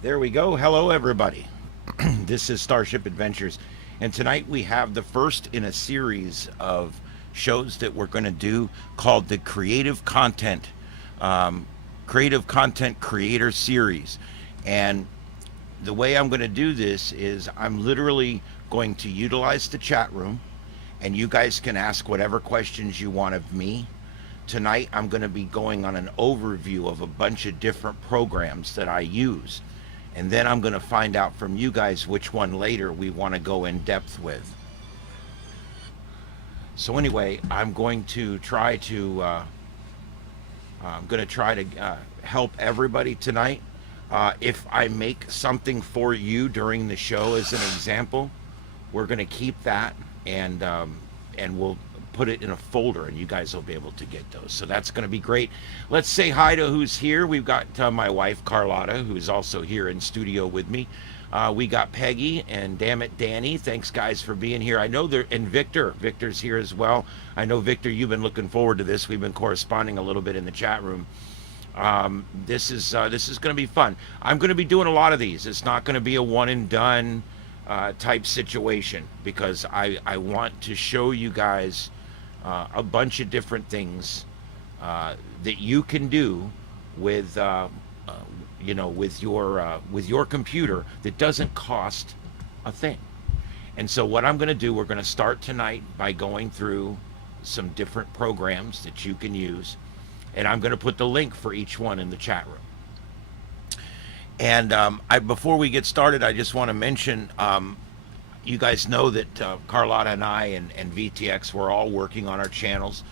There we go. Hello, everybody. This is Starship Adventures, and tonight we have the first in a series of shows that we're going to do called the um, Creative Content Creator Series. And the way I'm going to do this is I'm literally going to utilize the chat room, and you guys can ask whatever questions you want of me. Tonight, I'm going to be going on an overview of a bunch of different programs that I use. And then I'm going to find out from you guys which one later we want to go in depth with. So anyway, I'm going to try to help everybody tonight. If I make something for you during the show as an example, we're going to keep that and we'll put it in a folder, and you guys will be able to get those. So that's going to be great. Let's say hi to who's here. We've got my wife Carlotta, who's also here in studio with me. We got Peggy and damn it Danny. Thanks guys for being here. I know there and Victor's here as well. I know Victor, you've been looking forward to this. We've been corresponding a little bit in the chat room. This is going to be fun. I'm going to be doing a lot of these. It's not going to be a one and done type situation, because I want to show you guys a bunch of different things that you can do with with your computer that doesn't cost a thing. And so what I'm going to do, we're going to start tonight by going through some different programs that you can use, and I'm going to put the link for each one in the chat room. And before we get started, I just want to mention, you guys know that Carlotta and I and VTX, we're all working on our channels.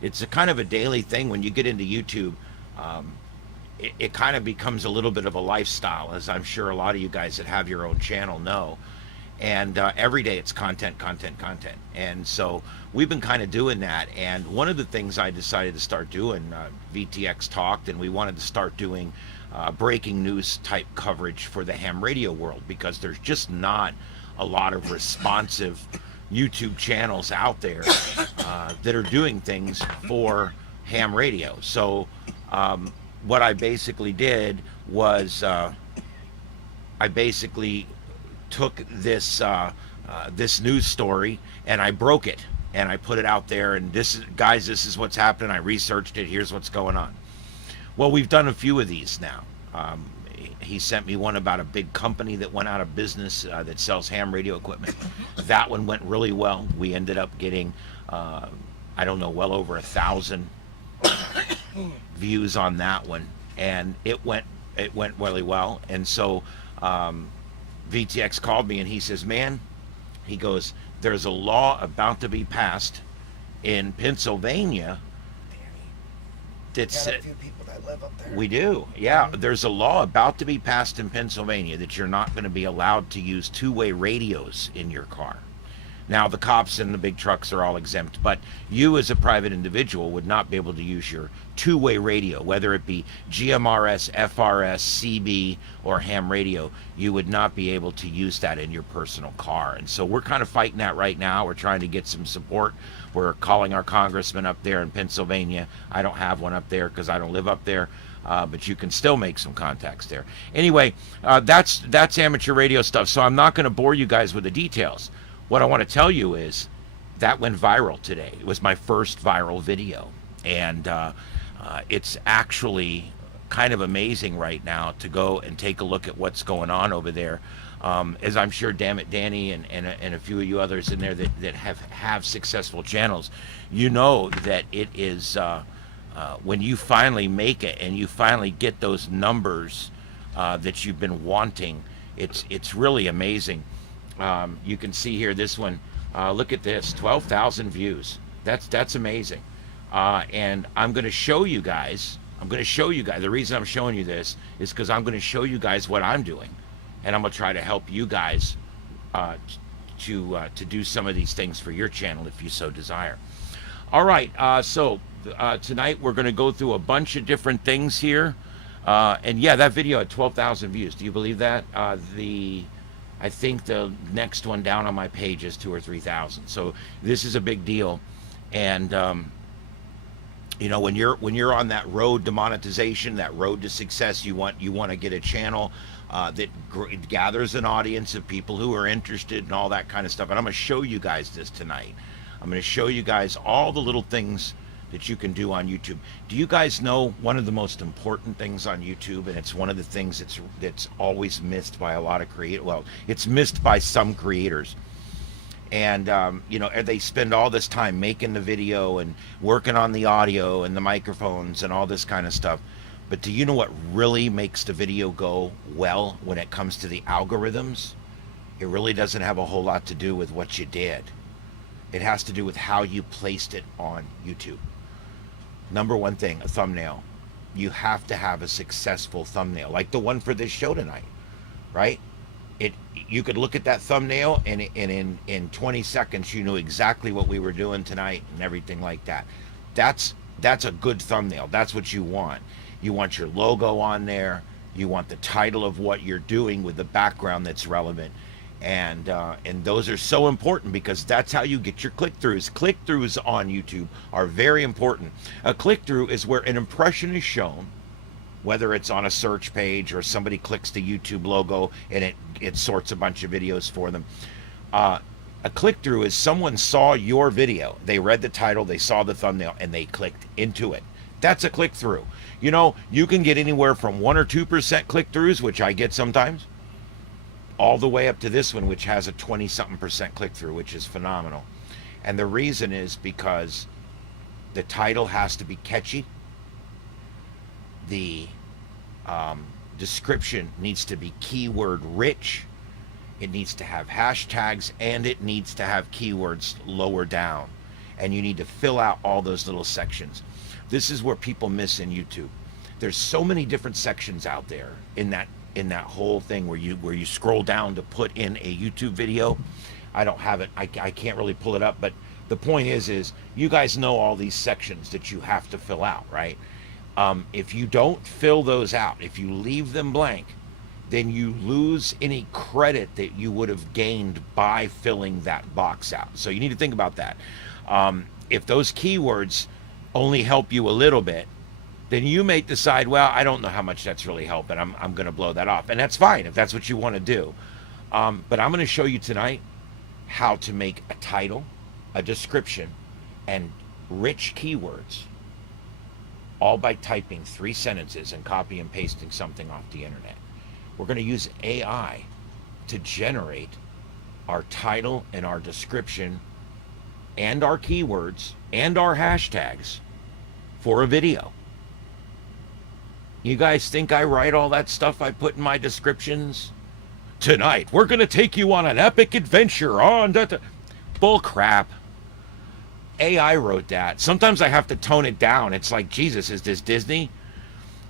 It's a kind of a daily thing. When you get into YouTube, it kind of becomes a little bit of a lifestyle, as I'm sure a lot of you guys that have your own channel know. And every day it's content. And so we've been kind of doing that. And one of the things I decided to start doing, VTX talked, and we wanted to start doing breaking news type coverage for the ham radio world, because there's just not a lot of responsive YouTube channels out there that are doing things for ham radio. So what I basically did was I basically took this this news story and I broke it and I put it out there, and this is what's happening. I researched it. Here's what's going on. Well, we've done a few of these now. He sent me one about a big company that went out of business that sells ham radio equipment. That one went really well. We ended up getting, I don't know, well over 1,000 views on that one, and it went really well. And so VTX called me and he says, "Man," he goes, "there's a law about to be passed in Pennsylvania that's." Got a few people that live up there. We do, yeah. There's a law about to be passed in Pennsylvania that you're not going to be allowed to use two-way radios in your car. Now, the cops and the big trucks are all exempt, but you as a private individual would not be able to use your two-way radio, whether it be GMRS, FRS, CB, or ham radio. You would not be able to use that in your personal car. And so we're kind of fighting that right now. We're trying to get some support. We're calling our congressman up there in Pennsylvania. I don't have one up there because I don't live up there. But you can still make some contacts there. Anyway, that's amateur radio stuff, so I'm not going to bore you guys with the details. What I want to tell you is that went viral today. It was my first viral video, and it's actually kind of amazing right now to go and take a look at what's going on over there. As I'm sure, damn it, Danny and a few of you others in there that have successful channels, you know that it is when you finally make it and you finally get those numbers that you've been wanting, it's really amazing. You can see here this one. Look at this, 12,000 views. That's amazing. And I'm going to show you guys. The reason I'm showing you this is because I'm going to show you guys what I'm doing, and I'm going to try to help you guys to do some of these things for your channel if you so desire. All right. So tonight we're going to go through a bunch of different things here. And yeah, that video had 12,000 views. Do you believe that? I think the next one down on my page is 2,000 or 3,000. So this is a big deal, and You know, when you're on that road to monetization, that road to success, you want to get a channel that gathers an audience of people who are interested and all that kind of stuff. And I'm going to show you guys this tonight. I'm going to show you guys all the little things that you can do on YouTube. Do you guys know one of the most important things on YouTube, and it's one of the things that's always missed by a lot of creators. Well, it's missed by some creators, and you know, they spend all this time making the video and working on the audio and the microphones and all this kind of stuff. But do you know what really makes the video go well when it comes to the algorithms? It really doesn't have a whole lot to do with what you did. It has to do with how you placed it on YouTube. Number one thing, a thumbnail. You have to have a successful thumbnail, like the one for this show tonight, right? You could look at that thumbnail and in 20 seconds you knew exactly what we were doing tonight and everything like that. That's a good thumbnail. That's what you want. You want your logo on there. You want the title of what you're doing with the background that's relevant. And those are so important because that's how you get your click-throughs. Click-throughs on YouTube are very important. A click-through is where an impression is shown, whether it's on a search page or somebody clicks the YouTube logo and it sorts a bunch of videos for them. A click-through is someone saw your video, they read the title, they saw the thumbnail, and they clicked into it. That's a click-through. You know, you can get anywhere from 1 or 2% click-throughs, which I get sometimes, all the way up to this one, which has a 20-something% click-through, which is phenomenal. And the reason is because the title has to be catchy. The description needs to be keyword rich. It needs to have hashtags, and it needs to have keywords lower down. And you need to fill out all those little sections. This is where people miss in YouTube. There's so many different sections out there in that whole thing where you scroll down to put in a YouTube video. I don't have it. I can't really pull it up, but the point is you guys know all these sections that you have to fill out, right? If you don't fill those out, if you leave them blank, then you lose any credit that you would have gained by filling that box out. So you need to think about that. If those keywords only help you a little bit, then you may decide, well, I don't know how much that's really helping. I'm going to blow that off. And that's fine if that's what you want to do. But I'm going to show you tonight how to make a title, a description, and rich keywords, all by typing 3 sentences and copy and pasting something off the internet. We're going to use AI to generate our title and our description and our keywords and our hashtags for a video. You guys think I write all that stuff I put in my descriptions? Tonight, we're going to take you on an epic adventure on... Bull crap. AI wrote that. Sometimes I have to tone it down. It's like, Jesus, is this Disney?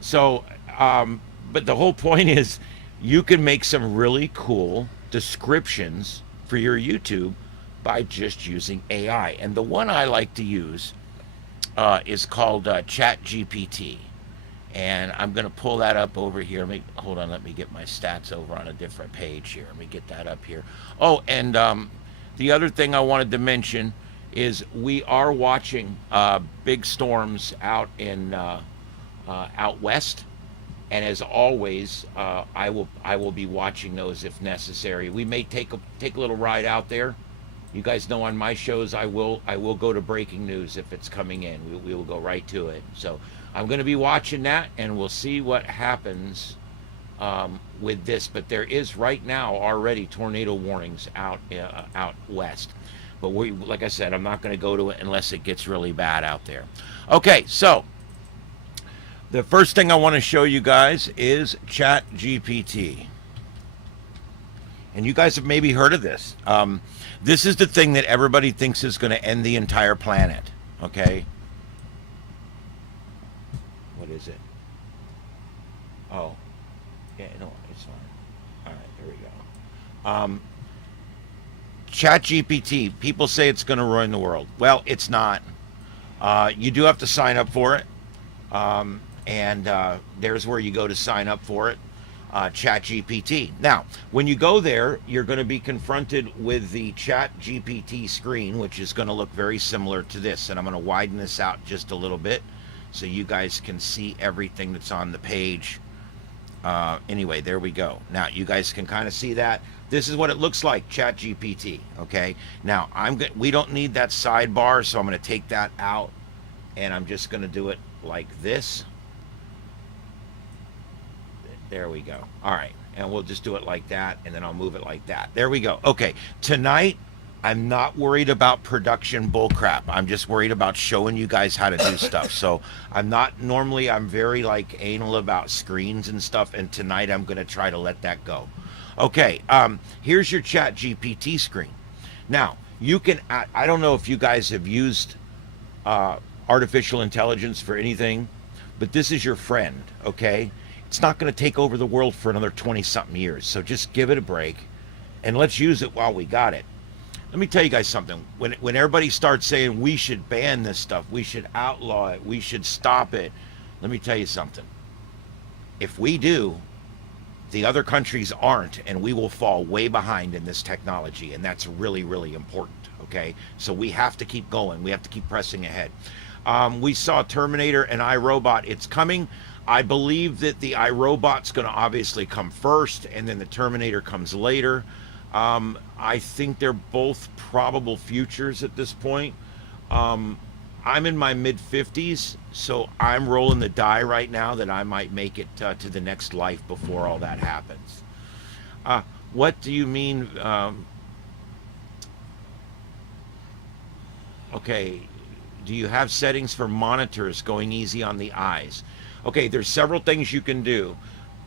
So, but the whole point is you can make some really cool descriptions for your YouTube by just using AI. And the one I like to use is called ChatGPT. And I'm going to pull that up over here. Hold on, let me get my stats over on a different page here. Let me get that up here. Oh, and the other thing I wanted to mention is we are watching big storms out in out west. And as always, I will be watching those if necessary. We may take a little ride out there. You guys know on my shows I will go to breaking news if it's coming in. We will go right to it. So I'm going to be watching that, and we'll see what happens with this. But there is right now already tornado warnings out west. But like I said, I'm not going to go to it unless it gets really bad out there. Okay, so the first thing I want to show you guys is ChatGPT. And you guys have maybe heard of this. This is the thing that everybody thinks is going to end the entire planet. Okay? What is it? Oh. Yeah, no, it's fine. All right, there we go. ChatGPT. People say it's going to ruin the world. Well, it's not. You do have to sign up for it. And there's where you go to sign up for it. ChatGPT. Now, when you go there, you're going to be confronted with the ChatGPT screen, which is going to look very similar to this. And I'm going to widen this out just a little bit so you guys can see everything that's on the page. Anyway, there we go. Now you guys can kind of see that. This is what it looks like, ChatGPT. Okay. Now we don't need that sidebar, so I'm going to take that out, and I'm just going to do it like this. There we go. All right, and we'll just do it like that, and then I'll move it like that. There we go. Okay. Tonight, I'm not worried about production bullcrap. I'm just worried about showing you guys how to do stuff. So I'm very like anal about screens and stuff. And tonight I'm going to try to let that go. Okay. Here's your ChatGPT screen. Now you can, I don't know if you guys have used artificial intelligence for anything, but this is your friend. Okay. It's not going to take over the world for another 20 something years. So just give it a break and let's use it while we got it. Let me tell you guys something. When everybody starts saying we should ban this stuff, we should outlaw it, we should stop it, let me tell you something. If we do, the other countries aren't, and we will fall way behind in this technology, and that's really, really important, okay? So we have to keep going. We have to keep pressing ahead. We saw Terminator and iRobot. It's coming. I believe that the iRobot's going to obviously come first, and then the Terminator comes later. I think they're both probable futures at this point. I'm in my mid-50s, so I'm rolling the die right now that I might make it to the next life before all that happens. What do you mean? Okay, do you have settings for monitors going easy on the eyes? Okay, there's several things you can do.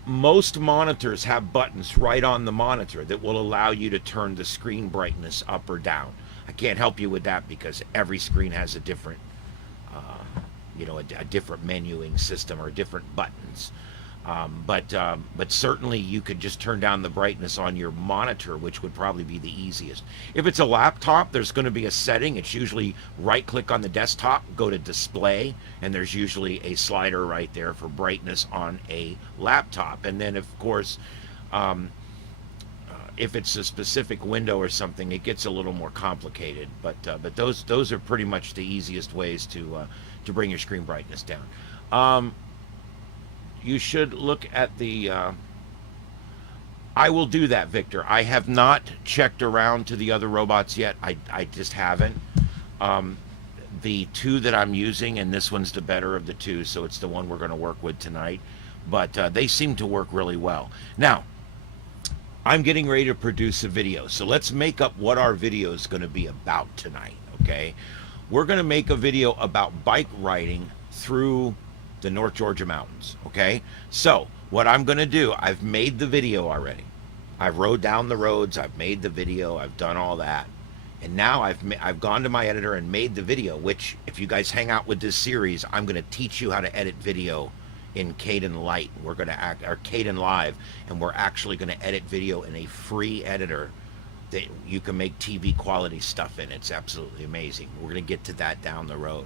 Most monitors have buttons right on the monitor that will allow you to turn the screen brightness up or down. I can't help you with that because every screen has a different, a different menuing system or different buttons. But certainly you could just turn down the brightness on your monitor, which would probably be the easiest. If it's a laptop, there's going to be a setting. It's usually right-click on the desktop, go to display, and there's usually a slider right there for brightness on a laptop. And then, of course, if it's a specific window or something, it gets a little more complicated. But those are pretty much the easiest ways to bring your screen brightness down. You should look at the I will do that, Victor. I have not checked around to the other robots yet. I just haven't. The two that I'm using, and this one's the better of the two, so it's the one we're going to work with tonight, but they seem to work really well. Now I'm getting ready to produce a video, so let's make up what our video is going to be about tonight. Okay, we're going to make a video about bike riding through the North Georgia mountains. Okay, so what I'm going to do, I've made the video already. I've rode down the roads, I've made the video, I've done all that, and now I've gone to my editor and made the video, which if you guys hang out with this series, I'm going to teach you how to edit video in Kdenlight. We're going to Kdenlive, and we're actually going to edit video in a free editor that you can make TV quality stuff in. It's absolutely amazing. We're going to get to that down the road.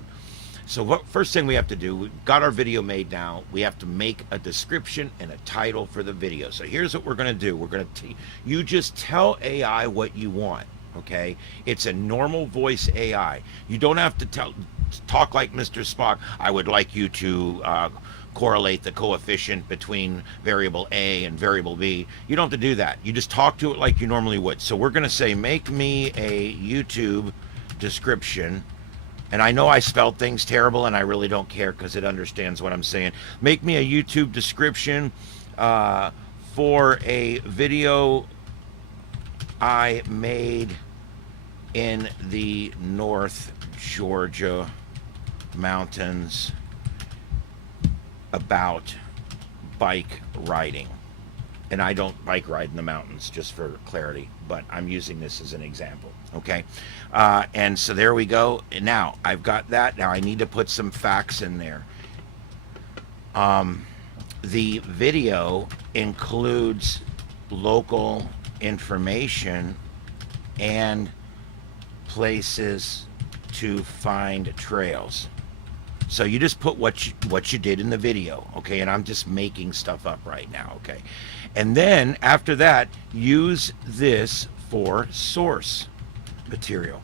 So first thing we have to do, we've got our video made now. We have to make a description and a title for the video. So here's what we're going to do. We're going to you just tell AI what you want. Okay, it's a normal voice AI. You don't have to talk like Mr. Spock. I would like you to correlate the coefficient between variable A and variable B. You don't have to do that. You just talk to it like you normally would. So we're going to say, make me a YouTube description. And I know I spelled things terrible, and I really don't care because it understands what I'm saying. Make me a YouTube description for a video I made in the North Georgia mountains about bike riding. And I don't bike ride in the mountains, just for clarity, but I'm using this as an example. Okay, and so there we go. And now I've got that. Now I need to put some facts in there. The video includes local information and places to find trails. So you just put what you did in the video, okay? And I'm just making stuff up right now, okay? And then after that, use this for source material.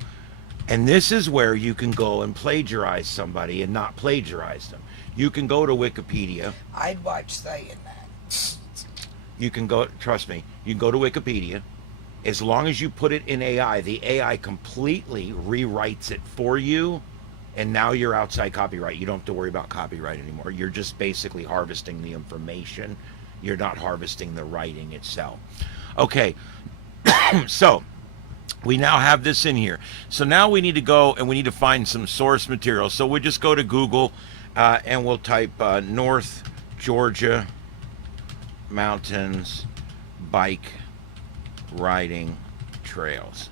And this is where you can go and plagiarize somebody and not plagiarize them. You can go to Wikipedia. I'd watch saying that. You can go, trust me, you can go to Wikipedia. As long as you put it in AI, the AI completely rewrites it for you. And now you're outside copyright. You don't have to worry about copyright anymore. You're just basically harvesting the information. You're not harvesting the writing itself. Okay, so we now have this in here. So now we need to go and we need to find some source material. So we just go to Google and we'll type North Georgia Mountains Bike Riding Trails.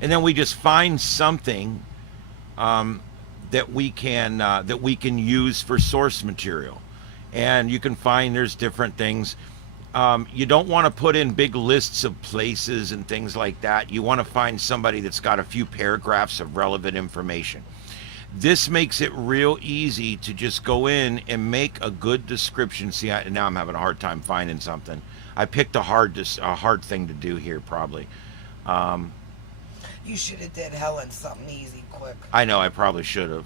And then we just find something that we can use for source material. And you can find there's different things. You don't want to put in big lists of places and things like that. You want to find somebody that's got a few paragraphs of relevant information. This makes it real easy to just go in and make a good description. See, now I'm having a hard time finding something. I picked a hard thing to do here, probably. You should have did Helen something easy, quick. I know, I probably should have.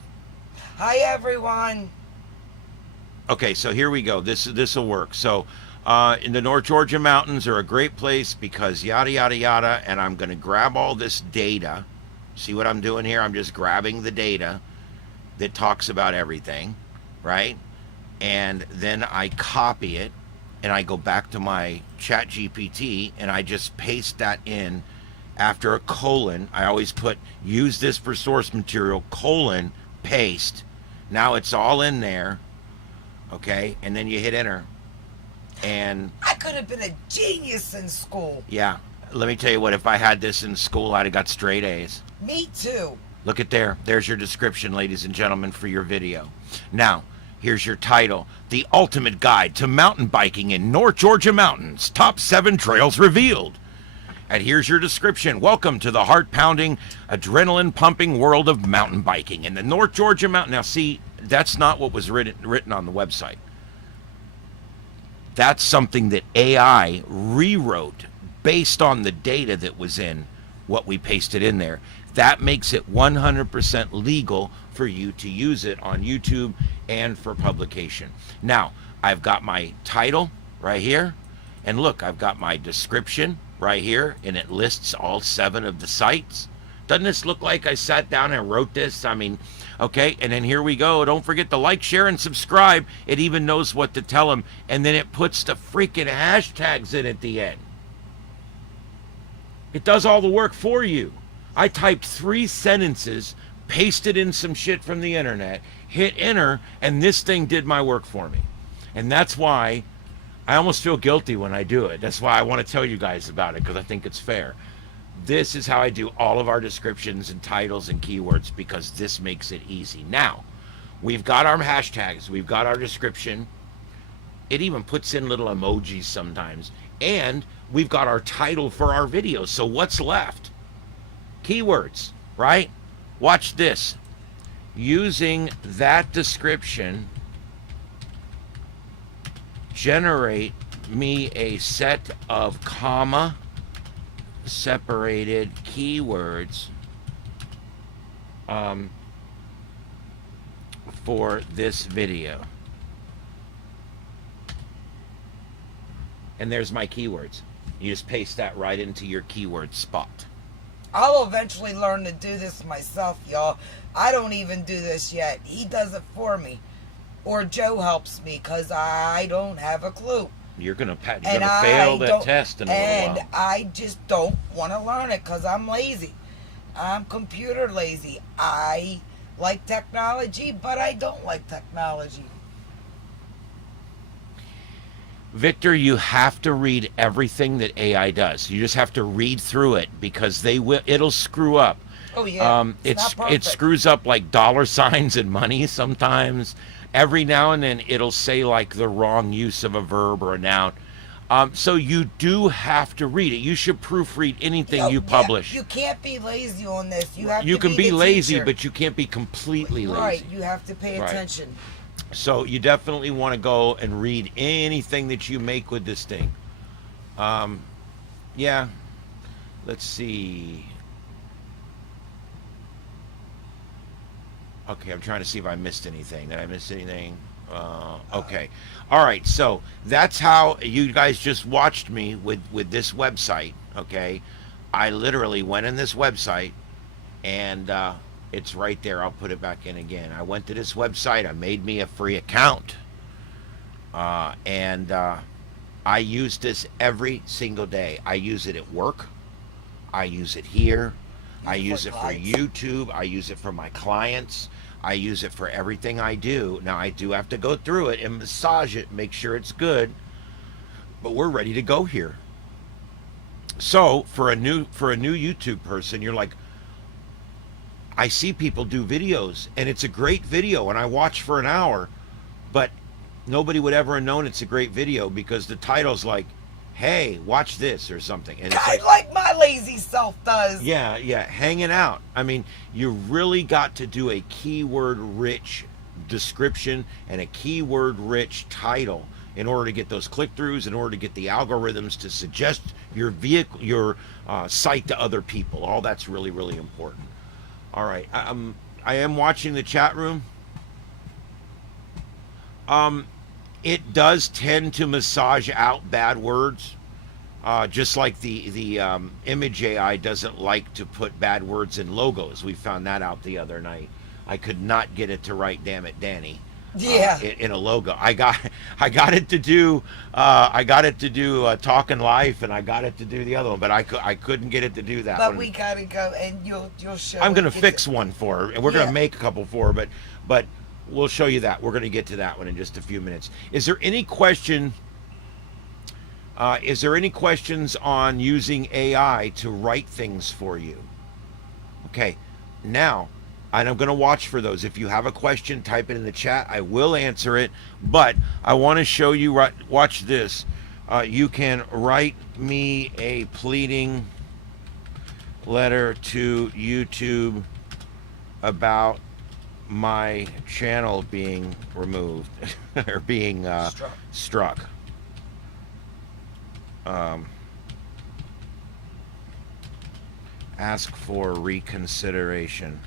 Hi, everyone. Okay, so here we go. This will work. So in the North Georgia mountains are a great place because yada, yada, yada. And I'm going to grab all this data. See what I'm doing here? I'm just grabbing the data that talks about everything, right? And then I copy it and I go back to my ChatGPT and I just paste that in after a colon. I always put use this for source material, colon, paste. Now it's all in there. Okay, and then you hit enter. And I could have been a genius in school. Yeah, let me tell you what, if I had this in school, I'd have got straight A's. Me too. Look at there. There's your description, ladies and gentlemen, for your video. Now, here's your title. The Ultimate Guide to Mountain Biking in North Georgia Mountains. Top 7 Trails Revealed. And here's your description. Welcome to the heart-pounding, adrenaline-pumping world of mountain biking in the North Georgia Mountain. Now, see, that's not what was written on the website. That's something that AI rewrote based on the data that was in what we pasted in there. That makes it 100% legal for you to use it on YouTube and for publication. Now, I've got my title right here. And look, I've got my description right here. And it lists all 7 of the sites. Doesn't this look like I sat down and wrote this? I mean, okay, and then here we go. Don't forget to like, share, and subscribe. It even knows what to tell them. And then it puts the freaking hashtags in at the end. It does all the work for you. I typed 3 sentences, pasted in some shit from the internet, hit enter, and this thing did my work for me. And that's why I almost feel guilty when I do it. That's why I want to tell you guys about it, because I think it's fair. This is how I do all of our descriptions and titles and keywords, because this makes it easy. Now, we've got our hashtags, we've got our description. It even puts in little emojis sometimes. And we've got our title for our videos. So what's left? Keywords, right? Watch this. Using that description, generate me a set of comma separated keywords for this video. And there's my keywords. You just paste that right into your keyword spot. I'll eventually learn to do this myself, y'all. I don't even do this yet. He does it for me. Or Joe helps me, because I don't have a clue. You're gonna fail that test in a little while. And I just don't want to learn it because I'm lazy. I'm computer lazy. I like technology, but I don't like technology. Victor, you have to read everything that AI does. You just have to read through it, because it'll screw up. Oh yeah. It screws up like dollar signs and money sometimes. Every now and then it'll say like the wrong use of a verb or a noun. So you do have to read it. You should proofread anything you publish. You can't be lazy on this. You can be lazy, but you can't be completely lazy. Right. You have to pay attention. So you definitely want to go and read anything that you make with this thing. Yeah. Let's see. Okay, I'm trying to see if I missed anything. Did I miss anything? Okay. All right. So that's how you guys just watched me with this website. Okay. I literally went in this website, and it's right there. I'll put it back in again. I went to this website. I made me a free account, and I use this every single day. I use it at work. I use it here. I use it for YouTube. I use it for my clients. I use it for everything I do. Now I do have to go through it and massage it, make sure it's good. But we're ready to go here. So for a new YouTube person, you're like, I see people do videos and it's a great video and I watch for an hour, but nobody would ever have known it's a great video because the title's like, hey, watch this or something. And it's like my lazy self does. yeah, hanging out. I mean, you really got to do a keyword-rich description and a keyword-rich title in order to get those click-throughs, in order to get the algorithms to suggest your vehicle, your site to other people. All that's really, really important. All right, I am watching the chat room. It does tend to massage out bad words, just like the image AI doesn't like to put bad words in logos. We found that out the other night. I could not get it to write "Damn it, Danny." Yeah. In a logo, I got it to do Talking Life, and I got it to do the other one, but I couldn't get it to do that. But one. we gotta go, and you'll show. I'm gonna fix one for her, and we're Yeah. gonna make a couple for her, but we'll show you that. We're gonna get to that one in just a few minutes. Is there any question? Is there any questions on using AI to write things for you? Okay, now, and I'm going to watch for those. If you have a question, type it in the chat. I will answer it, but I want to show you, watch this. You can write me a pleading letter to YouTube about my channel being removed or being struck. Ask for reconsideration.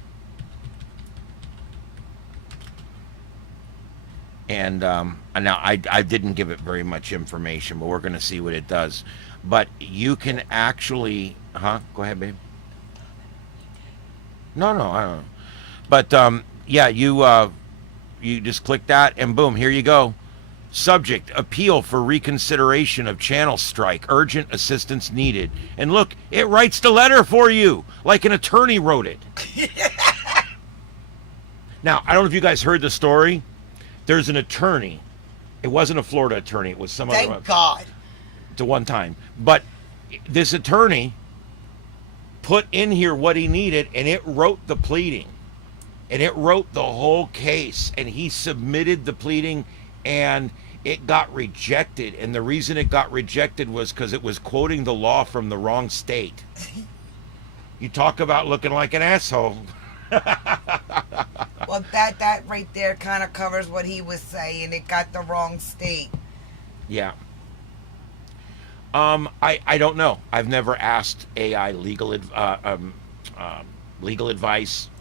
And now I didn't give it very much information, but we're going to see what it does. But you can actually, go ahead, babe. No, I don't know. But yeah, you just click that, and boom, here you go. Subject: appeal for reconsideration of channel strike. Urgent assistance needed. And look, it writes the letter for you, like an attorney wrote it. Now, I don't know if you guys heard the story. There's an attorney. It wasn't a Florida attorney. It was some other. Thank God. To one time. But this attorney put in here what he needed, and it wrote the pleading. And it wrote the whole case. And he submitted the pleading, and it got rejected. And the reason it got rejected was because it was quoting the law from the wrong state. You talk about looking like an asshole. Well, that right there kind of covers what he was saying. It got the wrong state. Yeah. I don't know. I've never asked AI legal advice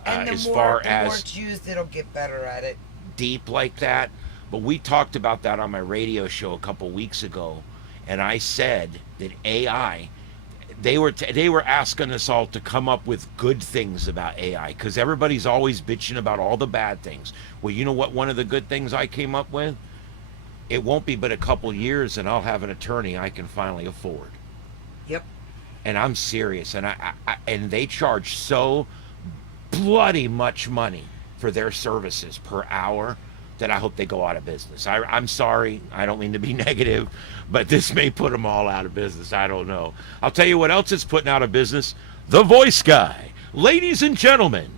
And as the far more as it's used, it'll get better at it. deep like that. But we talked about that on my radio show a couple weeks ago, and I said that AI, they were asking us all to come up with good things about AI, because everybody's always bitching about all the bad things. Well, you know what? One of the good things I came up with, it won't be but a couple years, and I'll have an attorney I can finally afford. Yep. And I'm serious, and and they charge so bloody much money for their services per hour that I hope they go out of business. I'm sorry, I don't mean to be negative, but this may put them all out of business. I don't know. I'll tell you what else is putting out of business: the voice guy. Ladies and gentlemen,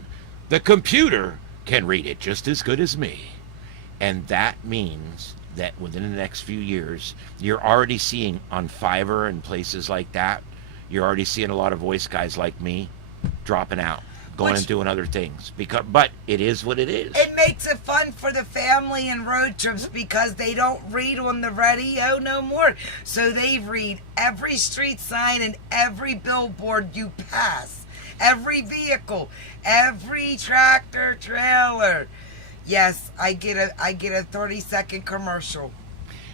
the computer can read it just as good as me. And that means that within the next few years, you're already seeing on Fiverr and places like that, you're already seeing a lot of voice guys like me dropping out, going and doing other things. But it is what it is. It makes it fun for the family and road trips because they don't read on the radio no more. So they read every street sign and every billboard you pass. every vehicle, every tractor trailer. Yes, I get a 30-second commercial.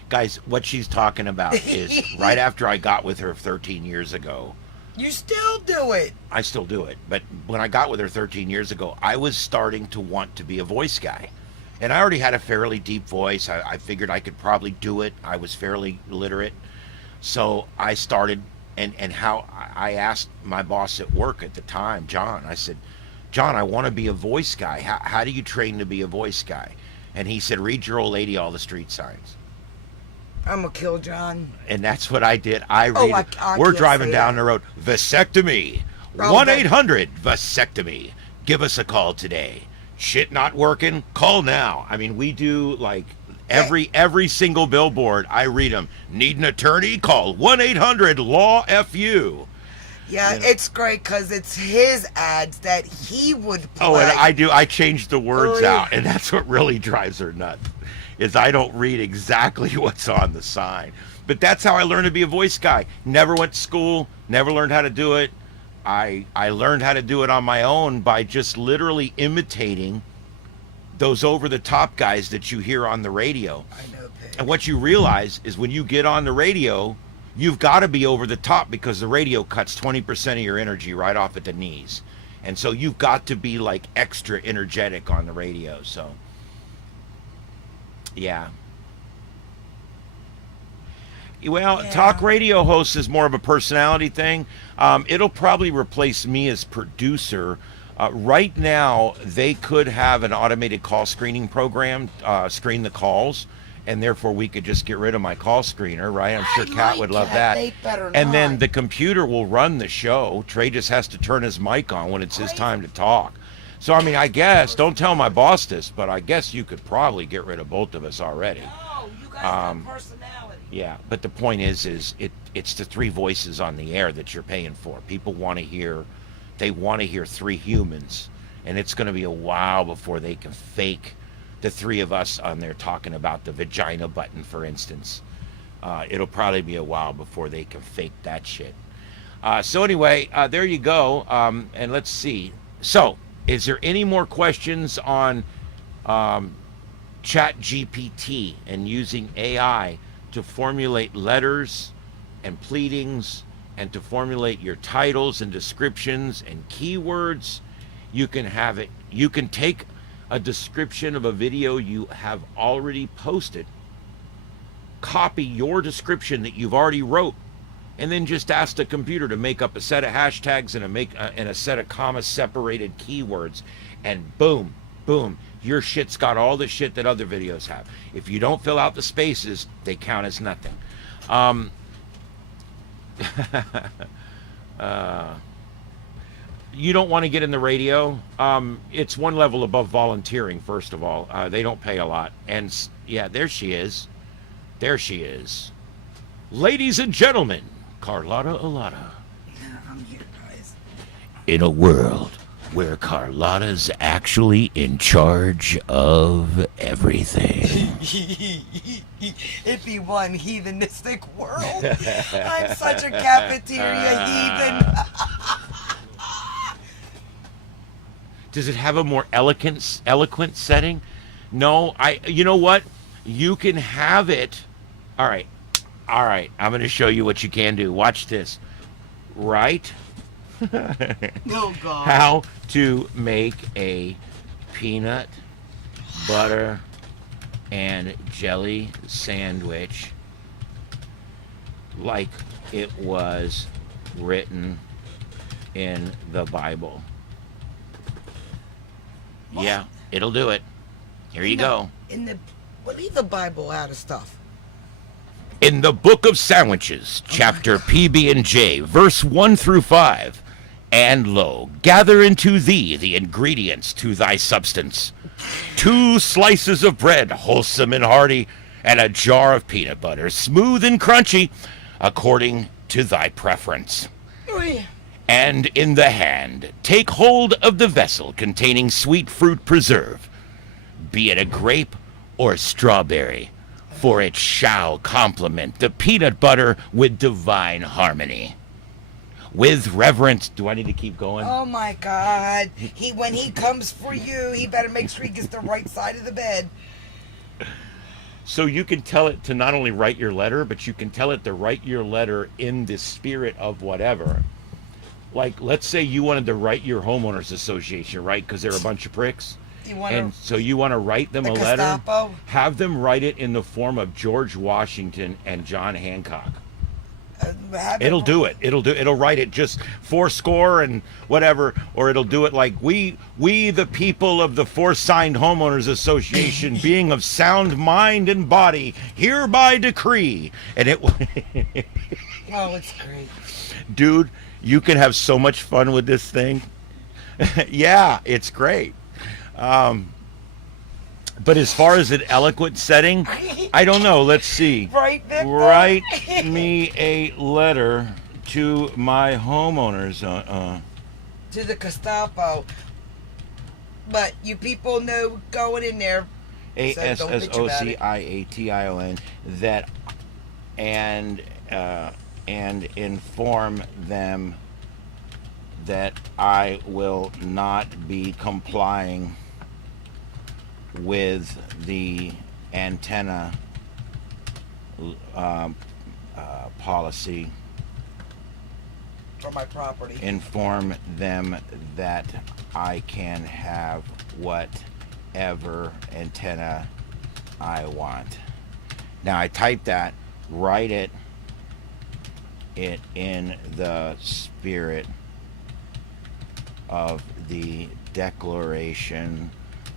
Guys, what she's talking about is right after I got with her 13 years ago. You still do it. I still do it. But when I got with her 13 years ago, I was starting to want to be a voice guy. And I already had a fairly deep voice. I figured I could probably do it. I was fairly literate. So I started, and how I asked my boss at work at the time, John, I said, John, I want to be a voice guy. How do you train to be a voice guy? And he said, read your old lady all the street signs. I'm going to kill John. And that's what I did. I read it. We're driving down the road. Vasectomy. 1-800 vasectomy. Give us a call today. Shit not working? Call now. I mean, we do like every single billboard. I read them. Need an attorney? Call 1-800-LAW-FU. Yeah, You know? it's great because it's his ads that he would play. Oh, and I changed the words out, and that's what really drives her nuts. Is I don't read exactly what's on the sign. But that's how I learned to be a voice guy. Never went to school, never learned how to do it. I learned how to do it on my own by just literally imitating those over-the-top guys that you hear on the radio. I know, Pig. And what you realize is when you get on the radio, you've got to be over the top because the radio cuts 20% of your energy right off at the knees. And so you've got to be like extra energetic on the radio. So yeah. Well, Yeah. talk radio host is more of a personality thing. It'll probably replace me as producer. Right now, they could have an automated call screening program, screen the calls, and therefore we could just get rid of my call screener, right? I'm sure Kat would love that. They better And then not. the computer will run the show. Trey just has to turn his mic on when it's his time to talk. So, I mean, I guess, don't tell my boss this, but I guess you could probably get rid of both of us already. No, you guys have personality. Yeah, but the point is it's the three voices on the air that you're paying for. People want to hear, they want to hear three humans, and it's going to be a while before they can fake the three of us on there talking about the vagina button, for instance. It'll probably be a while before they can fake that shit. So anyway, there you go. And let's see. So, is there any more questions on ChatGPT and using AI to formulate letters and pleadings and to formulate your titles and descriptions and keywords? You can have it. You can take a description of a video you have already posted, copy your description that you've already wrote, and then just ask the computer to make up a set of hashtags and a set of comma separated keywords, and boom, boom, your shit's got all the shit that other videos have. If you don't fill out the spaces, they count as nothing. You don't want to get in the radio. It's one level above volunteering, first of all. They don't pay a lot. And yeah, there she is. There she is. Ladies and gentlemen, Carlotta Alata. I'm here, guys. In a world where Carlotta's actually in charge of everything. It'd be one heathenistic world. I'm such a cafeteria heathen. Does it have a more eloquent setting? No, you know what? You can have it. All right. I'm going to show you what you can do. Watch this. Right? Oh, God. How to make a peanut butter and jelly sandwich like it was written in the Bible. What? Yeah, it'll do it. Here you go. Well, leave the Bible out of stuff. In the Book of Sandwiches, chapter PB&J, verse 1 through 5. And lo, gather into thee the ingredients to thy substance. 2 slices of bread, wholesome and hearty, and a jar of peanut butter, smooth and crunchy, according to thy preference. And in the hand, take hold of the vessel containing sweet fruit preserve, be it a grape or strawberry, for it shall complement the peanut butter with divine harmony. with reverence. Do I need to keep going? Oh my God. When he comes for you, he better make sure he gets the right side of the bed. So you can tell it to not only write your letter, but you can tell it to write your letter in the spirit of whatever. Like, let's say you wanted to write your homeowners association, right? Because they're a bunch of pricks. And so you want to write them a letter. Gestapo? Have them write it in the form of George Washington and John Hancock. It'll do it. It'll write it just fourscore and whatever, or it'll do it like we the people of the Foresigned Homeowners Association, being of sound mind and body, hereby decree. And it. Oh, it's great, dude. You can have so much fun with this thing. Yeah, it's great. But as far as an eloquent setting, I don't know. Let's see. Right, Victor? Write me a letter to my homeowners. To the Gestapo. But you people know going in there. ASSOCIATION that and inform them that I will not be complying with the antenna policy. For my property. Inform them that I can have whatever antenna I want. Now I type that, write it in the spirit of the Declaration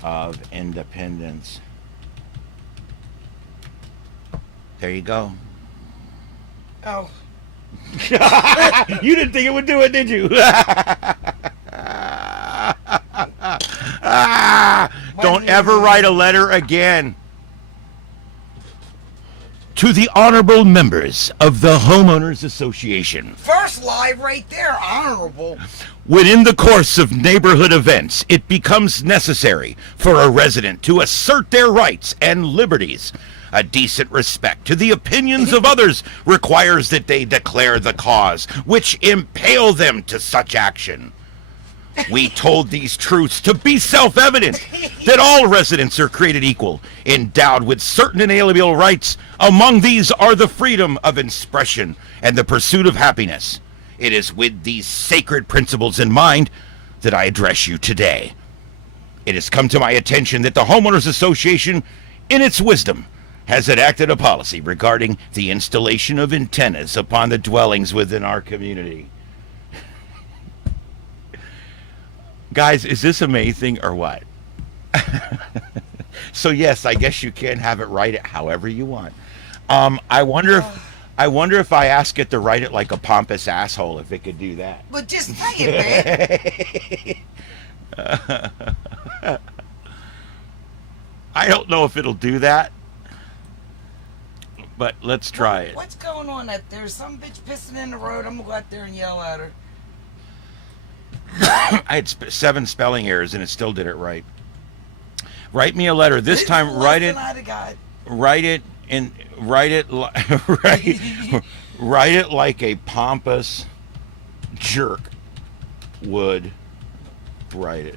of Independence. There you go. Oh. You didn't think it would do it, did you? Don't ever write a letter again. To the honorable members of the Homeowners Association. First live right there, honorable. When in the course of neighborhood events, it becomes necessary for a resident to assert their rights and liberties, a decent respect to the opinions of others requires that they declare the cause which impel them to such action. We told these truths to be self-evident, that all residents are created equal, endowed with certain inalienable rights. Among these are the freedom of expression and the pursuit of happiness. It is with these sacred principles in mind that I address you today. It has come to my attention that the Homeowners Association, in its wisdom, has enacted a policy regarding the installation of antennas upon the dwellings within our community. Guys, is this amazing or what? So yes, I guess you can have it write it however you want. I wonder if I ask it to write it like a pompous asshole, if it could do that. But just say it, man. I don't know if it'll do that, but let's try it. What's going on out there? Some bitch pissing in the road. I'm gonna go out there and yell at her. I had 7 spelling errors and it still did it right. Write me a letter. This time, write it like a pompous jerk would write it.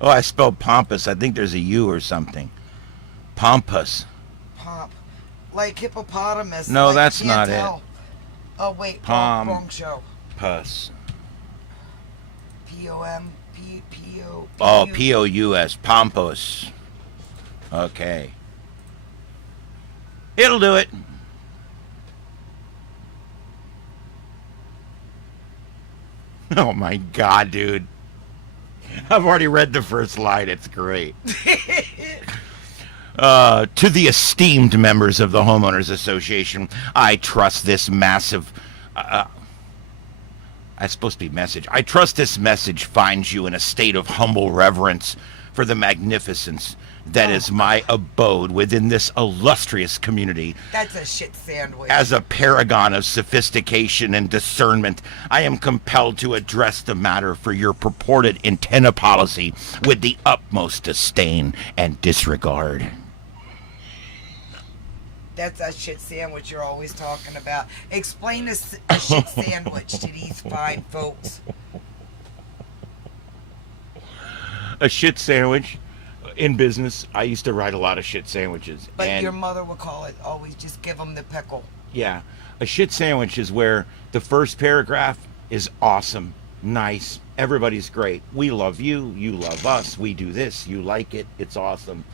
Oh, I spelled pompous. I think there's a U or something. Pompous. Pomp. Like hippopotamus. No, like that's can't not tell. it. Oh, wait. Wrong show. Puss. P-O-M-P-P-O. Oh, P-O-U-S. Pompous. Okay. It'll do it. Oh my God, dude. I've already read the first line. It's great. To the esteemed members of the Homeowners Association, I trust this massive... that's supposed to be message. I trust this message finds you in a state of humble reverence for the magnificence that is my abode within this illustrious community. That's a shit sandwich. As a paragon of sophistication and discernment, I am compelled to address the matter for your purported antenna policy with the utmost disdain and disregard. That's that shit sandwich you're always talking about. Explain a shit sandwich to these fine folks. A shit sandwich in business. I used to write a lot of shit sandwiches. But and your mother would call it always just give them the pickle. yeah, a shit sandwich is where the first paragraph is awesome, nice, everybody's great. We love you, you love us, we do this, you like it, it's awesome.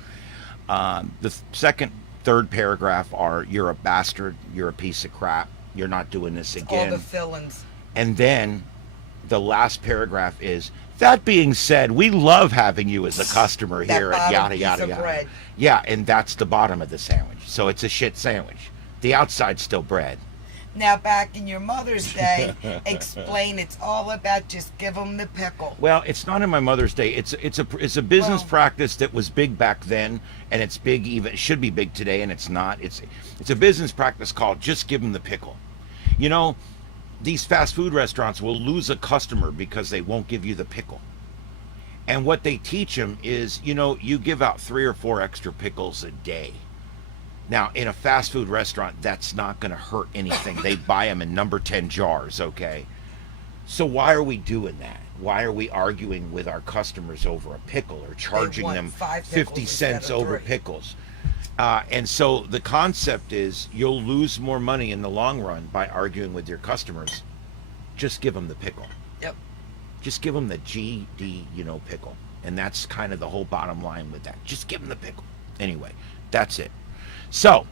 The second, third paragraph are you're a bastard, you're a piece of crap, you're not doing this All again. the fillings. And then the last paragraph is, that being said, we love having you as a customer That here at bottom yada piece yada of yada. bread. Yeah, and that's the bottom of the sandwich. So it's a shit sandwich. The outside's still bread. Now, back in your mother's day, explain it's all about just give them the pickle. Well, it's not in my mother's day. It's a business Well- practice that was big back then, and it's big even. It should be big today, and it's not. It's a business practice called just give them the pickle. You know, these fast food restaurants will lose a customer because they won't give you the pickle. And what they teach them is, you know, you give out 3 or 4 extra pickles a day. Now, in a fast food restaurant, that's not going to hurt anything. They buy them in number 10 jars, okay? So why are we doing that? Why are we arguing with our customers over a pickle or charging want them 5 pickles 50 instead cents of over 3. pickles? And so the concept is you'll lose more money in the long run by arguing with your customers. Just give them the pickle. Yep. Just give them the GD, pickle. And that's kind of the whole bottom line with that. Just give them the pickle. Anyway, that's it. So,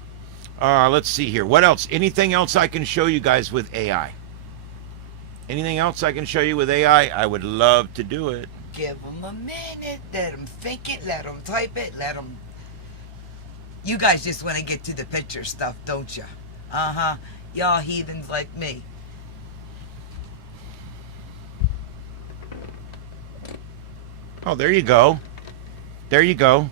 let's see here. What else? Anything else I can show you guys with AI? Anything else I can show you with AI? I would love to do it. Give them a minute. Let them think it. Let them type it. Let them. You guys just want to get to the picture stuff, don't you? Uh-huh. Y'all heathens like me. Oh, there you go. There you go.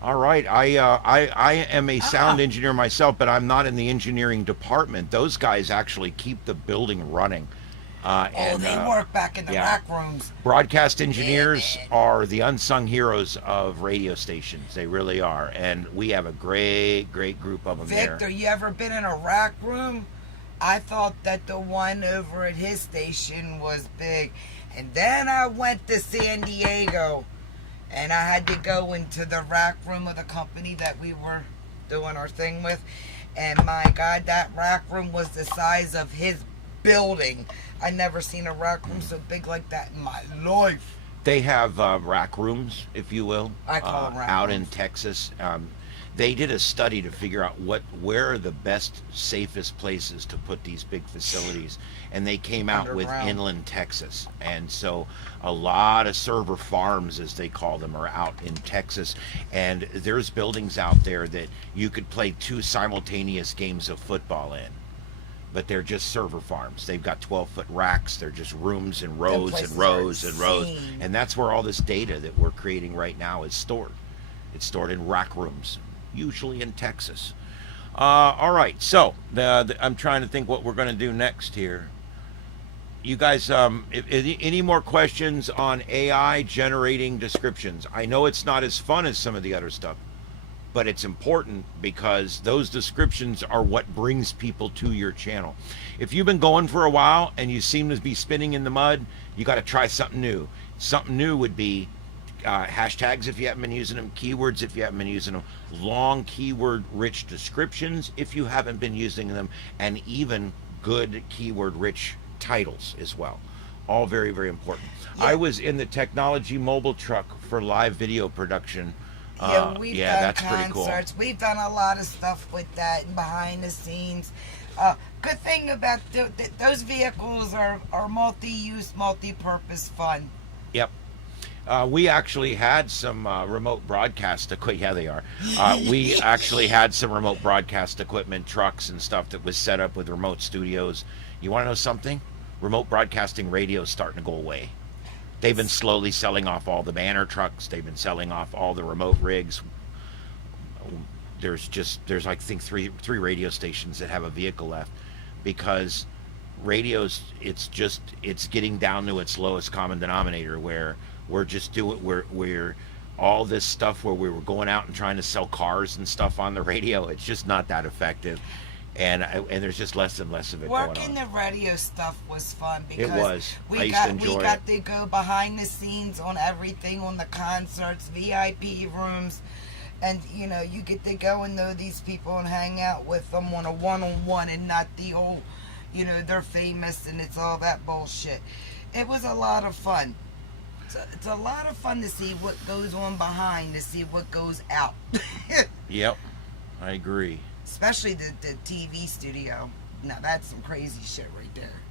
All right. I am a sound engineer myself, but I'm not in the engineering department. Those guys actually keep the building running. They work back in the yeah. rack rooms. Broadcast engineers are the unsung heroes of radio stations. They really are. And we have a great group of them Victor, there. you ever been in a rack room? I thought that the one over at his station was big. And then I went to San Diego. And I had to go into the rack room of the company that we were doing our thing with. And my God, that rack room was the size of his building. I never seen a rack room so big like that in my life. They have rack rooms, if you will, I call them rack out rooms. in Texas. They did a study to figure out where are the best, safest places to put these big facilities, and they came out with Underground. inland Texas. And so a lot of server farms, as they call them, are out in Texas, and there's buildings out there that you could play 2 simultaneous games of football in. But they're just server farms. They've got 12-foot racks. They're just rooms and rows and places rows are and rows. insane. And that's where all this data that we're creating right now is stored. It's stored in rack rooms, usually in Texas. All right, so I'm trying to think what we're going to do next here. You guys, if any more questions on AI generating descriptions? I know it's not as fun as some of the other stuff, but it's important because those descriptions are what brings people to your channel. If you've been going for a while and you seem to be spinning in the mud, you got to try something new. Something new would be hashtags if you haven't been using them, keywords if you haven't been using them, long keyword rich descriptions if you haven't been using them, and even good keyword rich titles as well. All very, very important. Yeah. I was in the technology mobile truck for live video production. We've yeah, done that's pretty cool. concerts. We've done a lot of stuff with that and behind the scenes. Good thing about those vehicles are multi-use, multi-purpose fun. Yep. We actually had some remote broadcast equipment. Yeah, they are. We actually had some remote broadcast equipment, trucks and stuff that was set up with remote studios. You want to know something? Remote broadcasting radio is starting to go away. They've been slowly selling off all the banner trucks. They've been selling off all the remote rigs. There's I think three radio stations that have a vehicle left, because radios, it's getting down to its lowest common denominator, where we're all this stuff where we were going out and trying to sell cars and stuff on the radio. It's just not that effective, and there's just less and less of it Working going on. the radio stuff was fun because It was. I we used got to enjoy we got it. to go behind the scenes on everything, on the concerts, VIP rooms, and you get to go and know these people and hang out with them on a one-on-one, and not the old, they're famous and it's all that bullshit. It was a lot of fun. It's a lot of fun to see what goes on behind, to see what goes out. Yep, I agree. Especially the TV studio. Now that's some crazy shit right there.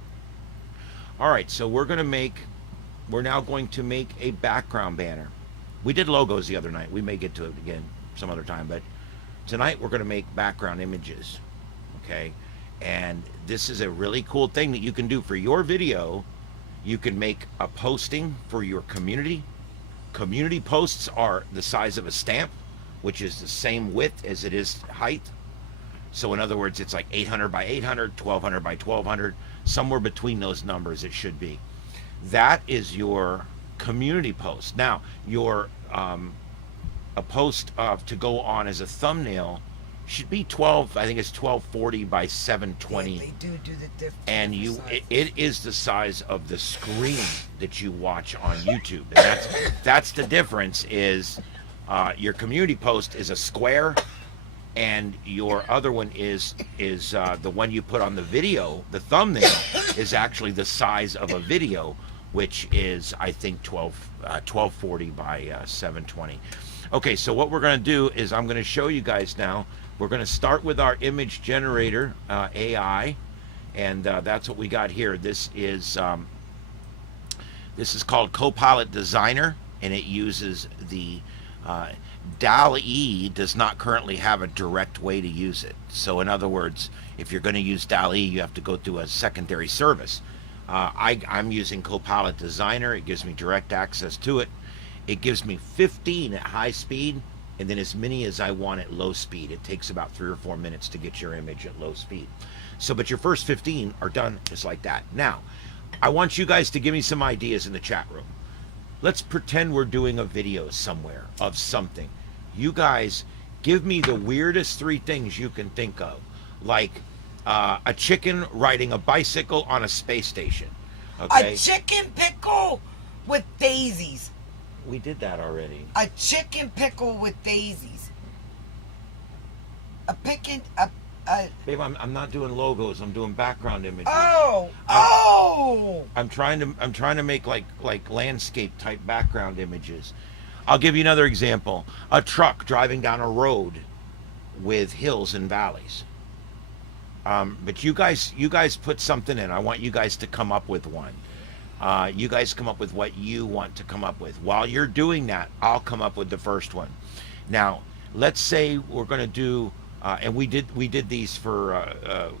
All right, so we're now going to make a background banner. We did logos the other night. We may get to it again some other time, but tonight we're going to make background images. Okay, and this is a really cool thing that you can do for your video. You can make a posting for your community. Community posts are the size of a stamp, which is the same width as it is height. So in other words, it's like 800 by 800, 1200 by 1200, somewhere between those numbers it should be. That is your community post. Now, your a post to go on as a thumbnail should be 12. I think it's 1240 by 720. Yeah, they do the different. And it is the size of the screen that you watch on YouTube. And that's the difference. Is your community post is a square, and your other one is the one you put on the video. The thumbnail is actually the size of a video, which is, I think, 1240 by 720. Okay, so what we're going to do is I'm going to show you guys now. We're going to start with our image generator AI, and that's what we got here. This is called Copilot Designer, and it uses the DALL-E does not currently have a direct way to use it. So in other words, if you're going to use DALL-E, you have to go through a secondary service. I'm using Copilot Designer. It gives me direct access to it. It gives me 15 at high speed, and then as many as I want at low speed. It takes about 3 or 4 minutes to get your image at low speed. So, but your first 15 are done just like that. Now, I want you guys to give me some ideas in the chat room. Let's pretend we're doing a video somewhere of something. You guys give me the weirdest 3 things you can think of. Like a chicken riding a bicycle on a space station. Okay? A chicken pickle with daisies. We did that already. A chicken pickle with daisies. Babe, I'm not doing logos. I'm doing background images. I'm trying to make like landscape type background images. I'll give you another example. A truck driving down a road with hills and valleys. But you guys put something in. I want you guys to come up with one. You guys come up with what you want to come up with. While you're doing that, I'll come up with the first one. Now, let's say we're going to do, and we did these for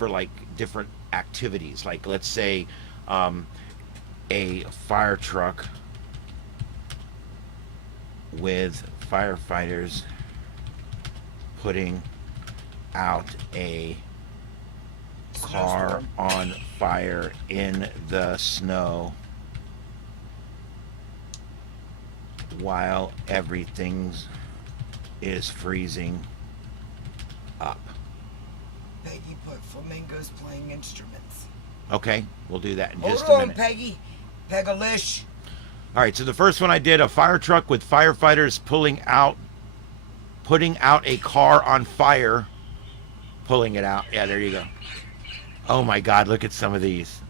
like different activities. Like let's say a fire truck with firefighters putting out a car on fire in the snow while everything is freezing up. Peggy put flamingos playing instruments. Okay, we'll do that in just a Hold on, minute. Peggy. Pegalish. All right, so the first one I did, a fire truck with firefighters putting out a car on fire, pulling it out. Yeah, there you go. Oh my God, look at some of these.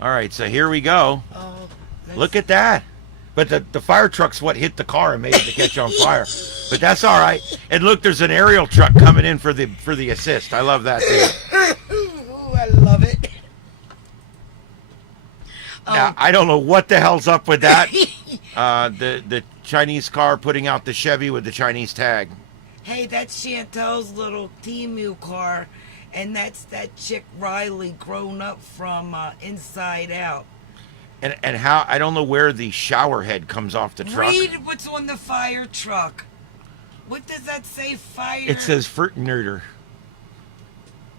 All right, so here we go. Oh, Look at that. But the fire truck's what hit the car and made it to catch on fire. But that's all right. And look, there's an aerial truck coming in for the assist. I love that too. Ooh, I love it. Now, I don't know what the hell's up with that. The Chinese car putting out the Chevy with the Chinese tag. Hey, that's Chantel's little Temu car, and that's that chick Riley grown up from Inside Out. And how, I don't know where the shower head comes off the truck. Read what's on the fire truck. What does that say, fire? It says Furtnerder.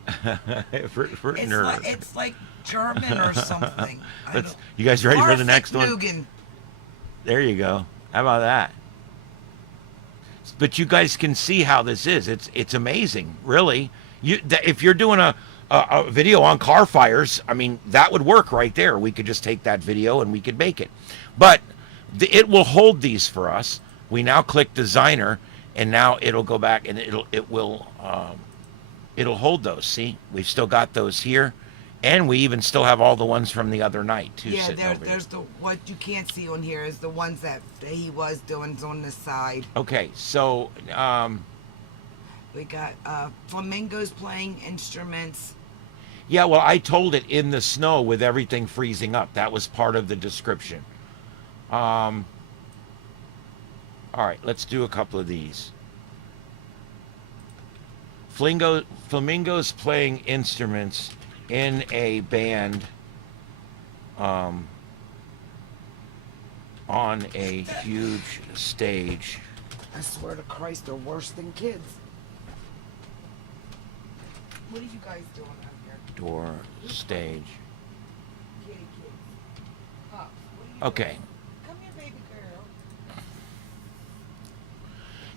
Furtnerder. It's like German or something. You guys ready for the next one? Arfignugan. There you go. How about that? But you guys can see how this is. It's amazing, really. If you're doing a video on car fires, I mean, that would work right there. We could just take that video and we could make it. But it will hold these for us. We now click designer, and now it'll go back and it'll hold those. See, we've still got those here, and we even still have all the ones from the other night too. Yeah, sitting over there's here. the what you can't see on here is the ones that he was doing on the side. Okay, so We got flamingos playing instruments. yeah, well, I told it in the snow with everything freezing up. That was part of the description. All right, let's do a couple of these. Flamingos playing instruments in a band on a huge stage. I swear to Christ, they're worse than kids. What are you guys doing out here? Door stage. Kitty kids. Pops, what are you Okay. doing? Come here, baby girl.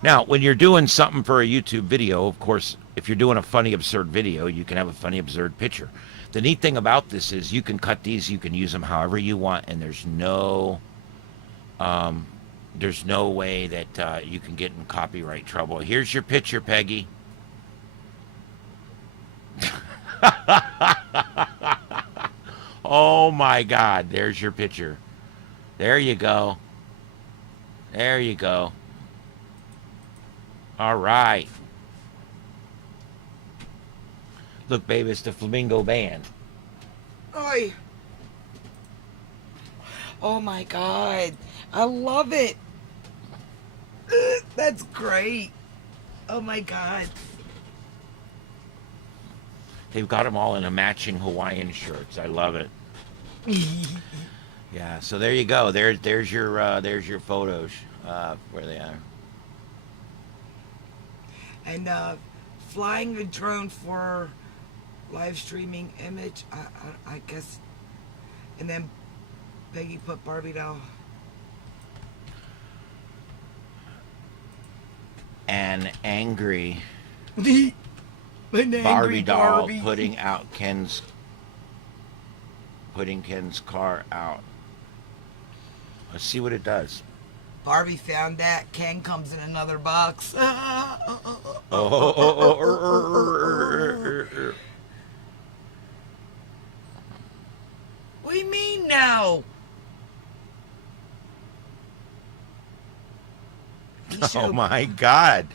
Now, when you're doing something for a YouTube video, of course, if you're doing a funny, absurd video, you can have a funny, absurd picture. The neat thing about this is you can cut these, you can use them however you want, and there's no way that you can get in copyright trouble. Here's your picture, Peggy. Oh my God, there's your picture. There you go. There you go. All right. Look, babe, it's the Flamingo Band. Oi. Oh my God. I love it. That's great. Oh my God. They've got them all in a matching Hawaiian shirts. I love it. Yeah, so there you go. There's your photos where they are. And flying the drone for live streaming image, I guess. And then Peggy put Barbie doll. An angry An angry Barbie doll Barbie. putting Ken's car out. Let's see what it does. Barbie found that. Ken comes in another box. What do you mean now? He Oh showed- my God.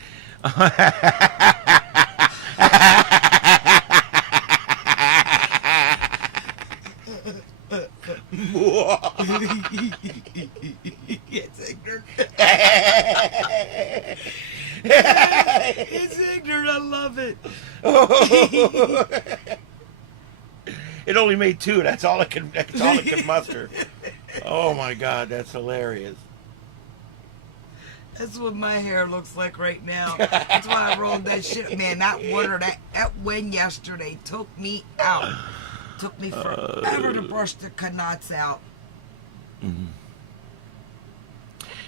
It's ignorant. It's ignorant. I love it. It only made two. That's all it can muster. Oh my God, that's hilarious. That's what my hair looks like right now. That's why I rolled that shit. Man, that water, that wind yesterday took me out. Took me forever to brush the knots out.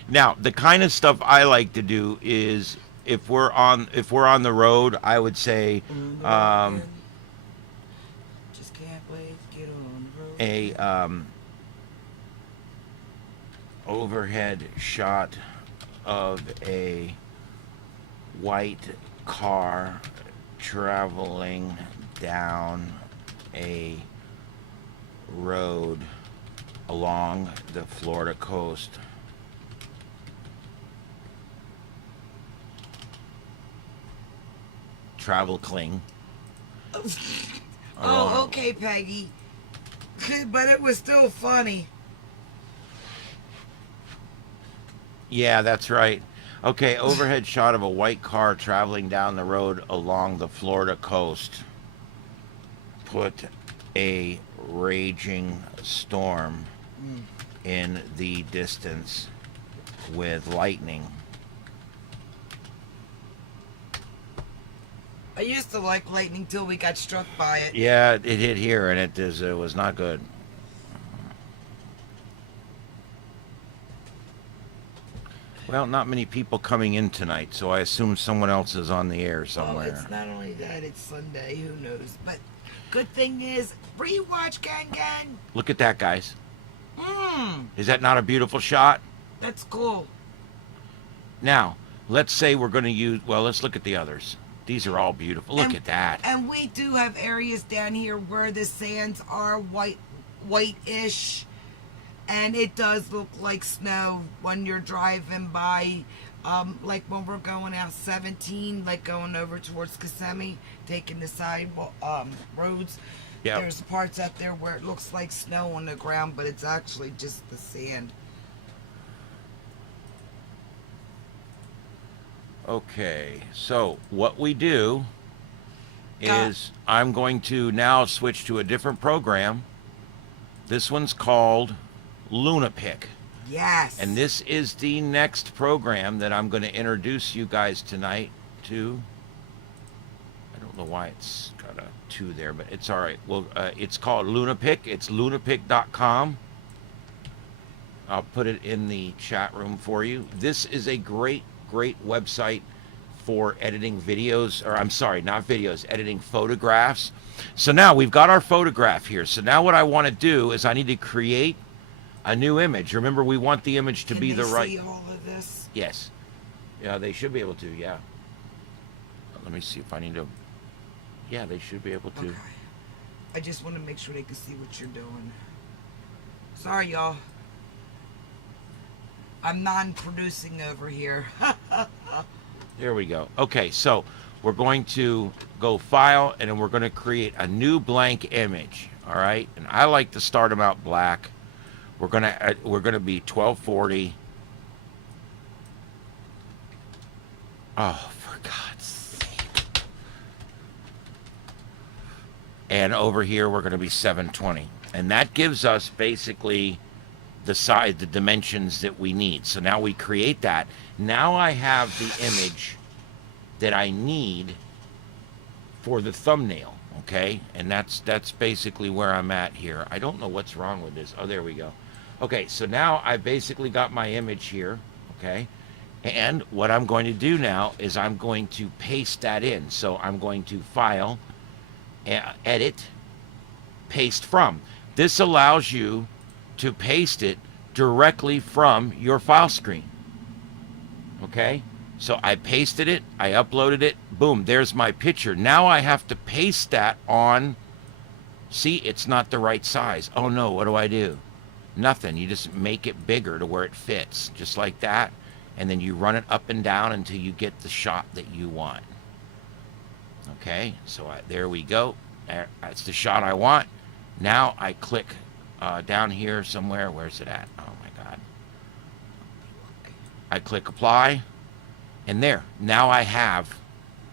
Now, the kind of stuff I like to do is if we're on the road, I would say Just can't wait to get on the road. a overhead shot of a white car traveling down a road along the Florida coast. Travel cling. Oh, okay, Peggy. But it was still funny. Yeah, that's right. Okay, overhead shot of a white car traveling down the road along the Florida coast. Put a raging storm in the distance with lightning. I used to like lightning till we got struck by it. Yeah, it hit here and it was not good. Well, not many people coming in tonight, so I assume someone else is on the air Well, somewhere. it's not only that, it's Sunday, who knows. But good thing is, rewatch Gang Gang. Look at that, guys. Mmm, Is that not a beautiful shot? that's cool. Now, let's say we're going to use, well, let's look at the others. These are all beautiful. Look And- at that. And we do have areas down here where the sands are whitish, and it does look like snow when you're driving by. Like when we're going out 17, like going over towards Kissimmee, taking the side roads. Yep. There's parts out there where it looks like snow on the ground, but it's actually just the sand. Okay, so what we do Uh. is I'm going to now switch to a different program. This one's called LunaPic. Yes. And this is the next program that I'm going to introduce you guys tonight to. I don't know why it's got a 2 there, but it's all right. Well, it's called LunaPic. It's lunapic.com. I'll put it in the chat room for you. This is a great website for editing videos, or I'm sorry, not videos, editing photographs. So now we've got our photograph here. So now what I want to do is I need to create a new image. Remember, we want the image to Can be they the right. see all of this? Yes. Yeah, they should be able to, yeah. Let me see if I need to. Yeah, they should be able to. Okay. I just want to make sure they can see what you're doing. Sorry, y'all. I'm non-producing over here. There we go. Okay, so we're going to go file and then we're going to create a new blank image. All right, and I like to start them out black. We're gonna be 1240. Oh, for God's sake! And over here we're gonna be 720, and that gives us basically the size, the dimensions that we need. So now we create that. Now I have the image that I need for the thumbnail, okay? And that's basically where I'm at here. I don't know what's wrong with this. Oh, there we go. Okay, so now I basically got my image here, okay? And what I'm going to do now is I'm going to paste that in. So I'm going to file, edit, paste from. This allows you to paste it directly from your file screen. Okay, so I pasted it, I uploaded it, boom, there's my picture. Now I have to paste that on. See, it's not the right size. Oh no, what do I do? Nothing. You just make it bigger to where it fits, just like that, and then you run it up and down until you get the shot that you want. Okay, so there we go. That's the shot I want. Now I click down here somewhere. Where's it at? Oh my God. I click apply, and there. Now I have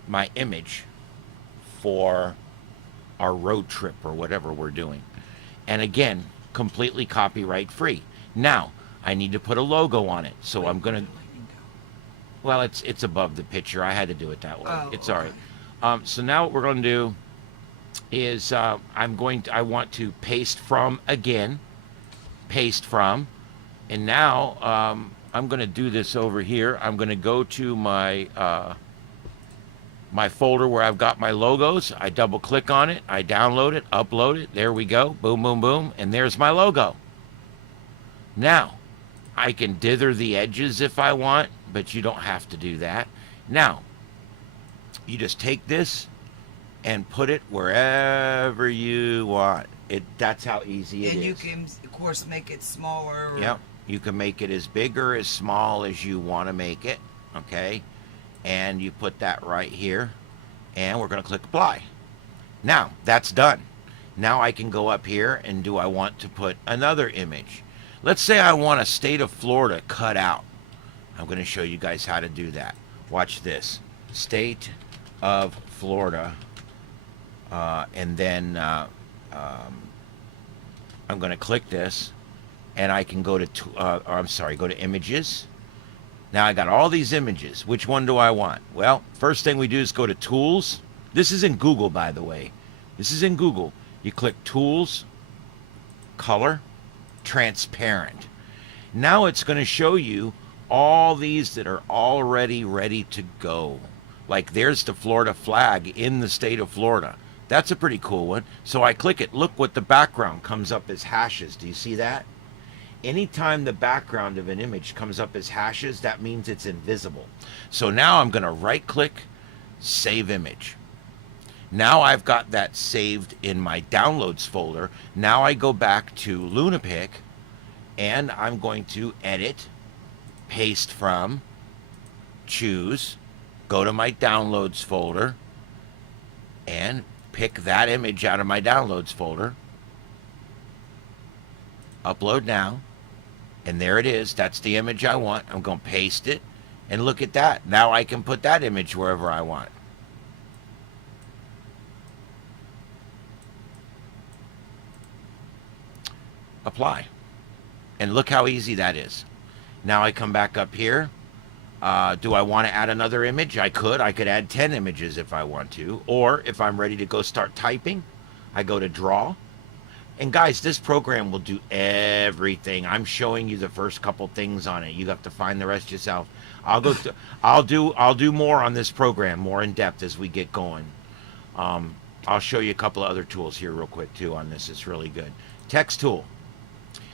my image for our road trip or whatever we're doing. And again, completely copyright free. Now, I need to put a logo on it. So I'm going to, well, it's above the picture. I had to do it that way. Oh, It's all okay. right. So now what we're going to do is I want to paste from again, paste from, and now I'm going to do this over here. I'm going to go to my my folder where I've got my logos. I double click on it, I download it, upload it. There we go. Boom, boom, boom, and there's my logo. Now I can dither the edges if I want, but you don't have to do that. Now you just take this and put it wherever you want. That's how easy it is. And you can, of course, make it smaller. Or... Yep. You can make it as big or as small as you want to make it. Okay. And you put that right here. And we're going to click apply. Now, that's done. Now I can go up here and do I want to put another image? Let's say I want a state of Florida cut out. I'm going to show you guys how to do that. Watch this. State of Florida. And then I'm going to click this, and I can go to go to images. Now I got all these images. Which one do I want? Well, first thing we do is go to tools. This is in Google, by the way. This is in Google. You click tools, color, transparent. Now it's going to show you all these that are already ready to go. Like there's the Florida flag in the state of Florida. That's a pretty cool one. So I click it. Look what the background comes up as hashes. Do you see that? Anytime the background of an image comes up as hashes, that means it's invisible. So now I'm going to right click, save image. Now I've got that saved in my downloads folder. Now I go back to LunaPic and I'm going to edit, paste from, choose, go to my downloads folder and pick that image out of my downloads folder. Upload now. And there it is. That's the image I want. I'm going to paste it. And look at that. Now I can put that image wherever I want. Apply. And look how easy that is. Now I come back up here. Do I want to add another image? I could. I could add 10 images if I want to. Or if I'm ready to go start typing, I go to Draw. And guys, this program will do everything. I'm showing you the first couple things on it. You have to find the rest yourself. I'll do more on this program, more in depth as we get going. I'll show you a couple of other tools here real quick too on this. It's really good. Text tool.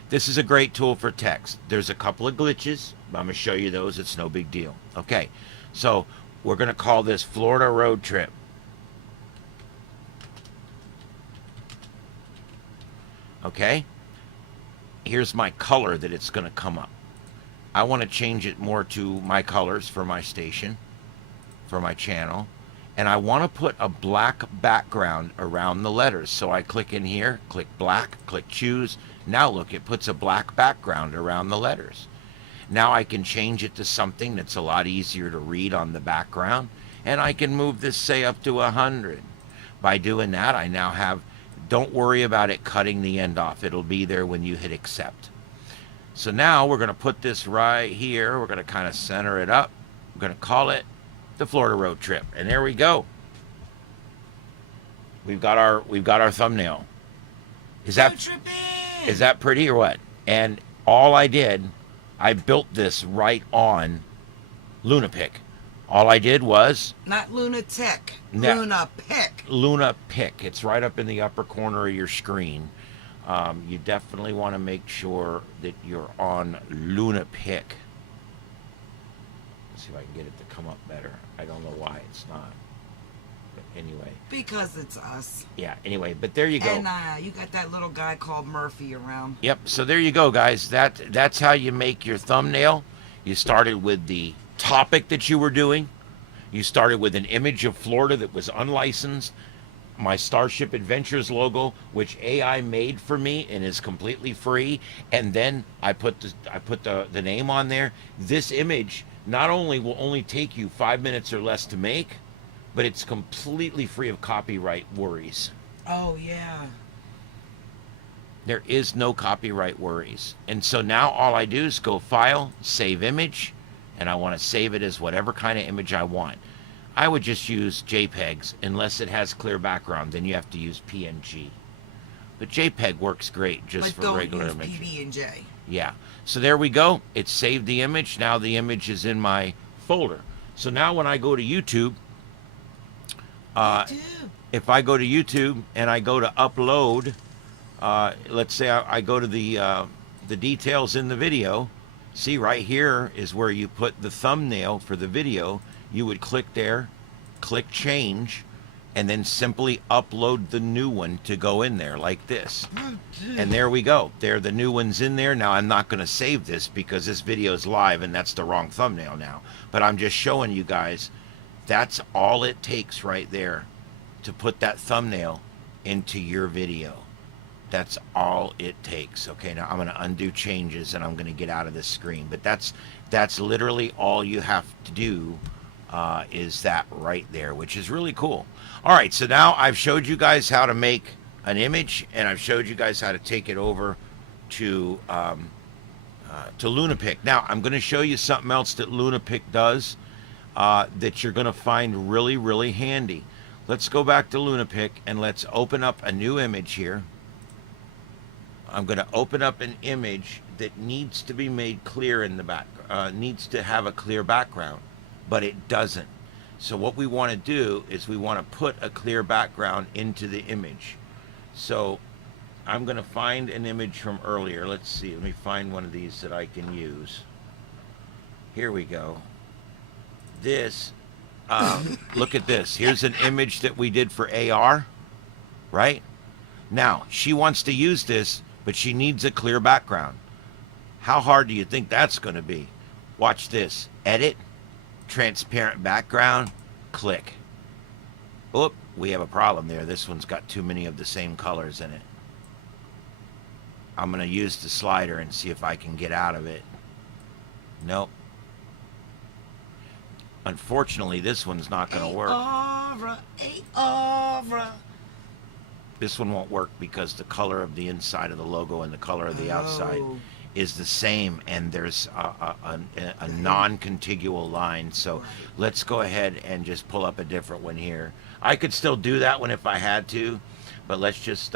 This is a great tool for text. There's a couple of glitches. I'm going to show you those. It's no big deal. Okay, so we're going to call this Florida Road Trip. Okay, here's my color that it's going to come up. I want to change it more to my colors for my station, for my channel. And I want to put a black background around the letters. So I click in here, click black, click choose. Now look, it puts a black background around the letters. Now I can change it to something that's a lot easier to read on the background. And I can move this, say, up to 100. By doing that, I now have, don't worry about it cutting the end off. It'll be there when you hit accept. So now we're going to put this right here. We're going to kind of center it up. We're going to call it the Florida Road Trip. And there we go. We've got our thumbnail. Is that pretty or what? And all I did, I built this right on LunaPic. All I did was not Lunatic, No. LunaPic. LunaPic. It's right up in the upper corner of your screen. You definitely want to make sure that you're on LunaPic. Let's see if I can get it to come up better. I don't know why it's not. But anyway. Because it's us. Yeah, anyway, but there you go. And you got that little guy called Murphy around. Yep, so there you go, guys. That's how you make your thumbnail. You started with the topic that you were doing. You started with an image of Florida that was unlicensed. My Starship Adventures logo, which AI made for me and is completely free. And then I put the name on there. This image not only will only take you 5 minutes or less to make, but it's completely free of copyright worries. Oh, yeah. There is no copyright worries. And so now all I do is go File, Save Image, and I want to save it as whatever kind of image I want. I would just use JPEGs unless it has clear background. Then you have to use PNG. But JPEG works great just for regular images. PB&J. Yeah. So there we go. It saved the image. Now the image is in my folder. So now when I go to YouTube, if I go to YouTube and I go to upload, let's say I go to the details in the video. See, right here is where you put the thumbnail for the video. You would click there, click change, and then simply upload the new one to go in there like this. And there we go. There, the new one's in there. Now I'm not going to save this because this video is live and that's the wrong thumbnail now. But I'm just showing you guys that's all it takes right there to put that thumbnail into your video. That's all it takes. Okay, now I'm going to undo changes and I'm going to get out of this screen. But that's literally all you have to do. Is that right there, which is really cool. All right, so now I've showed you guys how to make an image, and I've showed you guys how to take it over to LunaPic. Now I'm going to show you something else that LunaPic does that you're going to find really, really handy. Let's go back to LunaPic and let's open up a new image here. I'm going to open up an image that needs to be made clear in the back, needs to have a clear background, but it doesn't. So what we want to do is we want to put a clear background into the image. So I'm going to find an image from earlier. Let's see. Let me find one of these that I can use. Here we go. This, look at this. Here's an image that we did for AR, right? Now, she wants to use this, but she needs a clear background. How hard do you think that's going to be? Watch this. Edit, transparent background, click. Oop, we have a problem there. This one's got too many of the same colors in it. I'm going to use the slider and see if I can get out of it. Nope. Unfortunately, this one's not going to work. This one won't work because the color of the inside of the logo and the color of the outside is the same, and there's a non-contigual line. So let's go ahead and just pull up a different one here. I could still do that one if I had to, but let's just,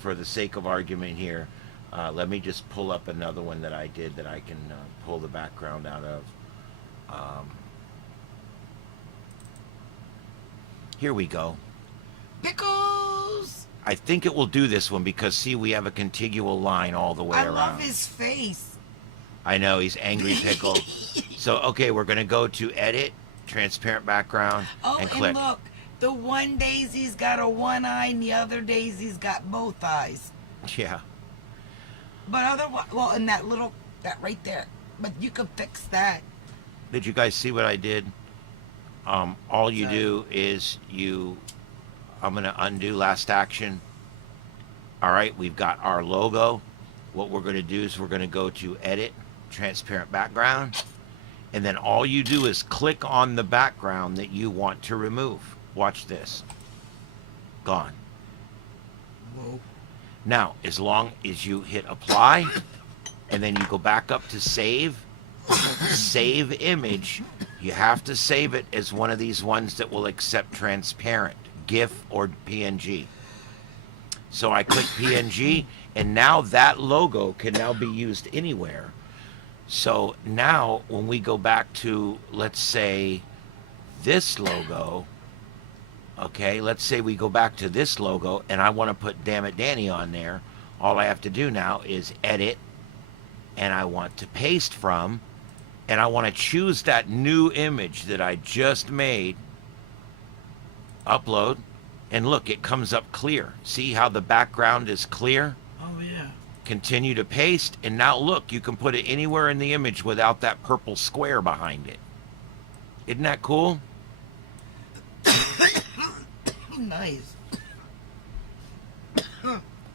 for the sake of argument here, let me just pull up another one that I did that I can pull the background out of. Here we go. Pickles! I think it will do this one because, see, we have a contigual line all the way around. I love his face. I know, he's Angry Pickle. So, okay, we're going to go to Edit, Transparent Background, and click. And look, the one daisy's got a one eye and the other daisy's got both eyes. Yeah. But otherwise, well, and that right there. But you could fix that. Did you guys see what I did? All you do is I'm going to undo last action. All right, we've got our logo. What we're going to do is we're going to go to Edit, Transparent Background, and then all you do is click on the background that you want to remove. Watch this. Gone. Whoa. Now, as long as you hit Apply, and then you go back up to Save, Save Image, you have to save it as one of these ones that will accept transparent, GIF or PNG. So I click PNG, and now that logo can now be used anywhere. So now when we go back to, let's say, this logo, okay, let's say we go back to this logo, and I want to put Damn It Danny on there. All I have to do now is edit, and I want to paste from, and I want to choose that new image that I just made, upload, and look, it comes up clear. See how the background is clear? Oh, yeah. Continue to paste, and now look, you can put it anywhere in the image without that purple square behind it. Isn't that cool? Nice.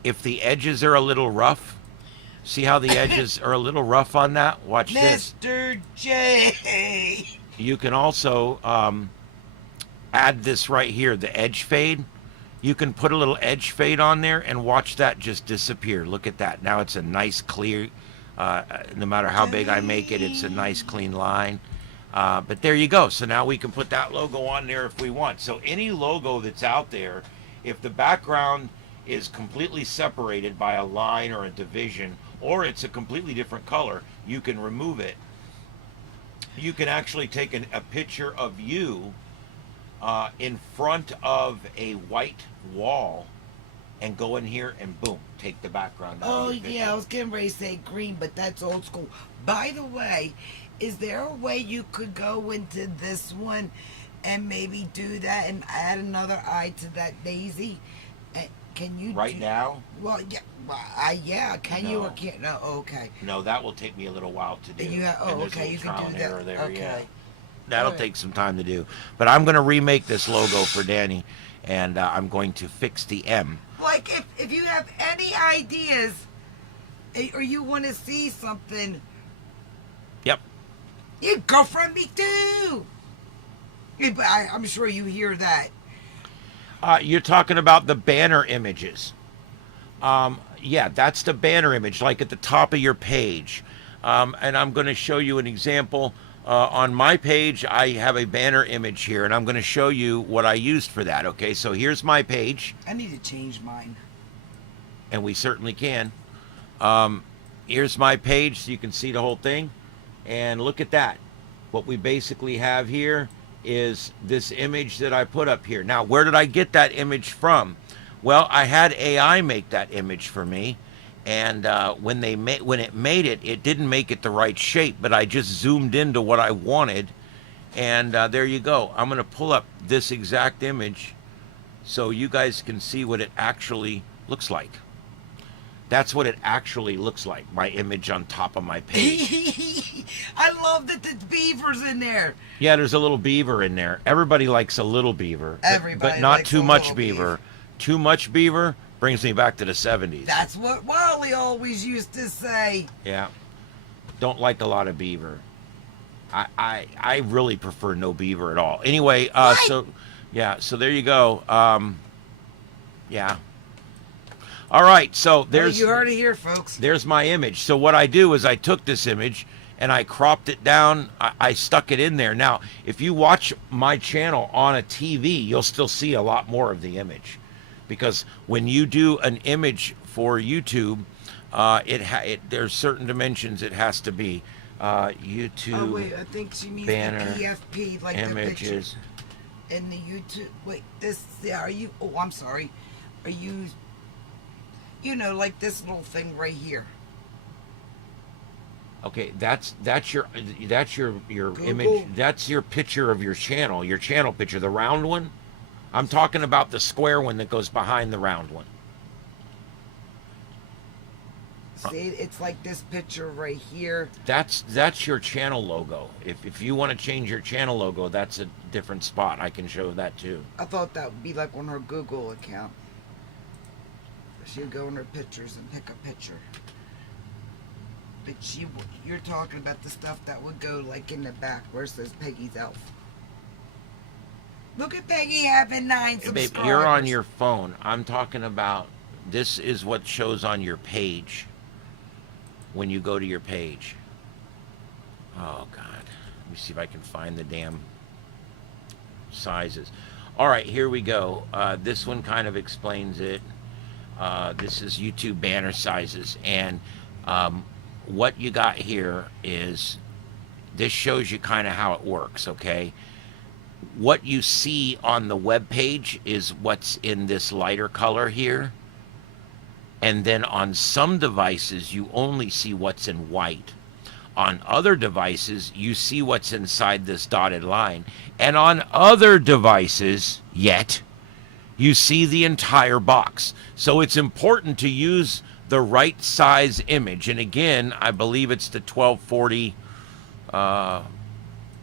If the edges are a little rough, see how the edges are a little rough on that? Watch this. Mr. J. You can also add this right here, the edge fade. You can put a little edge fade on there and watch that just disappear. Look at that. Now it's a nice clear, no matter how big I make it, it's a nice clean line. But there you go. So now we can put that logo on there if we want. So any logo that's out there, if the background is completely separated by a line or a division, or it's a completely different color, you can remove it. You can actually take a picture of you in front of a white wall and go in here and boom, take the background out. Oh, yeah, I was getting ready to say green, but that's old school. By the way, is there a way you could go into this one and maybe do that and add another eye to that daisy? Can you right now? Well, yeah, yeah. Can you or can't? No, okay. No, that will take me a little while to do. You have, oh, okay, you can do that. There, okay. Yeah. That'll take some time to do. But I'm going to remake this logo for Danny, and I'm going to fix the M. Like, if you have any ideas, or you want to see something, yep, you go from me too. I'm sure you hear that. You're talking about the banner images. Yeah, that's the banner image, like at the top of your page. And I'm going to show you an example. On my page, I have a banner image here, and I'm going to show you what I used for that. Okay, so here's my page. I need to change mine. And we certainly can. here's my page so you can see the whole thing. And look at that. What we basically have here is this image that I put up here. Now, where did I get that image from? Well, I had AI make that image for me. And when it made it, it didn't make it the right shape, but I just zoomed into what I wanted. And there you go. I'm going to pull up this exact image so you guys can see what it actually looks like. That's what it actually looks like, my image on top of my page. I love that the beaver's in there. Yeah, there's a little beaver in there. Everybody likes a little beaver, but not likes too a much little beaver. Too much beaver brings me back to the 70s. That's what Wally always used to say. Yeah, don't like a lot of beaver. I really prefer no beaver at all. Anyway, so there you go. Yeah. All right, so there's... you heard it here, folks. There's my image. So what I do is I took this image and I cropped it down. I stuck it in there. Now, if you watch my channel on a TV, you'll still see a lot more of the image. Because when you do an image for YouTube, there's certain dimensions it has to be. YouTube. Oh, wait, I think she means banner, the PFP, like images. The picture. In the YouTube... Wait, this... Are you... Oh, I'm sorry. Are you... You know, like this little thing right here. Okay, that's your Google. image. That's your picture of your channel picture, the round one. I'm talking about the square one that goes behind the round one. See, it's like this picture right here. That's your channel logo. If you want to change your channel logo, that's a different spot. I can show that too. I thought that would be like on her Google account. She would go in her pictures and pick a picture. But you're talking about the stuff that would go like in the back. Where it says Peggy's Elf. Look at Peggy having 9 subscribers. Babe, you're on your phone. I'm talking about, this is what shows on your page when you go to your page. Oh, God. Let me see if I can find the damn sizes. All right, here we go. This one kind of explains it. This is YouTube banner sizes, and what you got here is, this shows you kind of how it works, okay? What you see on the web page is what's in this lighter color here, and then on some devices you only see what's in white. On other devices you see what's inside this dotted line, and on other devices yet you see the entire box. So it's important to use the right size image. And again, I believe it's the 1240.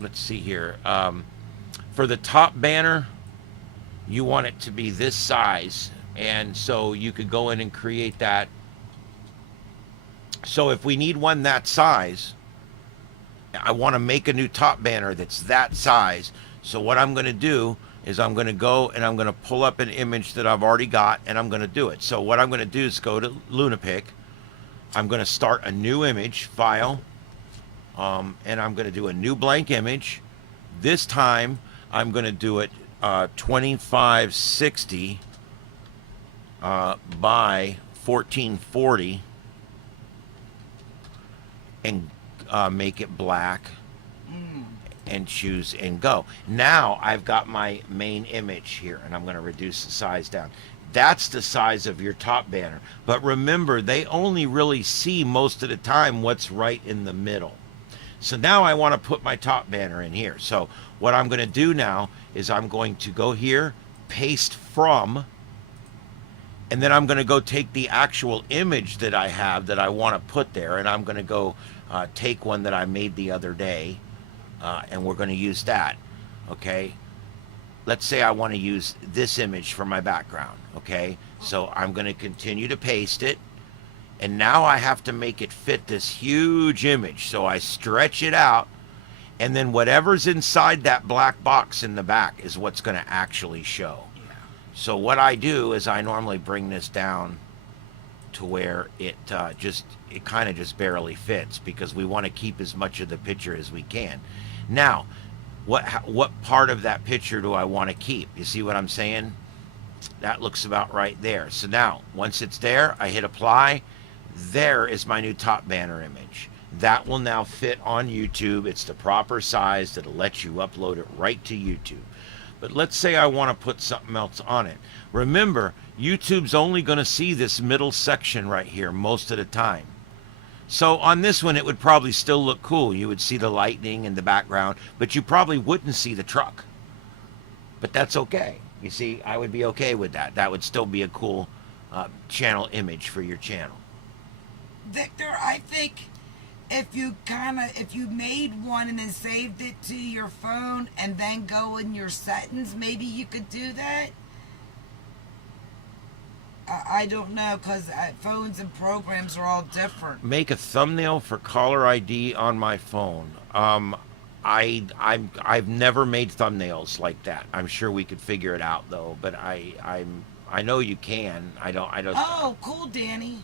Let's see here. For the top banner, you want it to be this size. And so you could go in and create that. So if we need one that size, I want to make a new top banner that's that size. So what I'm going to do is I'm going to go and I'm going to pull up an image that I've already got, and I'm going to do it. So what I'm going to do is go to Lunapic. I'm going to start a new image file, and I'm going to do a new blank image. This time I'm going to do it 2560 by 1440, and make it black. And choose and go. Now I've got my main image here, and I'm going to reduce the size down. That's the size of your top banner. But remember, they only really see most of the time what's right in the middle. So now I want to put my top banner in here. So what I'm going to do now is I'm going to go here, paste from, and then I'm going to go take the actual image that I have that I want to put there, and I'm going to go take one that I made the other day. And we're going to use that, okay? Let's say I want to use this image for my background, okay? So I'm going to continue to paste it, and now I have to make it fit this huge image. So I stretch it out, and then whatever's inside that black box in the back is what's going to actually show. Yeah. So what I do is I normally bring this down to where it kind of just barely fits, because we want to keep as much of the picture as we can. Now, what part of that picture do I want to keep? You see what I'm saying? That looks about right there. So now, once it's there, I hit apply. There is my new top banner image. That will now fit on YouTube. It's the proper size that'll let you upload it right to YouTube. But let's say I want to put something else on it. Remember, YouTube's only going to see this middle section right here most of the time. So on this one, it would probably still look cool. You would see the lightning in the background, but you probably wouldn't see the truck. But that's okay. You see, I would be okay with that. That would still be a cool channel image for your channel. Victor, I think if you made one and then saved it to your phone and then go in your settings, maybe you could do that. I don't know, because phones and programs are all different. Make a thumbnail for caller ID on my phone. I've never made thumbnails like that. I'm sure we could figure it out though, but I know you can. I don't. Oh, cool, Danny.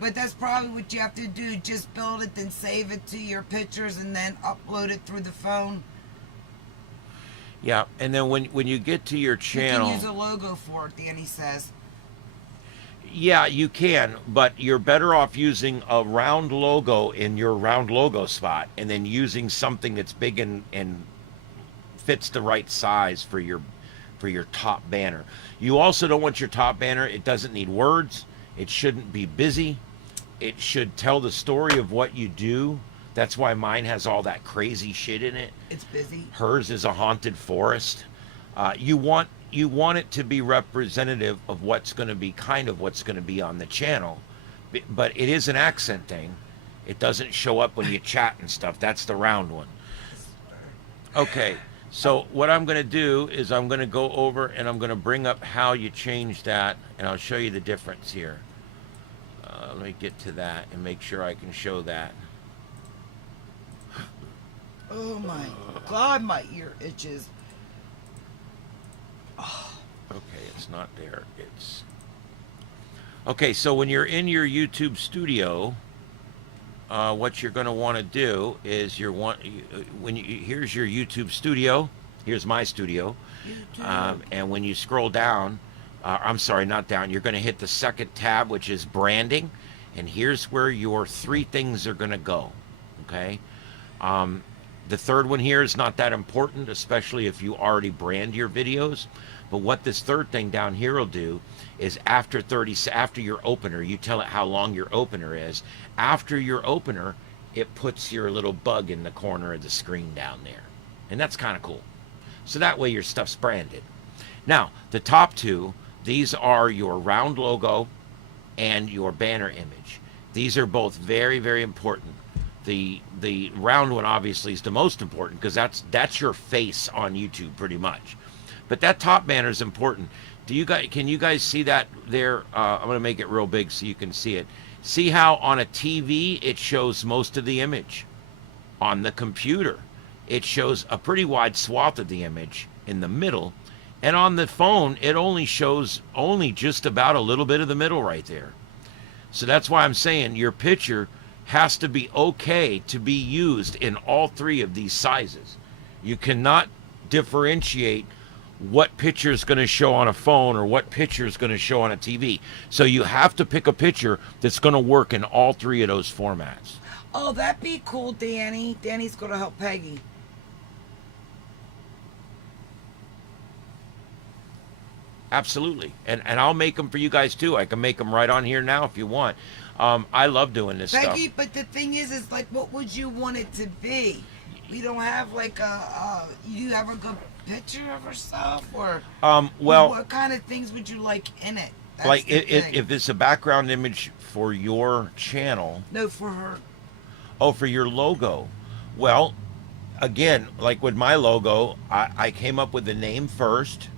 But that's probably what you have to do. Just build it, then save it to your pictures, and then upload it through the phone. Yeah, and then when you get to your channel, you can use a logo for it, Danny says. Yeah, you can, but you're better off using a round logo in your round logo spot, and then using something that's big and fits the right size for your top banner. You also don't want your top banner, it doesn't need words. It shouldn't be busy. It should tell the story of what you do. That's why mine has all that crazy shit in it. It's busy. Hers is a haunted forest. You want it to be representative of what's going to be on the channel, but it is an accent thing. It doesn't show up when you chat and stuff. That's the round one. Okay, so what I'm going to do is I'm going to go over and I'm going to bring up how you change that, and I'll show you the difference here. Let me get to that and make sure I can show that. Oh my God, my ear itches. Okay, it's not there. It's okay. So when you're in your YouTube studio, what you're going to want to do is here's your YouTube studio. Here's my studio, and when you scroll down, I'm sorry, not down. You're going to hit the second tab, which is branding, and here's where your 3 things are going to go. Okay. The third one here is not that important, especially if you already brand your videos. But what this third thing down here will do is after your opener, you tell it how long your opener is. After your opener, it puts your little bug in the corner of the screen down there. And that's kind of cool. So that way your stuff's branded. Now, the top 2, these are your round logo and your banner image. These are both very, very important. The round one obviously is the most important because that's your face on YouTube pretty much. But that top banner is important. Can you guys see that there? I'm going to make it real big so you can see it. See how on a TV it shows most of the image. On the computer, it shows a pretty wide swath of the image in the middle. And on the phone, it only shows just about a little bit of the middle right there. So that's why I'm saying your picture has to be okay to be used in all 3 of these sizes. You cannot differentiate what picture is going to show on a phone or what picture is going to show on a TV. So you have to pick a picture that's going to work in all 3 of those formats. Oh, that'd be cool, Danny. Danny's going to help Peggy. Absolutely. And I'll make them for you guys too. I can make them right on here now if you want. I love doing this stuff. Peggy, but the thing is like, what would you want it to be? We don't have like you have a good picture of herself, or well, what kind of things would you like in it? That's like if it's a background image for your channel. No, for her. Oh, for your logo. Well, again, like with my logo, I came up with the name first,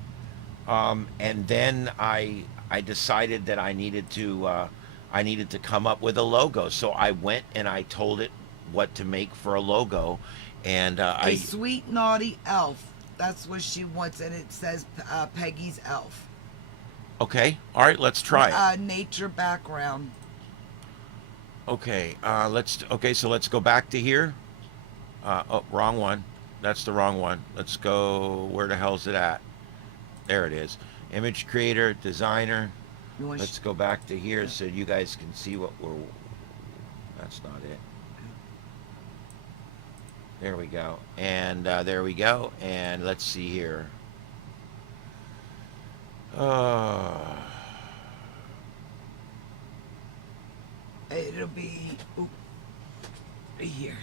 and then I decided that I needed to come up with a logo. So I went and I told it what to make for a logo, and a sweet naughty elf. That's what she wants, and it says Peggy's elf. Okay, all right, let's try it. Nature background. Okay, so let's go back to here. Oh, wrong one. That's the wrong one. Let's go. Where the hell's it at? There it is. Image creator, designer. You want Let's go back to here so you guys can see what we're. That's not it. There we go. And there we go. And let's see here. it'll be here.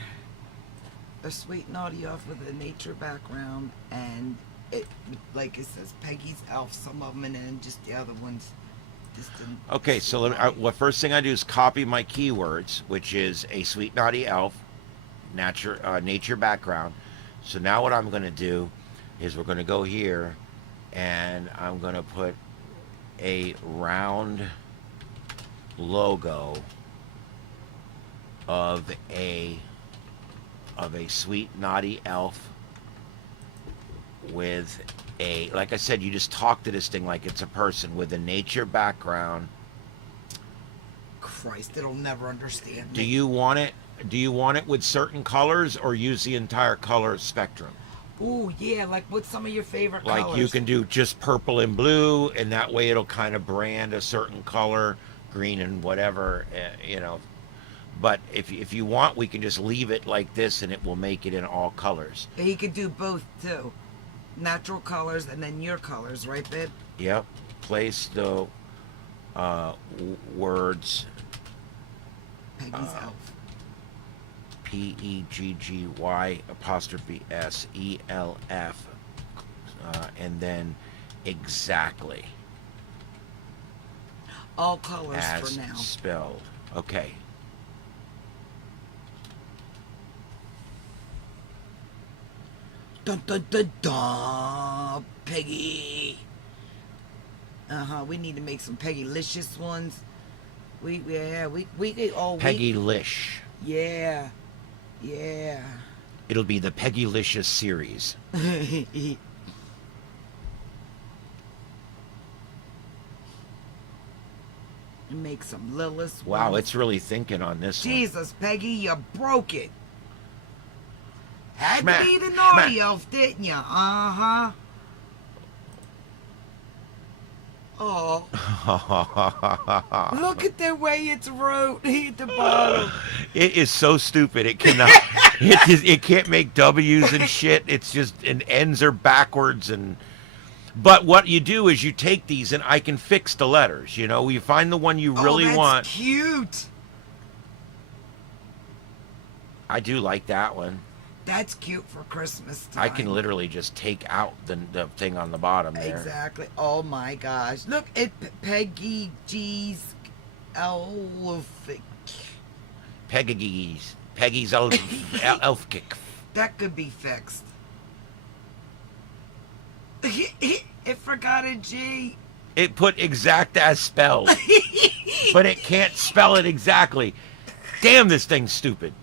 A sweet naughty elf with a nature background, and it like it says Peggy's elf, some of them, and then just the other ones. Okay, so what first thing I do is copy my keywords, which is a sweet naughty elf, nature background. So now what I'm going to do is we're going to go here, and I'm going to put a round logo of a sweet naughty elf with a, like I said, you just talk to this thing like it's a person with a nature background. Christ, it'll never understand me. Do you want it with certain colors or use the entire color spectrum? Ooh, yeah, like what's some of your favorite Like colors? you can do just purple and blue, and that way it'll kind of brand a certain color, green and whatever, you know. But if you want, we can just leave it like this, and it will make it in all colors. He could do both too. Natural colors and then your colors, right, babe? Yep. Place the words Peggy's elf. PEGGY''SELF, and then exactly All colors as for now. spelled. Okay. Dun dun dun dun, Peggy. We need to make some Peggy-licious ones. We all Peggy Lish. Yeah. It'll be the Peggy Licious series. Make some Lilith. Wow, ones. it's really thinking on this one. Jesus, Peggy, you broke it. Had Schmack, to be the naughty schmack. elf, didn't you? Oh, look at the way it's wrote at the bottom. It is so stupid. It cannot. It can't make W's and shit. It's just, and N's are backwards. And but what you do is you take these, and I can fix the letters. You know, you find the one you really that's want. Cute. I do like that one. That's cute for Christmas time. I can literally just take out the thing on the bottom there. Exactly. Oh my gosh. Look at Peggy G's Elfic. Peggy's elf kick. That could be fixed. It forgot a G. It put exact as spelled, but it can't spell it exactly. Damn, this thing's stupid.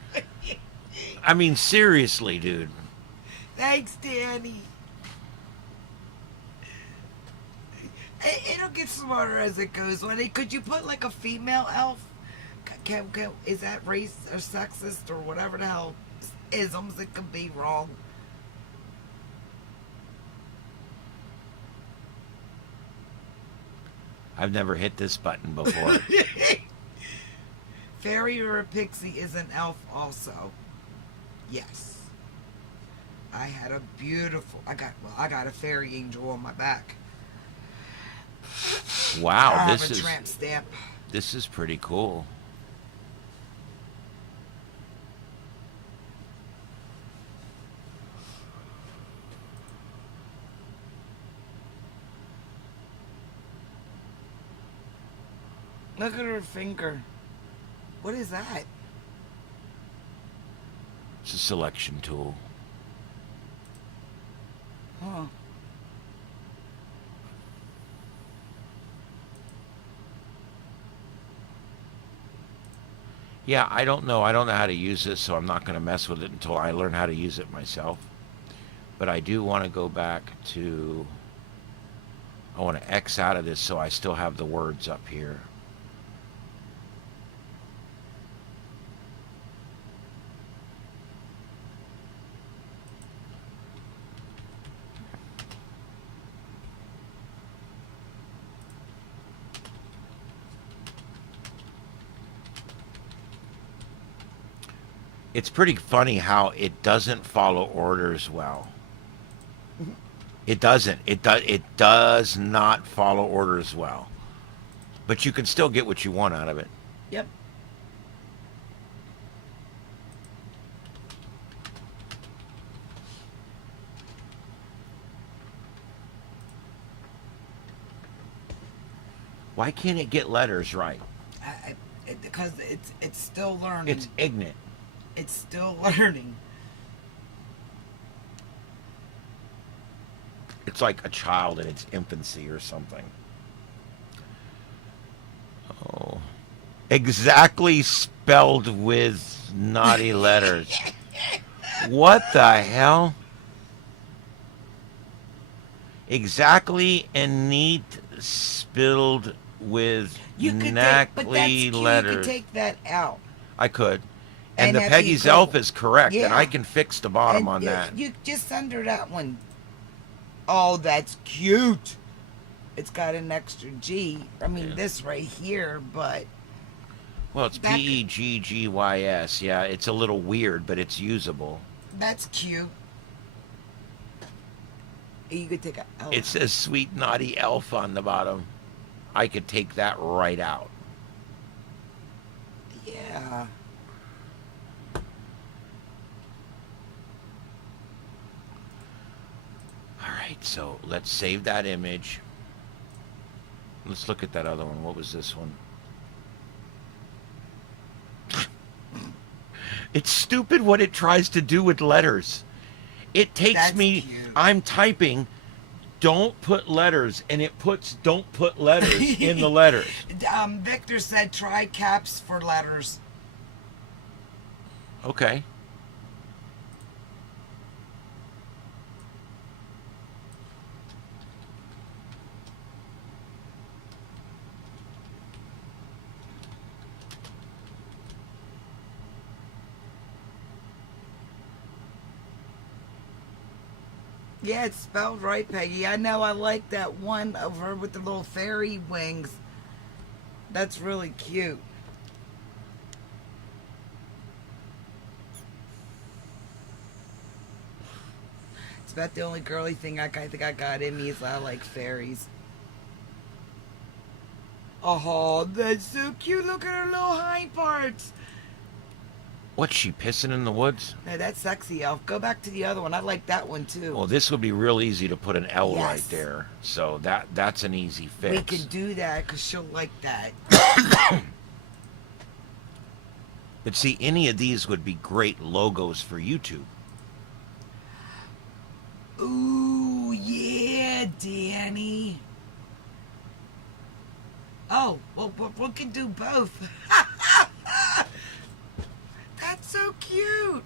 I mean, seriously, dude. Thanks, Danny. It'll get smarter as it goes. Could you put like a female elf? Is that race or sexist or whatever the hell isms it could be wrong? I've never hit this button before. Fairy or a pixie is an elf also. Yes. I had a beautiful. I got a fairy angel on my back. Wow, I this have a is tramp stamp. this is pretty cool. Look at her finger. What is that? It's a selection tool. Huh. Yeah, I don't know. I don't know how to use this, so I'm not going to mess with it until I learn how to use it myself. But I do want to go back to... I want to X out of this so I still have the words up here. It's pretty funny how it doesn't follow orders well. It doesn't. It does not follow orders well. But you can still get what you want out of it. Yep. Why can't it get letters right? Because it's still learning. It's ignorant. It's still learning. It's like a child in its infancy or something. Oh. Exactly spelled with naughty letters. What the hell? Exactly and neat spelled with You could take, but that's knackly cute. letters. You could take that out. I could. And And the have Peggy's you go- Elf is correct, and Yeah. I can fix the bottom And on that. You just under that one. Oh, that's cute. It's got an extra G. I mean, Yeah. this right here, but Well, it's that- Peggys. Yeah, it's a little weird, but it's usable. that's cute. You could take a. Oh, It says sweet naughty elf on the bottom. I could take that right out. yeah. All right, so let's save that image. Let's look at that other one. What was this one? It's stupid what it tries to do with letters. It takes That's me, cute. I'm typing, don't put letters, and it puts don't put letters in the letters. Victor said try caps for letters. Okay. Yeah, it's spelled right, Peggy. I know. I like that one of her with the little fairy wings. That's really cute. It's about the only girly thing I think I got in me is I like fairies. Oh, that's so cute. Look at her little hind parts. What's she pissing in the woods? Now, that's sexy, Elf. Go back to the other one. I like that one, too. Well, this would be real easy to put an L right Yes. there. So that's an easy fix. We can do that because she'll like that. But see, any of these would be great logos for YouTube. Ooh, yeah, Danny. Oh, well, we can do both. That's so cute.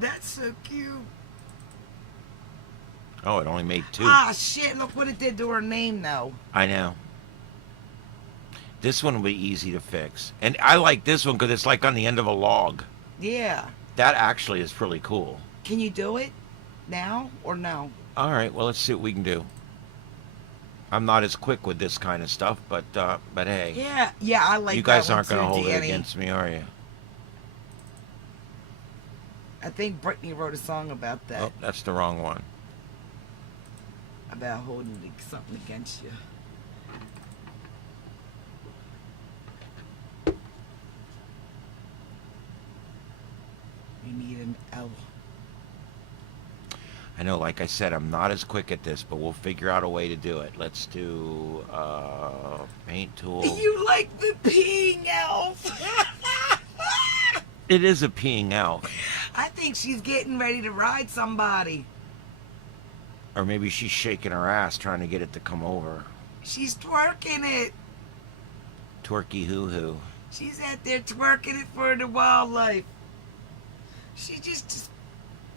That's so cute. Oh, it only made two. Ah, shit, look what it did to her name, though. I know. This one will be easy to fix. And I like this one because it's like on the end of a log. Yeah. That actually is pretty cool. Can you do it now or no? All right, well, let's see what we can do. I'm not as quick with this kind of stuff, but hey. Yeah, I like you guys that one aren't going to too, hold it Danny. against me, are you? I think Brittany wrote a song about that. Oh, that's the wrong one. About holding something against you. You need an L. I know, like I said, I'm not as quick at this, but we'll figure out a way to do it. Let's do paint tool. You like the peeing elf? It is a peeing elf. I think she's getting ready to ride somebody. Or maybe she's shaking her ass trying to get it to come over. She's twerking it. Twerky hoo-hoo. She's out there twerking it for the wildlife. She's just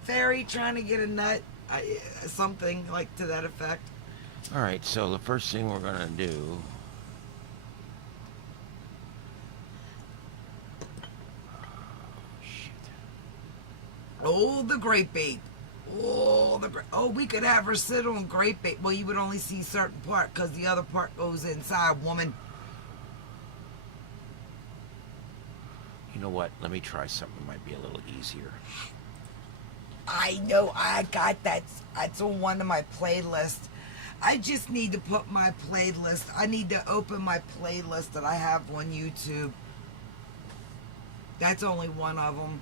fairy trying to get a nut. Something like to that effect. All right, so the first thing we're going to do... Oh, the grape bait. Oh, we could have her sit on grape bait. Well, you would only see certain part because the other part goes inside, woman. You know what? Let me try something that might be a little easier. I know I got that. It's on one of my playlists. I just need to put my playlist. I need to open my playlist that I have on YouTube. That's only one of them.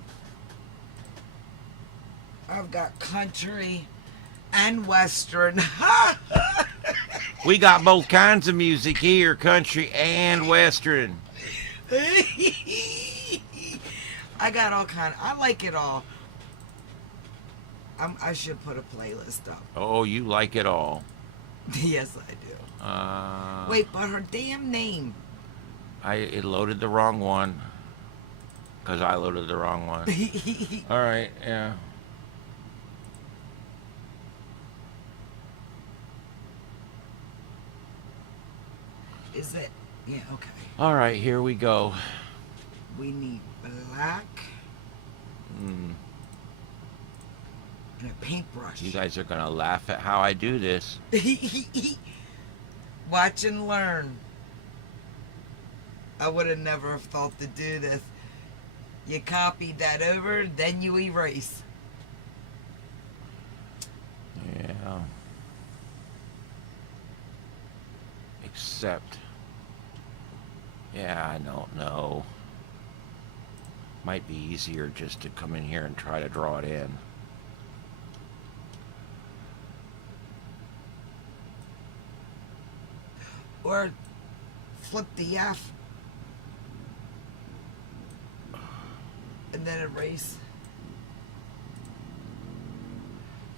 I've got country and western. We got both kinds of music here, country and western. I got all kind. I like it all. I should put a playlist up. Oh, you like it all. Yes, I do. Wait, but her damn name. It loaded the wrong one. Because I loaded the wrong one. All right, yeah. Is it? Yeah, okay. All right, here we go. We need black Mm, and a paintbrush. you guys are going to laugh at how I do this. Watch and learn. I would have never thought to do this. You copy that over, then you erase. Yeah. Except, yeah, I don't know. Might be easier just to come in here and try to draw it in. Or flip the F. And then erase.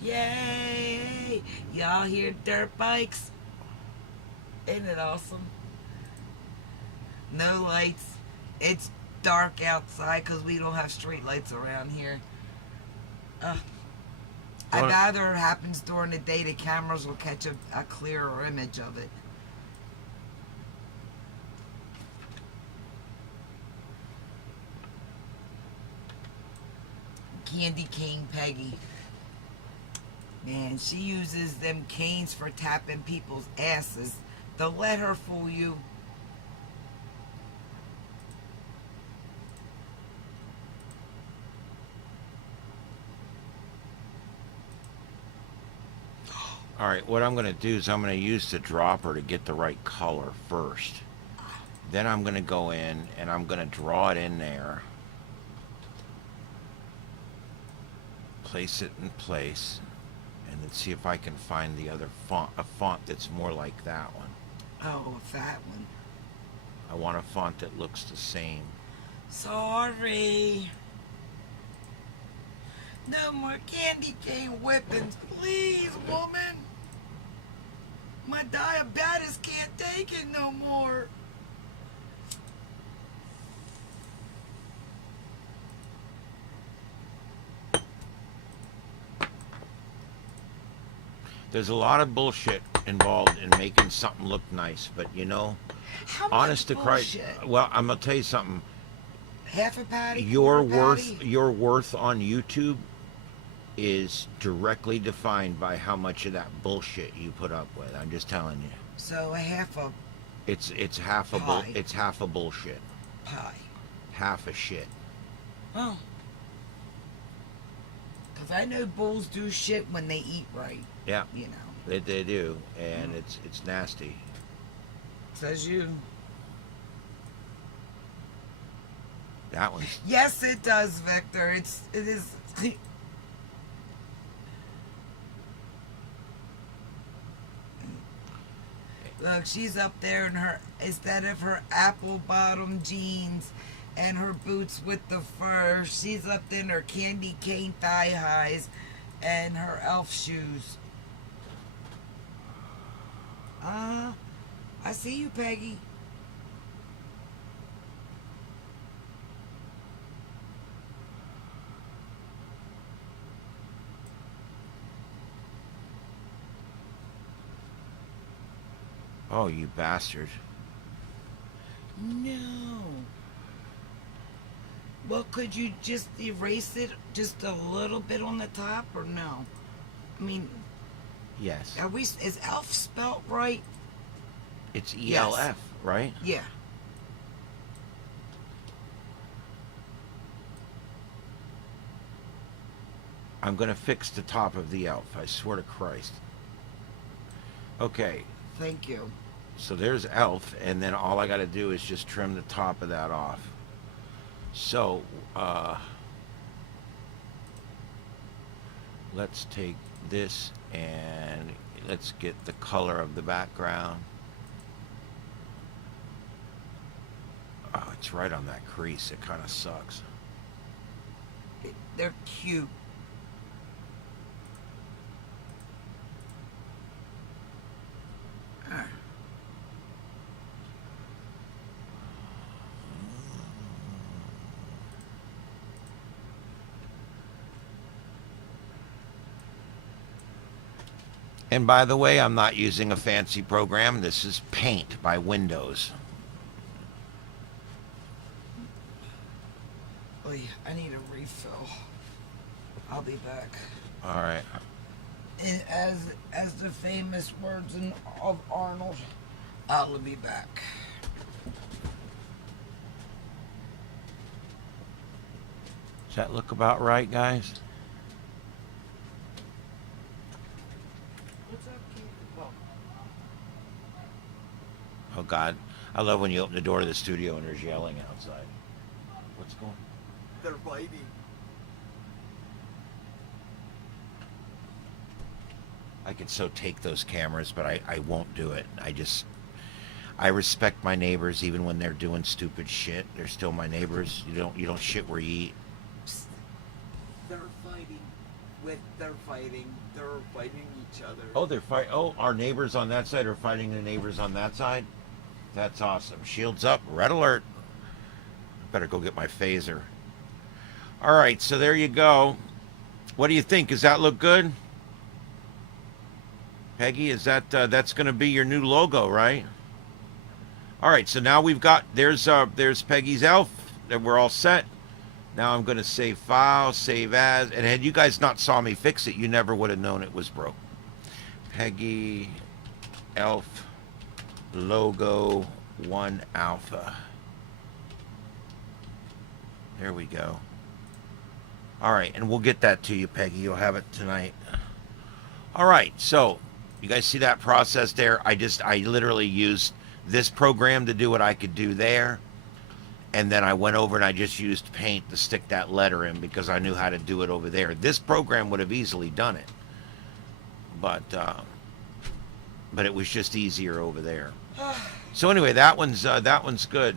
Yay! Y'all hear dirt bikes? Ain't it awesome? No lights. It's dark outside because we don't have street lights around here. I'd What- rather it happens during the day. The cameras will catch a clearer image of it. Candy cane Peggy. Man, she uses them canes for tapping people's asses. Don't let her fool you. All right, what I'm going to do is I'm going to use the dropper to get the right color first. Then I'm going to go in and I'm going to draw it in there. Place it in place. And then see if I can find the other font, a font that's more like that one. Oh, a fat one. I want a font that looks the same. Sorry. No more candy cane whippings, please, woman. My diabetes can't take it no more. There's a lot of bullshit involved in making something look nice, but you know, How honest to much Christ, bullshit? well, I'm gonna tell you something. Half a patty. Your quarter worth, patty? your worth on YouTube is directly defined by how much of that bullshit you put up with. I'm just telling you. So a half a It's half a Pie. it's half a bullshit, pie. half a shit. Oh. Because I know bulls do shit when they eat right, Yeah, you know. they do, and it's nasty. Says you. That one's Yes, it does, Victor. It is. Look, she's up there in her, instead of her apple bottom jeans and her boots with the fur, she's up in her candy cane thigh highs and her elf shoes. I see you, Peggy. oh, you bastard. No. Well, could you just erase it just a little bit on the top, or no? I mean, Yes, are we? Is elf spelt right? it's Yes. ELF, right? Yeah. I'm going to fix the top of the elf. I swear to Christ. Okay, Thank you. so there's elf, and then all I got to do is just trim the top of that off. So, let's take this and let's get the color of the background. Oh, it's right on that crease. It kind of sucks. They're cute. And by the way, I'm not using a fancy program. This is Paint by Windows. Oy, I need a refill. I'll be back. All right. As the famous words of Arnold, I'll be back. Does that look about right, guys? What's up, Kate? Well, Oh, God. I love when you open the door to the studio and there's yelling outside. What's going on? They're fighting. I could so take those cameras, but I won't do it. I respect my neighbors even when they're doing stupid shit. They're still my neighbors. You don't shit where you eat. They're fighting. They're fighting each other. Oh, they're fight. Oh, our neighbors on that side are fighting the neighbors on that side. That's awesome. Shields up. Red alert. Better go get my phaser. All right, so there you go. What do you think? Does that look good? Peggy, is that that's going to be your new logo, right? All right, so now we've got there's Peggy's elf, and we're all set. Now I'm going to save file, save as, and had you guys not saw me fix it, you never would have known it was broke. Peggy elf logo 1 alpha. There we go. All right, and we'll get that to you, Peggy. You'll have it tonight. All right, so you guys see that process there? I literally used this program to do what I could do there. And then I went over and I just used Paint to stick that letter in because I knew how to do it over there. This program would have easily done it. But it was just easier over there. So anyway, that one's good.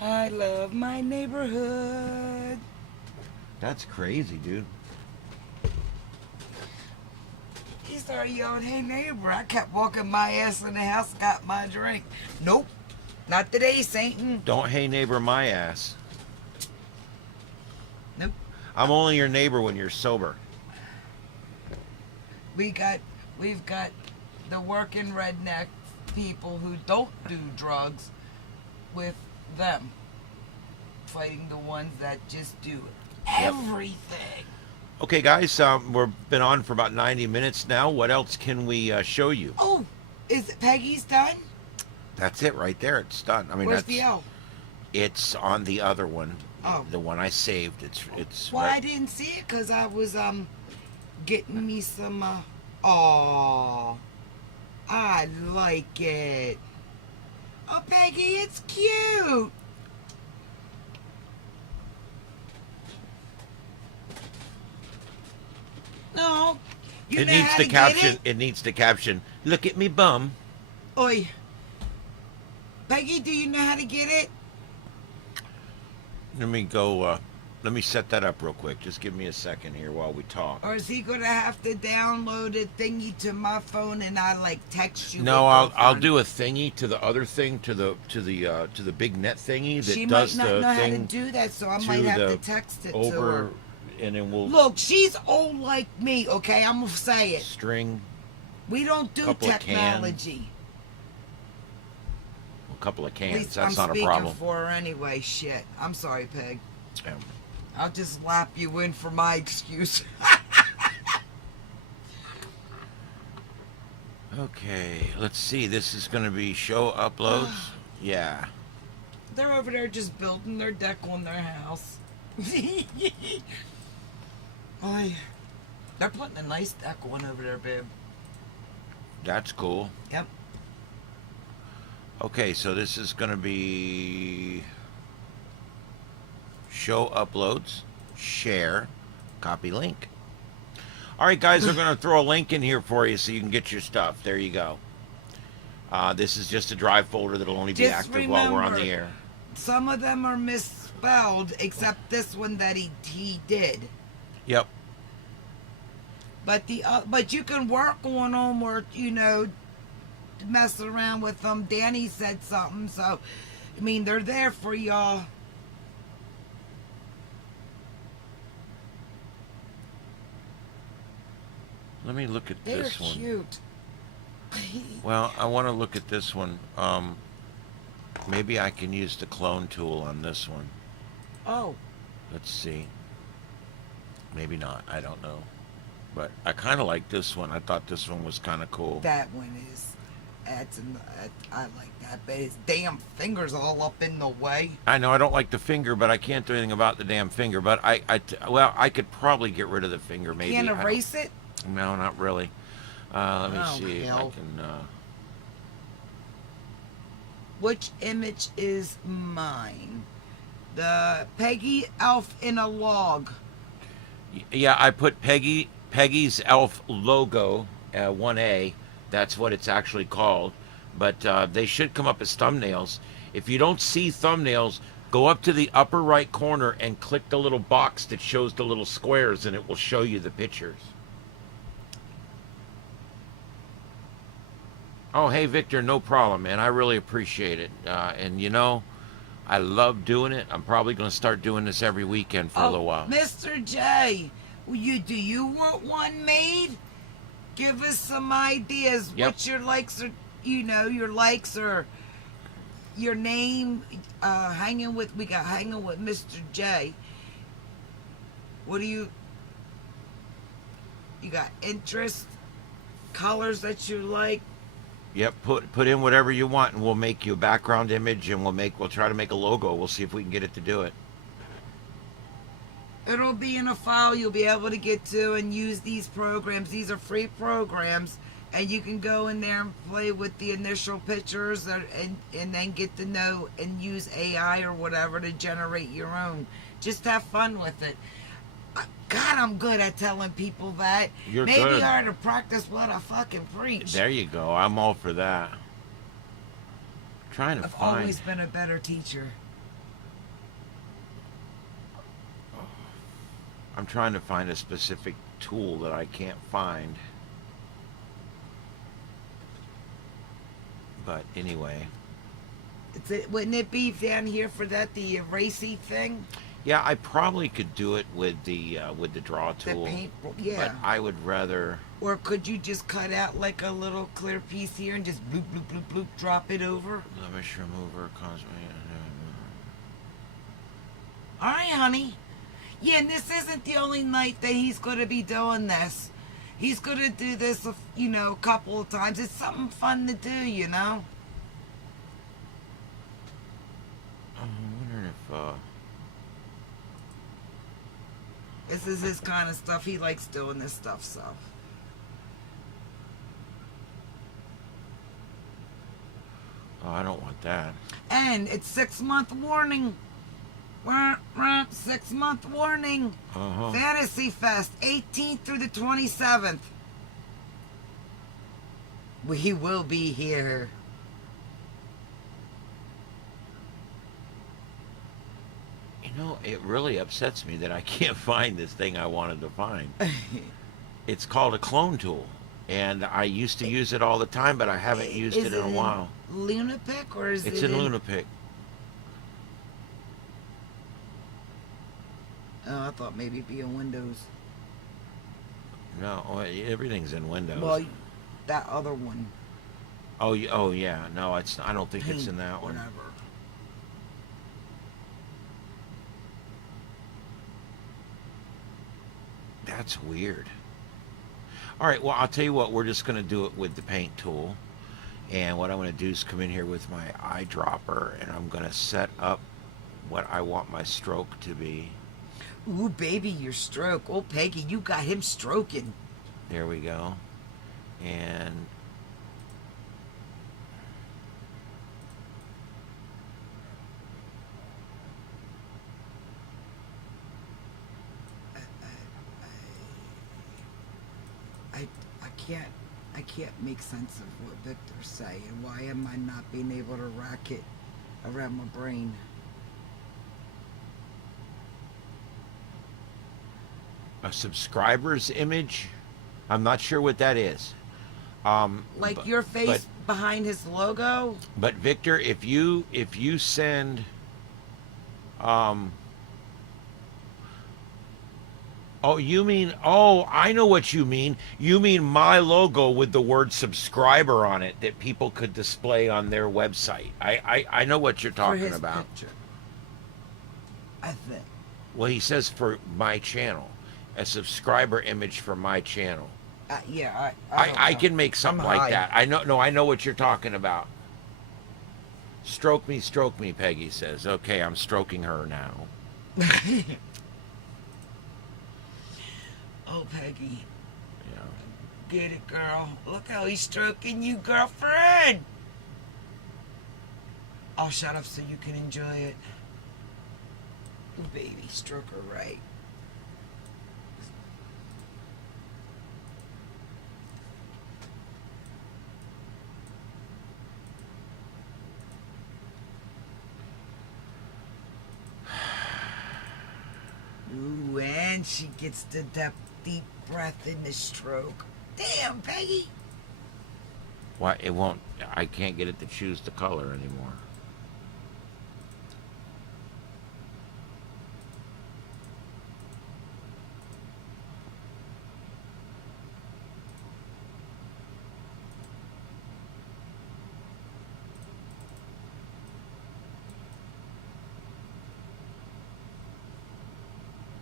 I love my neighborhood. That's crazy, dude. He started yelling, "Hey neighbor!" I kept walking my ass in the house, got my drink. Nope, not today, Satan. Don't hey neighbor my ass. Nope. I'm only your neighbor when you're sober. We've got the working redneck people who don't do drugs with them fighting the ones that just do everything. Okay, guys, we've been on for about 90 minutes now. What else can we show you? Oh, is it Peggy's done? That's it right there. It's done. I mean, Where's that's the L? it's on the other one. Oh. The one I saved. It's Well, I right. didn't see it because I was getting me some oh, I like it. Oh, Peggy, it's cute. No, you It know needs how the to caption. Get It needs the caption. Look at me bum. it? Oi, Peggy, do you know how to get it? Let me go. Let me set that up real quick. Just give me a second here while we talk. Or is he gonna have to download a thingy to my phone and I like text you? No, with I'll the do a thingy to the other thing to the big net thingy that She does might not the know how to thing do that, so I to might have the to text it to over, her. and then we'll Look, she's old like me, okay? I'm gonna say it. string We don't do Couple of technology. a couple of At cans. least That's I'm not a speaking problem. for her anyway. Shit. I'm sorry, Peg. Um, I'll just lap you in for my excuse. Okay, let's see. This is going to be show uploads. Yeah. They're over there just building their deck on their house. Oy. They're putting a nice deck on over there, babe. That's cool. Yep. Okay, so this is going to be show uploads, share, copy link. All right, guys, we're going to throw a link in here for you so you can get your stuff. There you go. This is just a drive folder that'll only be Just active while we're on the remember, air. Some of them are misspelled, except this one that he did. Yep. But you can work on them, or mess around with them. Danny said something, so I mean they're there for y'all. Let me look at They're this one. cute. Well, I want to look at this one. Maybe I can use the clone tool on this one. Oh, Let's see. Maybe not. I don't know. But I kind of like this one. I thought this one was kind of cool. that one is. I like that, but his damn fingers all up in the way. I know I don't like the finger, but I can't do anything about the damn finger. But I could probably get rid of the finger. Maybe. Can't I don't- erase it. No, not really. Let me Oh, see if I hell. can. Which image is mine? The Peggy Elf in a log. Yeah, I put Peggy's Elf logo, 1A. That's what it's actually called. But they should come up as thumbnails. If you don't see thumbnails, go up to the upper right corner and click the little box that shows the little squares, and it will show you the pictures. Oh, hey, Victor, no problem, man. I really appreciate it. And, I love doing it. I'm probably going to start doing this every weekend for a little while. Mr. J, do you want one made? Give us some ideas. Yep. What your likes are, your likes or your name. We got hanging with Mr. J. What do you got interest, colors that you like? Yep, put in whatever you want, and we'll make you a background image, and we'll try to make a logo. We'll see if we can get it to do it. It'll be in a file you'll be able to get to and use these programs. These are free programs, and you can go in there and play with the initial pictures and then get to know and use AI or whatever to generate your own. Just have fun with it. God, I'm good at telling people that. You're Maybe good. I ought to practice what I fucking preach. There you go. I'm all for that. Trying to I've find. always been a better teacher. I'm trying to find a specific tool that I can't find. But anyway. Wouldn't it be down here for that, the erasey thing? Yeah, I probably could do it with the draw The tool. paint, yeah. But I would rather. Or could you just cut out like a little clear piece here and just bloop, bloop, bloop, bloop, drop it over? Blemish remover, cosmetic. All right, honey. Yeah, and this isn't the only night that he's going to be doing this. He's going to do this, a couple of times. It's something fun to do, I'm wondering if. This is his kind of stuff. He likes doing this stuff, so. Oh, I don't want that. And it's 6-month warning. 6-month warning. Uh-huh. Fantasy Fest, 18th through the 27th. We will be here. It really upsets me that I can't find this thing I wanted to find. It's called a clone tool, and I used to use it all the time, but I haven't used it in a while. Lunapic, or is It's it in Lunapic. Oh, I thought maybe it'd be in Windows. No, everything's in Windows. Well, that other one. Oh, yeah. No, it's. I don't think it's in that one. Whatever. That's weird. All right, well, I'll tell you what. We're just going to do it with the paint tool. And what I'm going to do is come in here with my eyedropper, and I'm going to set up what I want my stroke to be. Ooh, baby, your stroke. Oh, Peggy, you got him stroking. There we go. And I, I can't make sense of what Victor's saying. Why am I not being able to rack it around my brain? a subscriber's image. I'm not sure what that is. Like but- your face behind his logo? But Victor, if you send, oh, you mean, oh, I know what you mean. You mean my logo with the word subscriber on it that people could display on their website. I know what you're For talking his about. picture. I think. Well, he says for my channel, a subscriber image for my channel. Yeah, I don't I know. can make something I'm like high. that. I know. No, I know what you're talking about. Stroke me, Peggy says. Okay, I'm stroking her now. Oh, Peggy. Yeah. Get it, girl. Look how he's stroking you, girlfriend. I'll shut up so you can enjoy it. Ooh, baby, stroke her right. Ooh, and she gets the deep breath in the stroke. Damn, Peggy. Why it won't? I can't get it to choose the color anymore.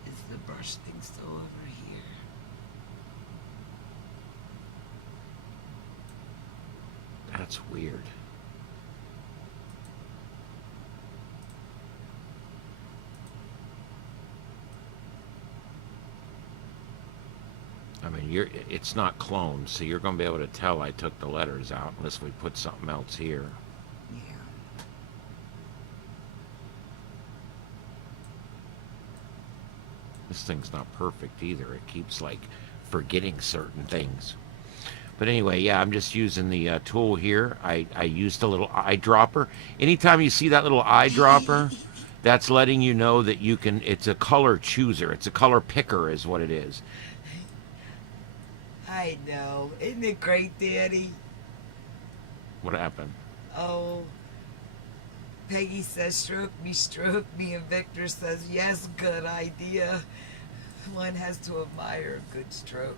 Is the brush thing still over here? That's weird. I mean, it's not cloned, so you're going to be able to tell I took the letters out unless we put something else here. Yeah. This thing's not perfect either. It keeps like forgetting certain things. But anyway, yeah, I'm just using the tool here. I used a little eyedropper. Anytime you see that little eyedropper, that's letting you know that you can, it's a color chooser. It's a color picker is what it is. I know. Isn't it great, Daddy? What happened? Oh, Peggy says, stroke me, and Victor says, yes, good idea. One has to admire a good stroke.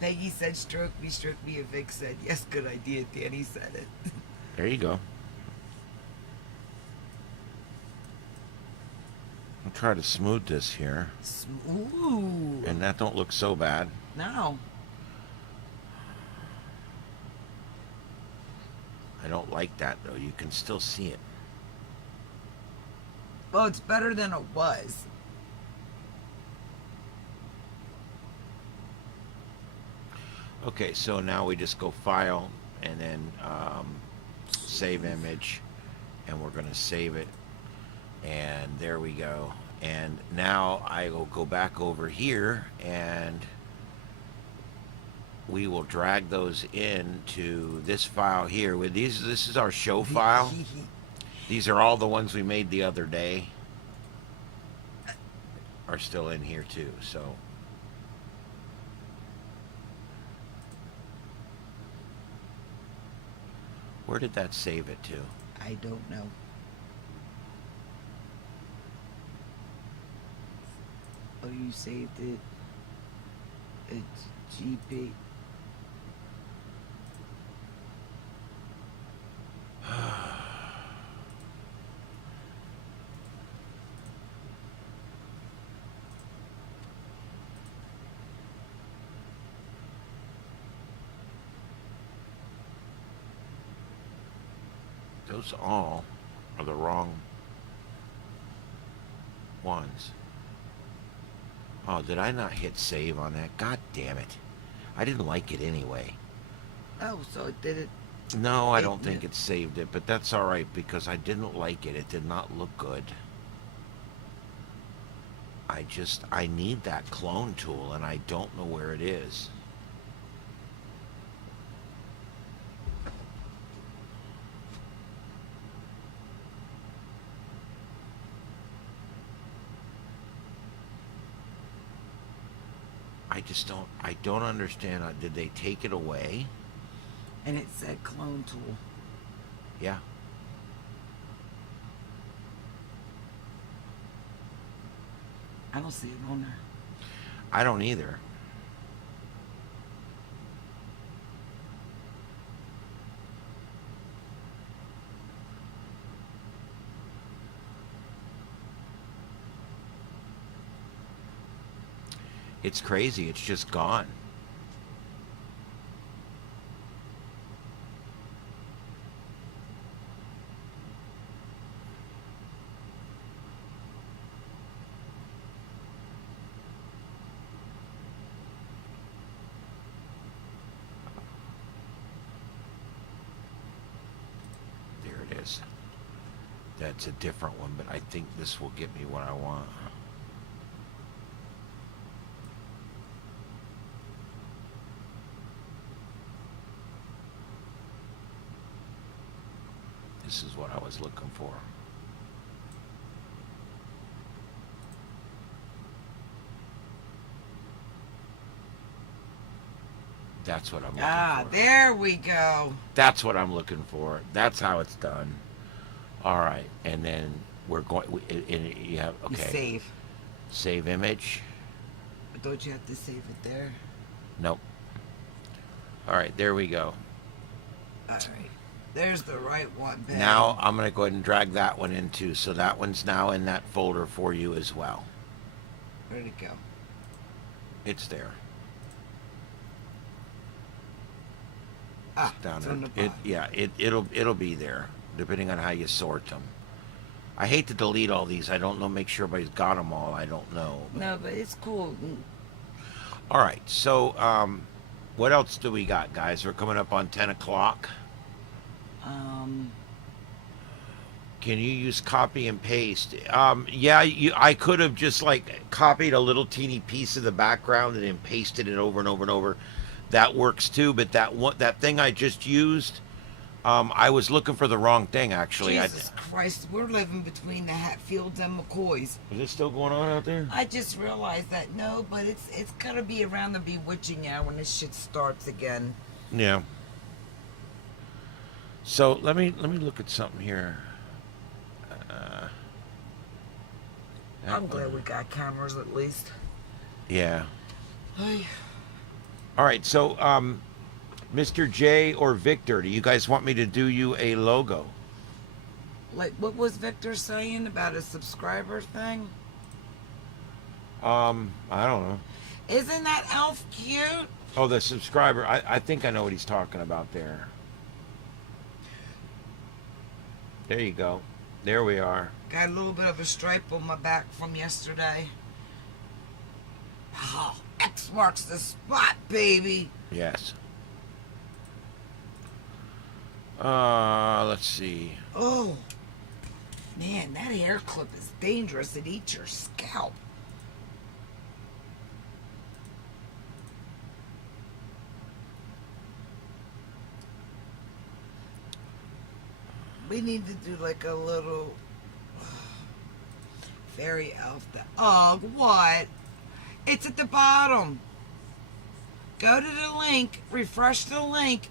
Peggy said, stroke me, and Vic said, yes, good idea. Danny said it. There you go. I'll try to smooth this here. Ooh. And that don't look so bad. No. I don't like that though. You can still see it. Well, it's better than it was. Okay, so now we just go file and then save image, and we're going to save it, and there we go. And now I will go back over here and we will drag those into this file here. With these, this is our show file. These are all the ones we made the other day are still in here too. So where did that save it to? I don't know. Oh, you saved it. It's GP. Those all are the wrong ones. Oh, did I not hit save on that? God damn it. I didn't like it anyway. Oh, so it did it. No, I It don't think kn- it saved it, but that's all right because I didn't like it. It did not look good. I need that clone tool and I don't know where it is. I don't understand. Did they take it away? And it said clone tool. Yeah. I don't see it on there. I don't either. It's crazy. It's just gone. There it is. That's a different one, but I think this will get me what I want. This is what I was looking for. That's what I'm looking for. There we go. That's what I'm looking for. That's how it's done. All right, and then we're going. You have You okay. save. Save image. But don't you have to save it there? Nope. All right, there we go. All right. There's the right one, babe. Now I'm going to go ahead and drag that one in too. So that one's now in that folder for you as well. Where'd it go? It's there. Ah, Down it's on the it, bottom. yeah, it'll be there depending on how you sort them. I hate to delete all these. I don't know. Make sure everybody's got them all. I don't know. No, but it's cool. All right. So what else do we got, guys? We're coming up on 10 o'clock. Can you use copy and paste? Yeah, I could have just like copied a little teeny piece of the background and then pasted it over and over and over. That works too. But that thing I just used, I was looking for the wrong thing actually. Jesus Christ, we're living between the Hatfields and McCoys. Is this still going on out there? I just realized that no, but it's gonna be around the bewitching hour when this shit starts again. Yeah. So let me look at something here. I'm glad we got cameras at least. Yeah. Ay. All right. So, Mr. J or Victor, do you guys want me to do you a logo? Like, what was Victor saying about a subscriber thing? I don't know. Isn't that elf cute? Oh, the subscriber. I think I know what he's talking about there. There you go. There we are. Got a little bit of a stripe on my back from yesterday. Oh, X marks the spot, baby. Yes. Let's see. Oh, man, that hair clip is dangerous. It eats your scalp. We need to do like a little fairy elf. Oh, what? It's at the bottom. Go to the link, refresh the link,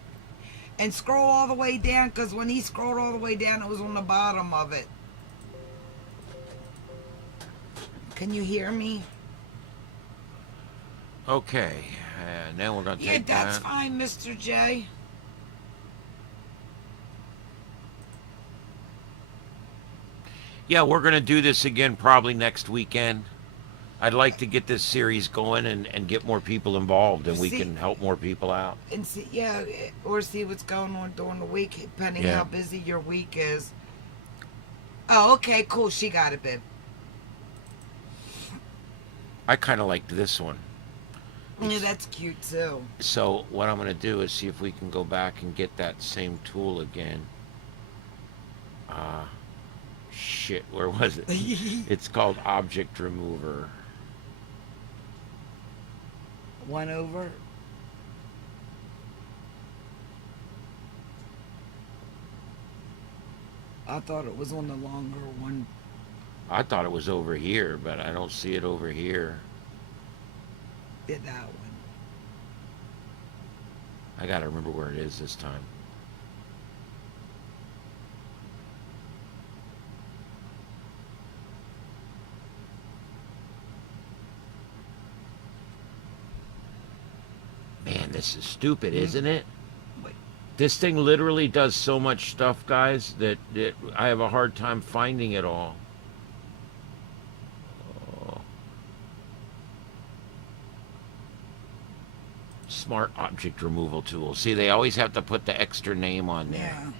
and scroll all the way down, because when he scrolled all the way down, it was on the bottom of it. Can you hear me? Okay. And then we're going to Yeah, take that's that. fine, Mr. J. Yeah, we're going to do this again probably next weekend. I'd like to get this series going and get more people involved, and we See- can help more people out. And see, yeah, or see what's going on during the week, depending Yeah. how busy your week is. Oh, okay, cool. She got it, babe. I kind of like this one. Yeah, that's cute too. So what I'm going to do is see if we can go back and get that same tool again. Shit, where was it? It's called Object Remover. One over. I thought it was on the longer one. I thought it was over here, but I don't see it over here. Did that one. I got to remember where it is this time. Man, this is stupid, isn't it? Wait. This thing literally does so much stuff, guys, that I have a hard time finding it all. Oh. Smart object removal tool. See, they always have to put the extra name on there. Yeah.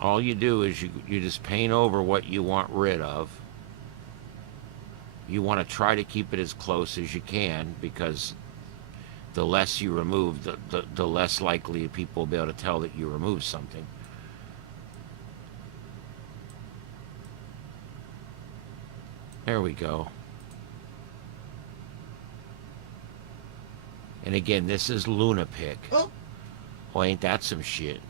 All you do is you just paint over what you want rid of. You want to try to keep it as close as you can, because the less you remove, the less likely people will be able to tell that you removed something. There we go. And again, this is Lunapic. Oh, Oh, ain't that some shit?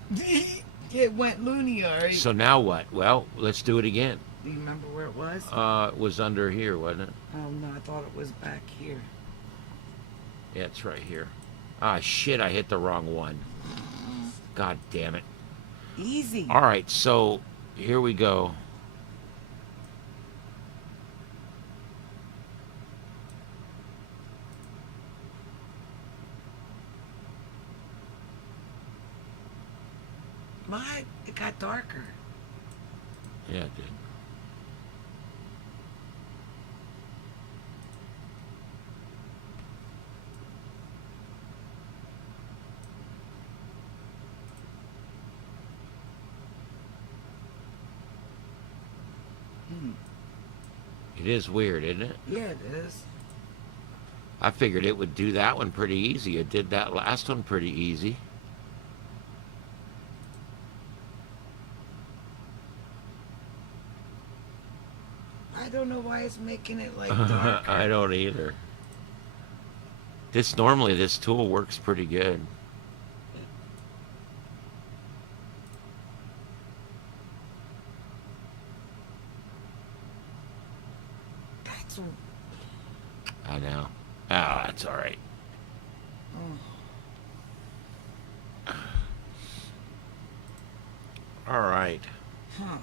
it went loony, alright. So now what? Well, let's do it again. Do you remember where it was? It was under here, wasn't it? Oh no, I thought it was back here. Yeah, it's right here. Ah, shit, I hit the wrong one. God damn it. Easy. All right, so here we go. My, it got darker. Yeah, it did. It is weird, isn't it? Yeah, it is. I figured it would do that one pretty easy. It did that last one pretty easy. I don't know why it's making it like darker. I don't either. Normally this tool works pretty good. That's I know. Oh, that's all right. All right. huh.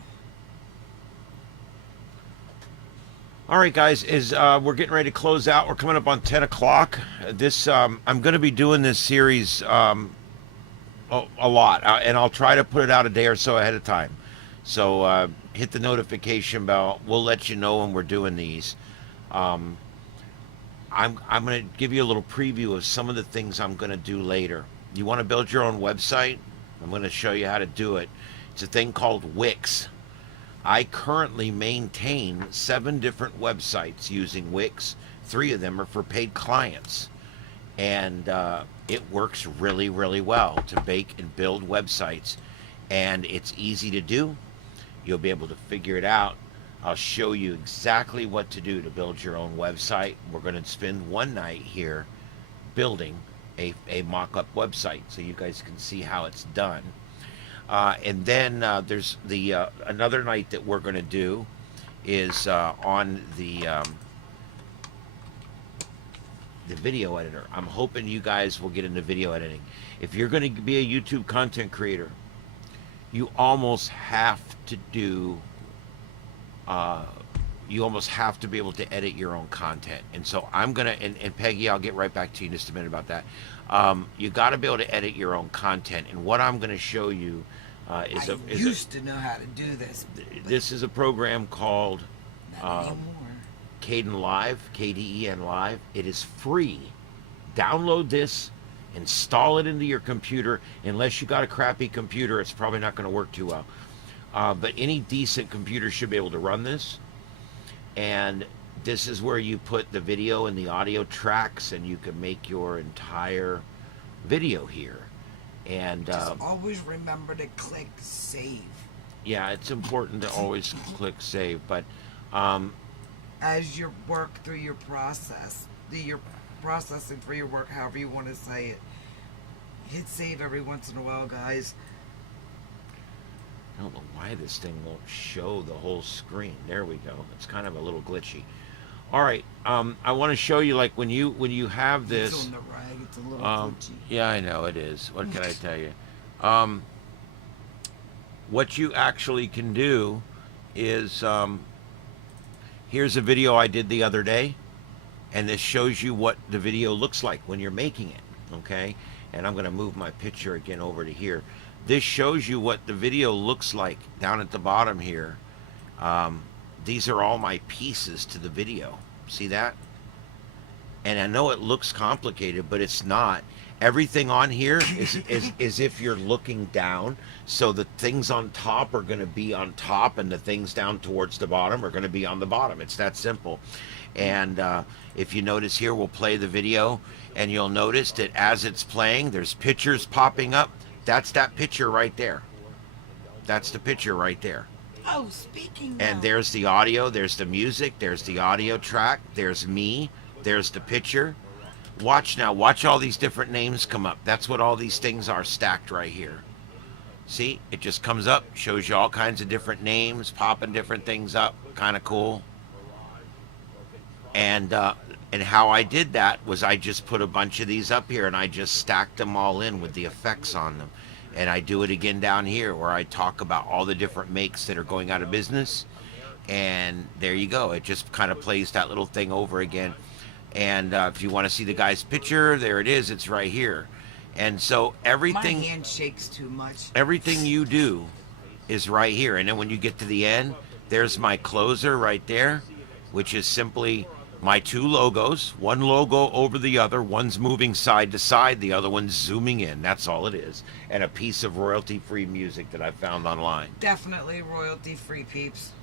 All right, guys, we're getting ready to close out. We're coming up on 10 o'clock. I'm going to be doing this series a lot, and I'll try to put it out a day or so ahead of time. So hit the notification bell. We'll let you know when we're doing these. I'm going to give you a little preview of some of the things I'm going to do later. You want to build your own website? I'm going to show you how to do it. It's a thing called Wix. I currently maintain 7 different websites using Wix. 3 of them are for paid clients. And it works really, really well to make and build websites. And it's easy to do. You'll be able to figure it out. I'll show you exactly what to do to build your own website. We're going to spend one night here building a mock-up website so you guys can see how it's done. And then there's another night that we're going to do is on the video editor. I'm hoping you guys will get into video editing. If you're going to be a YouTube content creator, you almost have to do you almost have to be able to edit your own content. And so I'm gonna, and Peggy, I'll get right back to you in just a minute about that. You got to be able to edit your own content. And what I'm going to show you I used to know how to do this. This is a program called Not anymore. Kden Live, KDEN Live. It is free. Download this, install it into your computer. Unless you got a crappy computer, it's probably not going to work too well. but any decent computer should be able to run this. And this is where you put the video and the audio tracks, and you can make your entire video here. And Just always remember to click save. yeah, it's important to always click save. But As you work through your process, your processing for your work, however you want to say it. Hit save every once in a while, guys. I don't know why this thing won't show the whole screen. There we go. It's kind of a little glitchy. All right, I want to show you, like, when you have It's this. on the rag. It's a little glitchy. Yeah, I know it is. What can I tell you? What you actually can do is, here's a video I did the other day, and this shows you what the video looks like when you're making it. Okay, and I'm going to move my picture again over to here. This shows you what the video looks like down at the bottom here. These are all my pieces to the video. See that? And I know it looks complicated, but it's not. Everything on here is if you're looking down. So the things on top are going to be on top, and the things down towards the bottom are going to be on the bottom. It's that simple. And if you notice here, we'll play the video, and you'll notice that as it's playing, there's pictures popping up. That's that picture right there. That's the picture right there. Oh, speaking And of, there's the audio, there's the music, there's the audio track, there's me, there's the picture. Watch now, watch all these different names come up. That's what all these things are stacked right here. See, it just comes up, shows you all kinds of different names, popping different things up, kind of cool. And how I did that was I just put a bunch of these up here, and I just stacked them all in with the effects on them. And I do it again down here where I talk about all the different makes that are going out of business. And there you go. It just kind of plays that little thing over again. And if you want to see the guy's picture, there it is. It's right here. And so my everything hand shakes too much. everything you do is right here. And then when you get to the end, there's my closer right there, which is simply my two logos, one logo over the other, one's moving side to side, the other one's zooming in. That's all it is. And a piece of royalty-free music that I found online. Definitely royalty-free, peeps.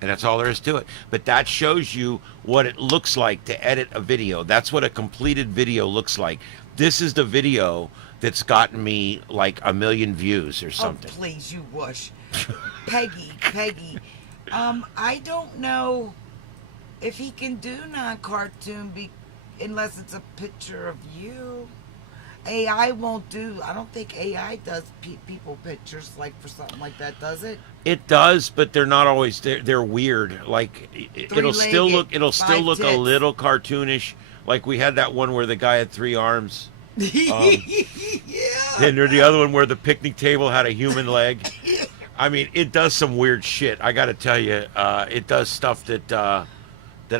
And that's all there is to it. But that shows you what it looks like to edit a video. That's what a completed video looks like. This is the video that's gotten me like 1 million views or something. Oh, please, you whoosh. Peggy. I don't know if he can do non-cartoon unless it's a picture of you. AI won't do. I don't think AI does people pictures like for something like that, does it? It does, but they're not always. They're weird. Like it'll still look. It'll still five look a tits. little cartoonish. Like we had that one where the guy had 3 arms. Yeah. Then there's the other one where the picnic table had a human leg. I mean, it does some weird shit. I got to tell you, it does stuff that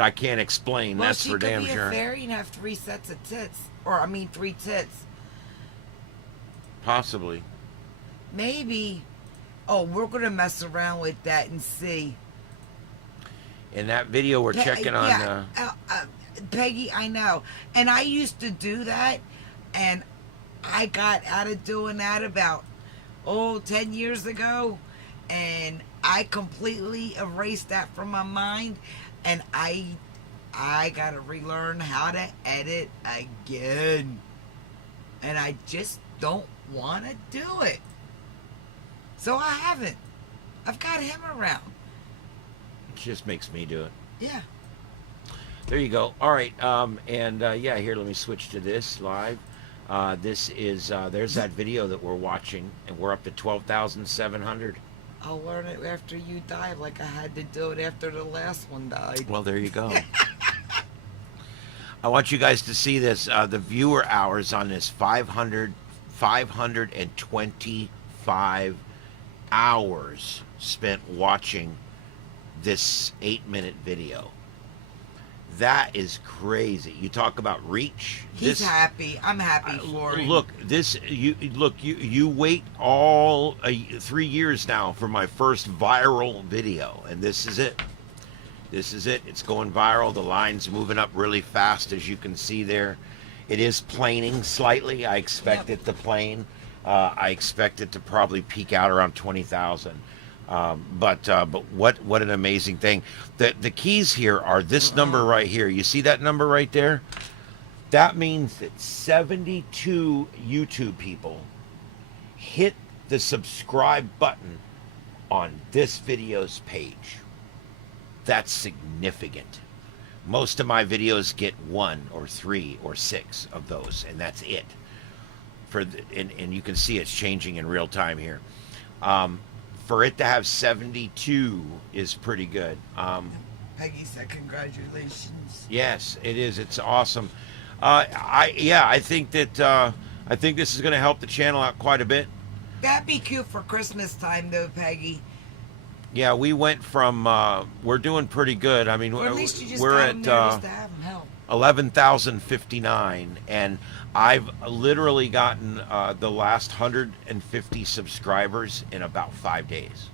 I can't explain. Well, That's she for could damn be sure. a fairy and have 3 sets of tits, or I mean 3 tits. Possibly. Maybe. Oh, we're gonna mess around with that and see. In that video, we're checking on. Yeah, Peggy, I know, and I used to do that, and I got out of doing that about 10 years ago, and I completely erased that from my mind, and I gotta relearn how to edit again, and I just don't want to do it. So I haven't. I've got him around. It just makes me do it. Yeah. There you go. All right. Yeah, here, let me switch to this live. This is, there's that video that we're watching, and we're up to 12,700. I'll learn it after you die, like I had to do it after the last one died. Well, there you go. I want you guys to see this. The viewer hours on this 525 hours spent watching this 8-minute video. That is crazy. You talk about reach. He's happy. I'm happy for him. Look, you wait all 3 years now for my first viral video, and this is it. This is it. It's going viral. The line's moving up really fast, as you can see there. It is planing slightly. I expect Yep. it to plane. I expect it to probably peak out around 20,000. But what an amazing thing. The keys here are this number right here. You see that number right there? That means that 72 YouTube people hit the subscribe button on this video's page. That's significant. Most of my videos get 1 or 3 or 6 of those, and that's it. And you can see it's changing in real time here. For it to have 72 is pretty good. Peggy said congratulations. Yes, it is. It's awesome. I think that I think this is going to help the channel out quite a bit. That'd be cute for Christmas time, though, Peggy. Yeah, we went from we're doing pretty good. I mean, Or at least you just we're got at noticed to have them help. 11,059, and I've literally gotten the last 150 subscribers in about 5 days.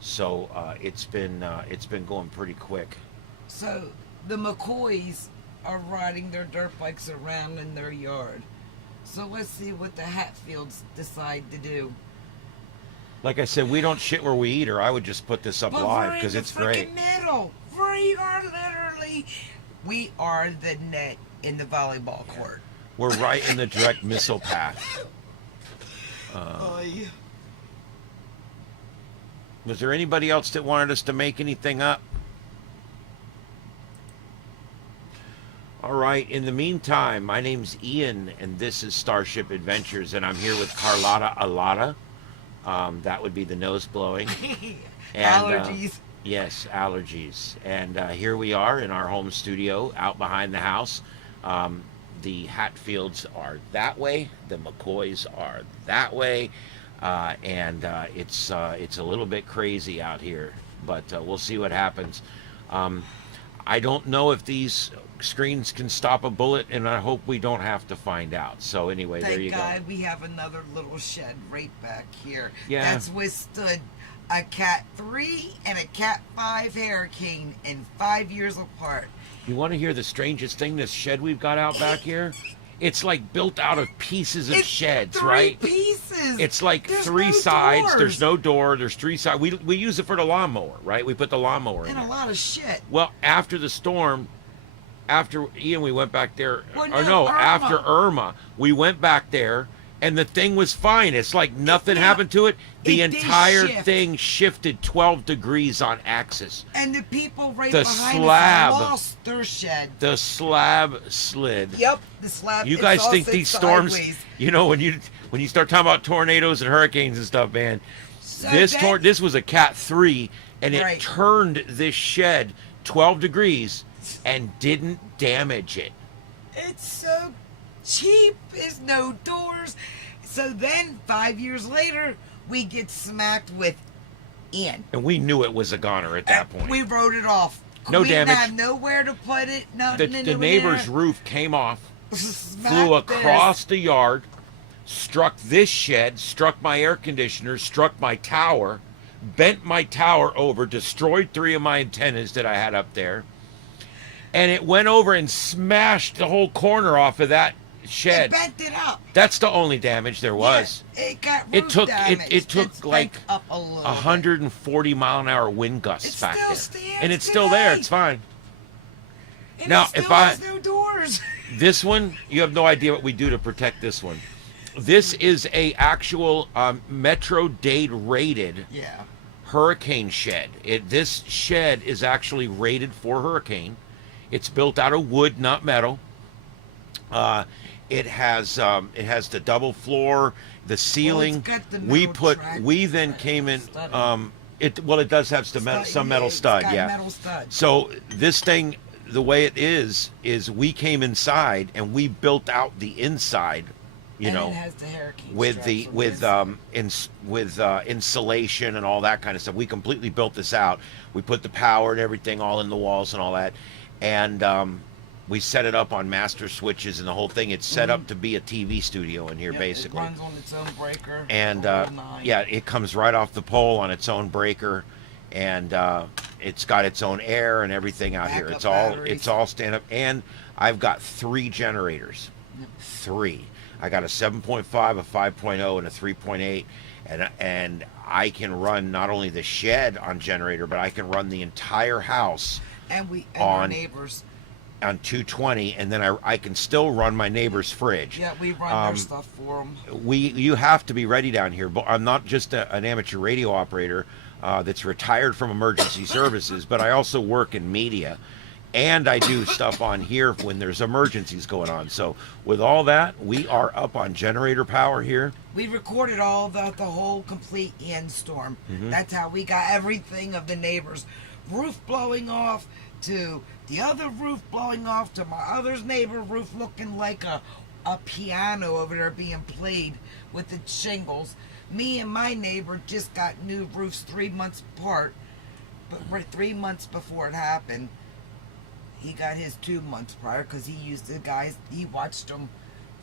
So it's been going pretty quick. So the McCoys are riding their dirt bikes around in their yard. So let's see what the Hatfields decide to do. Like I said, we don't shit where we eat, or I would just put this up But live we're because in it's the great. freaking middle. We are the net in the volleyball court. We're right in the direct missile path. Was there anybody else that wanted us to make anything up? All right. In the meantime, my name's Ian, and this is Starship Adventures, and I'm here with Carlotta Alata. That would be the nose blowing. And, Allergies. Yes, allergies. And here we are in our home studio out behind the house. The Hatfields are that way. The McCoys are that way. And it's a little bit crazy out here, but we'll see what happens. I don't know if these screens can stop a bullet, and I hope we don't have to find out. So anyway, there you Thank go. God we have another little shed right back here. Yeah. That's withstood a Cat 3 and a Cat 5 hurricane in 5 years apart. You want to hear the strangest thing? This shed we've got out back here, it's like built out of pieces of It's sheds, 3 right? pieces. It's like There's 3 no sides. doors. There's no door. There's 3 sides. We use it for the lawnmower, right? We put the lawnmower in And a there. lot of shit. Well, after the storm, after Ian, we went back there. Well, or no, no, Irma. after Irma, we went back there, and the thing was fine. It's like nothing happened to it. The It did entire shift. thing shifted 12 degrees on axis. And the people right The behind slab. us lost their shed. The slab slid. Yep, the slab. You it's guys all think sit these storms? sideways. You know, when you start talking about tornadoes and hurricanes and stuff, man. So This was a Cat 3, and it Right. turned this shed 12 degrees and didn't damage it. It's so cheap. There's no doors. So then 5 years later, we get smacked with Ian. And we knew it was a goner at that point. We wrote it off. No we damage. didn't have nowhere to put it. Nothing in The the neighbor's air. roof came off, Smacked flew this. across the yard, struck this shed, struck my air conditioner, struck my tower, bent my tower over, destroyed 3 of my antennas that I had up there, and it went over and smashed the whole corner off of that It shed. bent it up. That's the only damage there was. Yeah, it got It roof took- damage. it took, It's like, bent up a little bit. 140 mile an hour wind gusts It back still there. stands And it's still there. today. It's fine. And Now, it still if I- has no doors. This one, you have no idea what we do to protect this one. This is a actual Metro Dade rated Yeah. hurricane shed. This shed is actually rated for hurricane. It's built out of wood, not metal. It has the double floor, the ceiling. got the we metal track. then came in. Stud. It does have some metal It's stud, got yeah. metal stud. So this thing, the way it is we came inside and we built out the inside, you And know, it has the hurricane with straps the on with this. insulation and all that kind of stuff. We completely built this out. We put the power and everything all in the walls and all that, and we set it up on master switches and the whole thing. It's set up to be a TV studio in here, Yep, basically. It runs on its own breaker. And the whole nine. yeah, it comes right off the pole on its own breaker, and it's got its own air and everything out here. Backup It's all batteries. it's all stand up, and I've got 3 generators. 3. I got a 7.5, a 5.0, and a 3.8, and I can run not only the shed on generator, but I can run the entire house And our on neighbors. on 220, and then I can still run my neighbor's fridge. Yeah, we run their stuff for them. You have to be ready down here. But I'm not just an amateur radio operator that's retired from emergency services, but I also work in media, and I do stuff on here when there's emergencies going on. So with all that, we are up on generator power here. We recorded all the whole complete Ian storm. That's how we got everything of the neighbors' roof blowing off to the other roof blowing off to my other's neighbor roof looking like a piano over there being played with the shingles. Me and my neighbor just got new roofs 3 months apart, but right 3 months before it happened. He got his 2 months prior because he used the guys. He watched them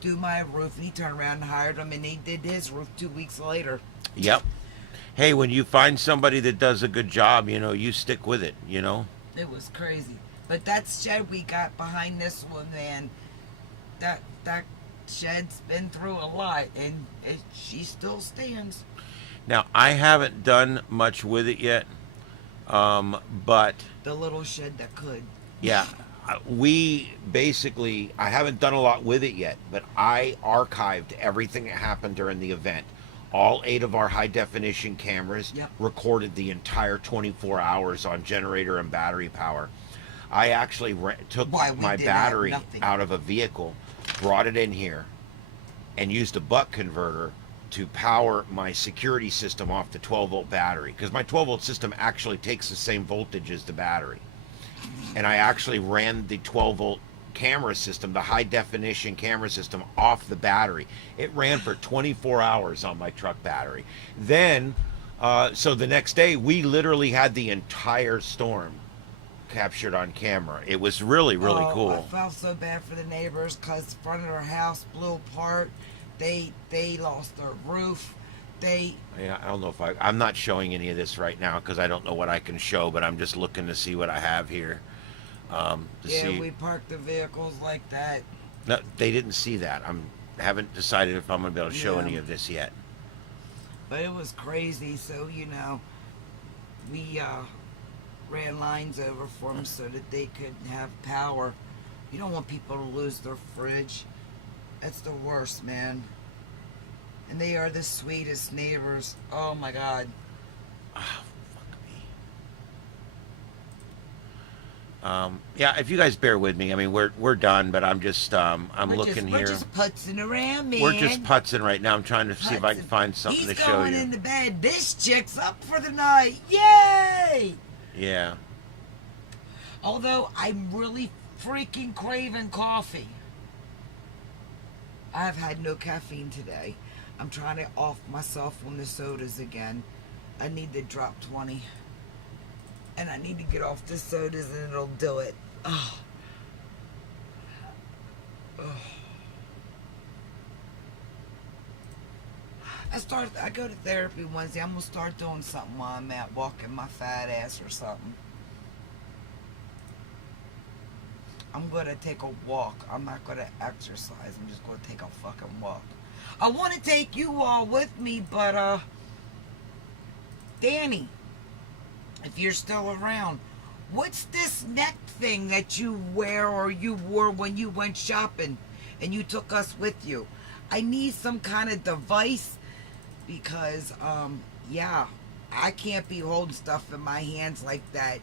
do my roof, and he turned around and hired them, and they did his roof 2 weeks later. Yep. Hey, when you find somebody that does a good job, you stick with it. It was crazy. But that shed we got behind this one, man, that shed's been through a lot, and she still stands. Now, I haven't done much with it yet, but The little shed that could. yeah, I haven't done a lot with it yet, but I archived everything that happened during the event. All 8 of our high definition cameras Yep. recorded the entire 24 hours on generator and battery power. I actually took Why, we my didn't have battery nothing. out of a vehicle, brought it in here, and used a buck converter to power my security system off the 12-volt battery, because my 12-volt system actually takes the same voltage as the battery. And I actually ran the 12-volt camera system, the high definition camera system, off the battery. It ran for 24 hours on my truck battery. Then, so the next day, we literally had the entire storm captured on camera. It was really, really I cool. felt so bad for the neighbors because the front of their house blew apart. They lost their roof. I don't know if I'm not showing any of this right now because I don't know what I can show, but I'm just looking to see what I have here. See. We parked the vehicles like that. No, they didn't see that. Haven't decided if I'm going to be able to show Yeah. any of this yet. But it was crazy, so we ran lines over for them so that they could have power. You don't want people to lose their fridge. That's the worst, man. And they are the sweetest neighbors. Oh my God. Yeah, if you guys bear with me, I mean we're done, but I'm just We're looking We're here. just putzing around, man. We're just putzing right now. I'm trying to see if I can Putzing. find something He's to show going you. into bed. This chick's up for the night. Yay! Yeah. Although I'm really freaking craving coffee. I've had no caffeine today. I'm trying to off myself on the sodas again. I need to drop 20. And I need to get off the sodas and it'll do it. Oh. Oh. I go to therapy Wednesday. I'm gonna start doing something while I'm out, walking my fat ass or something. I'm gonna take a walk. I'm not gonna exercise. I'm just gonna take a fucking walk. I want to take you all with me, but Danny, if you're still around, what's this neck thing that you wear or you wore when you went shopping and you took us with you? I need some kind of device because yeah, I can't be holding stuff in my hands like that.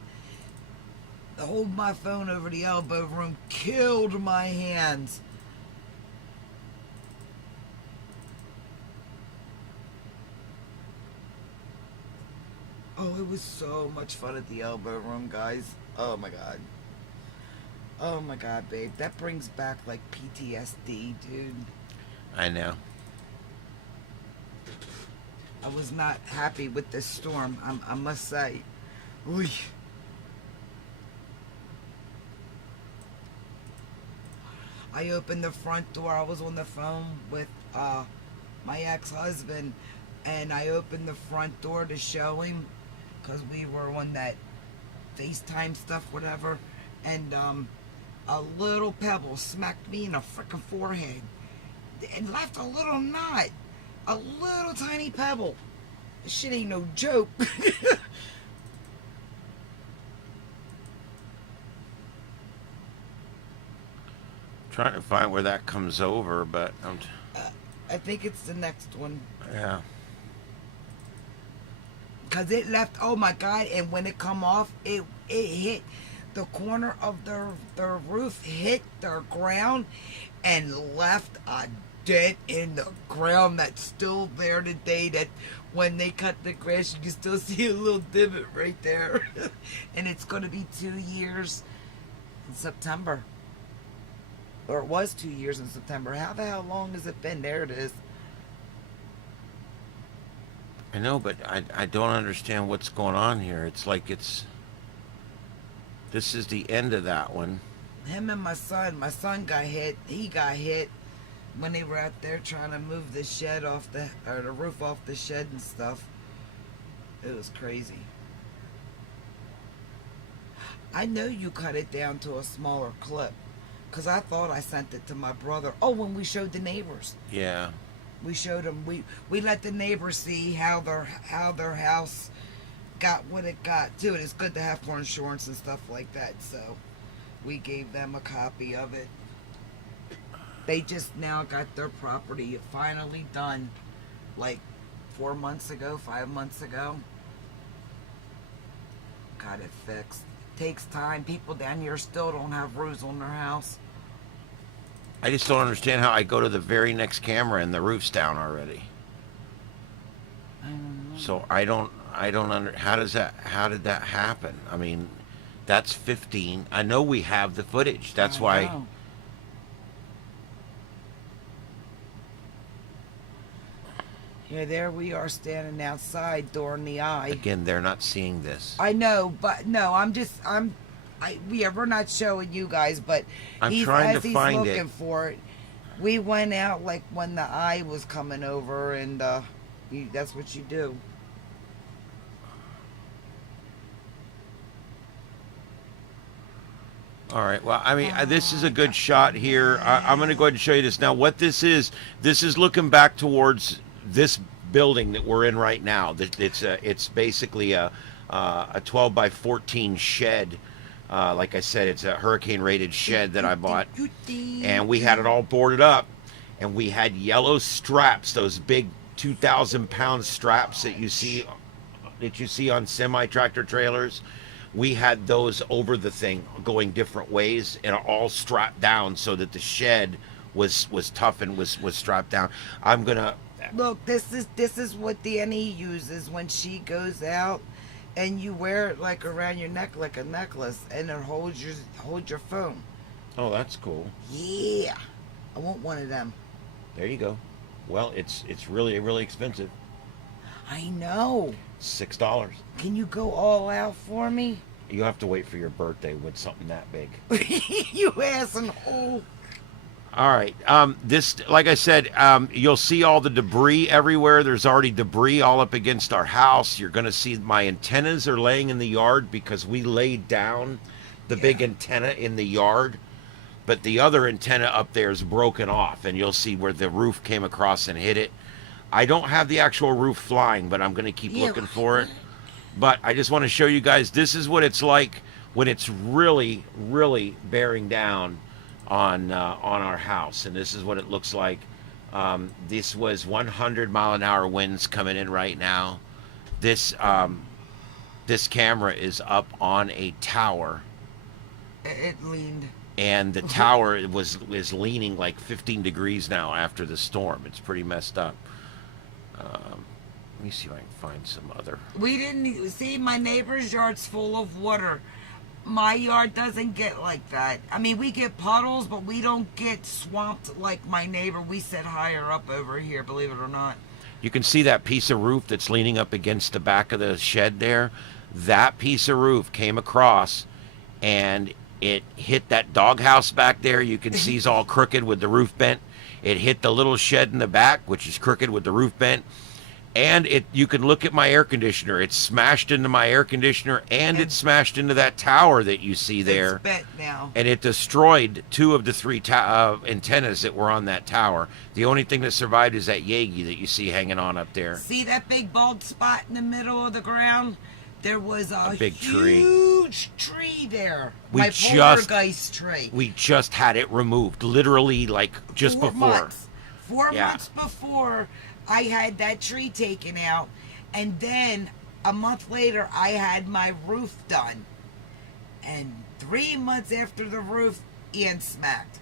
Hold my phone over the elbow room killed my hands. Oh, it was so much fun at the elbow room, guys. Oh my God. Oh my God, babe. That brings back like PTSD, dude. I know. I was not happy with this storm, I must say. Oy. I opened the front door. I was on the phone with my ex-husband, and I opened the front door to show him because we were on that FaceTime stuff, whatever, and a little pebble smacked me in the freaking forehead. it left a little knot, a little tiny pebble. This shit ain't no joke. Trying to find where that comes over, but I think it's the next one. yeah. Cause it left, oh my God, and when it come off, it hit the corner of the roof, hit the ground, and left a dent in the ground that's still there today. That when they cut the grass, you can still see a little divot right there. And it's gonna be 2 years in September. Or it was 2 years in September. How the hell long has it been? There it is. I know, but I don't understand what's going on here. It's like this is the end of that one. Him and my son got hit. He got hit when they were out there trying to move the shed off the roof off the shed and stuff. It was crazy. I know you cut it down to a smaller clip, because I thought I sent it to my brother. Oh, when we showed the neighbors. Yeah. We showed them. We let the neighbors see how their house got what it got too. And it's good to have for insurance and stuff like that. So we gave them a copy of it. They just now got their property finally done, like 4 months ago, 5 months ago. Got it fixed. Takes time. People down here still don't have roofs on their house. I just don't understand how I go to the very next camera and the roof's down already. I don't know. So I don't how did that happen? I mean, that's 15. I know we have the footage. That's I why. know. Yeah, there we are standing outside during the eye. Again, they're not seeing this. I know, but no, we're not showing you guys, but I'm he's trying as to he's find looking it. for it. We went out like when the eye was coming over, and that's what you do. All right. Well, I mean, this is a good shot here. I'm going to go ahead and show you this now. What this is looking back towards this building that we're in right now. It's basically a 12 by 14 shed. Like I said, it's a hurricane-rated shed that I bought, and we had it all boarded up, and we had yellow straps, those big 2,000-pound straps that you see on semi-tractor trailers. We had those over the thing going different ways and all strapped down so that the shed was tough and was strapped down. I'm gonna Look, this is what Danny uses when she goes out, and you wear it like around your neck like a necklace, and it holds your phone. Oh, that's cool. Yeah, I want one of them. There you go. Well, it's really, really expensive. I know. $6. Can you go all out for me? You have to wait for your birthday with something that big. You asshole. All right. This, like I said, you'll see all the debris everywhere. There's already debris all up against our house. You're going to see my antennas are laying in the yard because we laid down the big antenna in the yard. But the other antenna up there is broken off, and you'll see where the roof came across and hit it. I don't have the actual roof flying, but I'm going to keep looking for it. But I just want to show you guys, this is what it's like when it's really, really bearing down on our house. And this is what it looks like. This was 100-mile-an-hour winds coming in right now. This camera is up on a tower. It leaned. And the tower is leaning like 15 degrees now after the storm. It's pretty messed up. Let me see if I can find some other. We didn't see my neighbor's yard's full of water. My yard doesn't get like that. I mean, we get puddles, but we don't get swamped like my neighbor. We sit higher up over here, believe it or not. You can see that piece of roof that's leaning up against the back of the shed there. That piece of roof came across and it hit that doghouse back there. You can see it's all crooked with the roof bent. It hit the little shed in the back, which is crooked with the roof bent. And you can look at my air conditioner. It's smashed into my air conditioner, and it's smashed into that tower that you see there. It's bent now. And it destroyed 2 of the 3 antennas that were on that tower. The only thing that survived is that Yagi that you see hanging on up there. See that big bald spot in the middle of the ground? There was a big tree. huge tree there. We My just- poltergeist tree. We just had it removed, literally like just 4 before. months. 4 Yeah. months before I had that tree taken out, and then a month later I had my roof done, and 3 months after the roof, Ian smacked.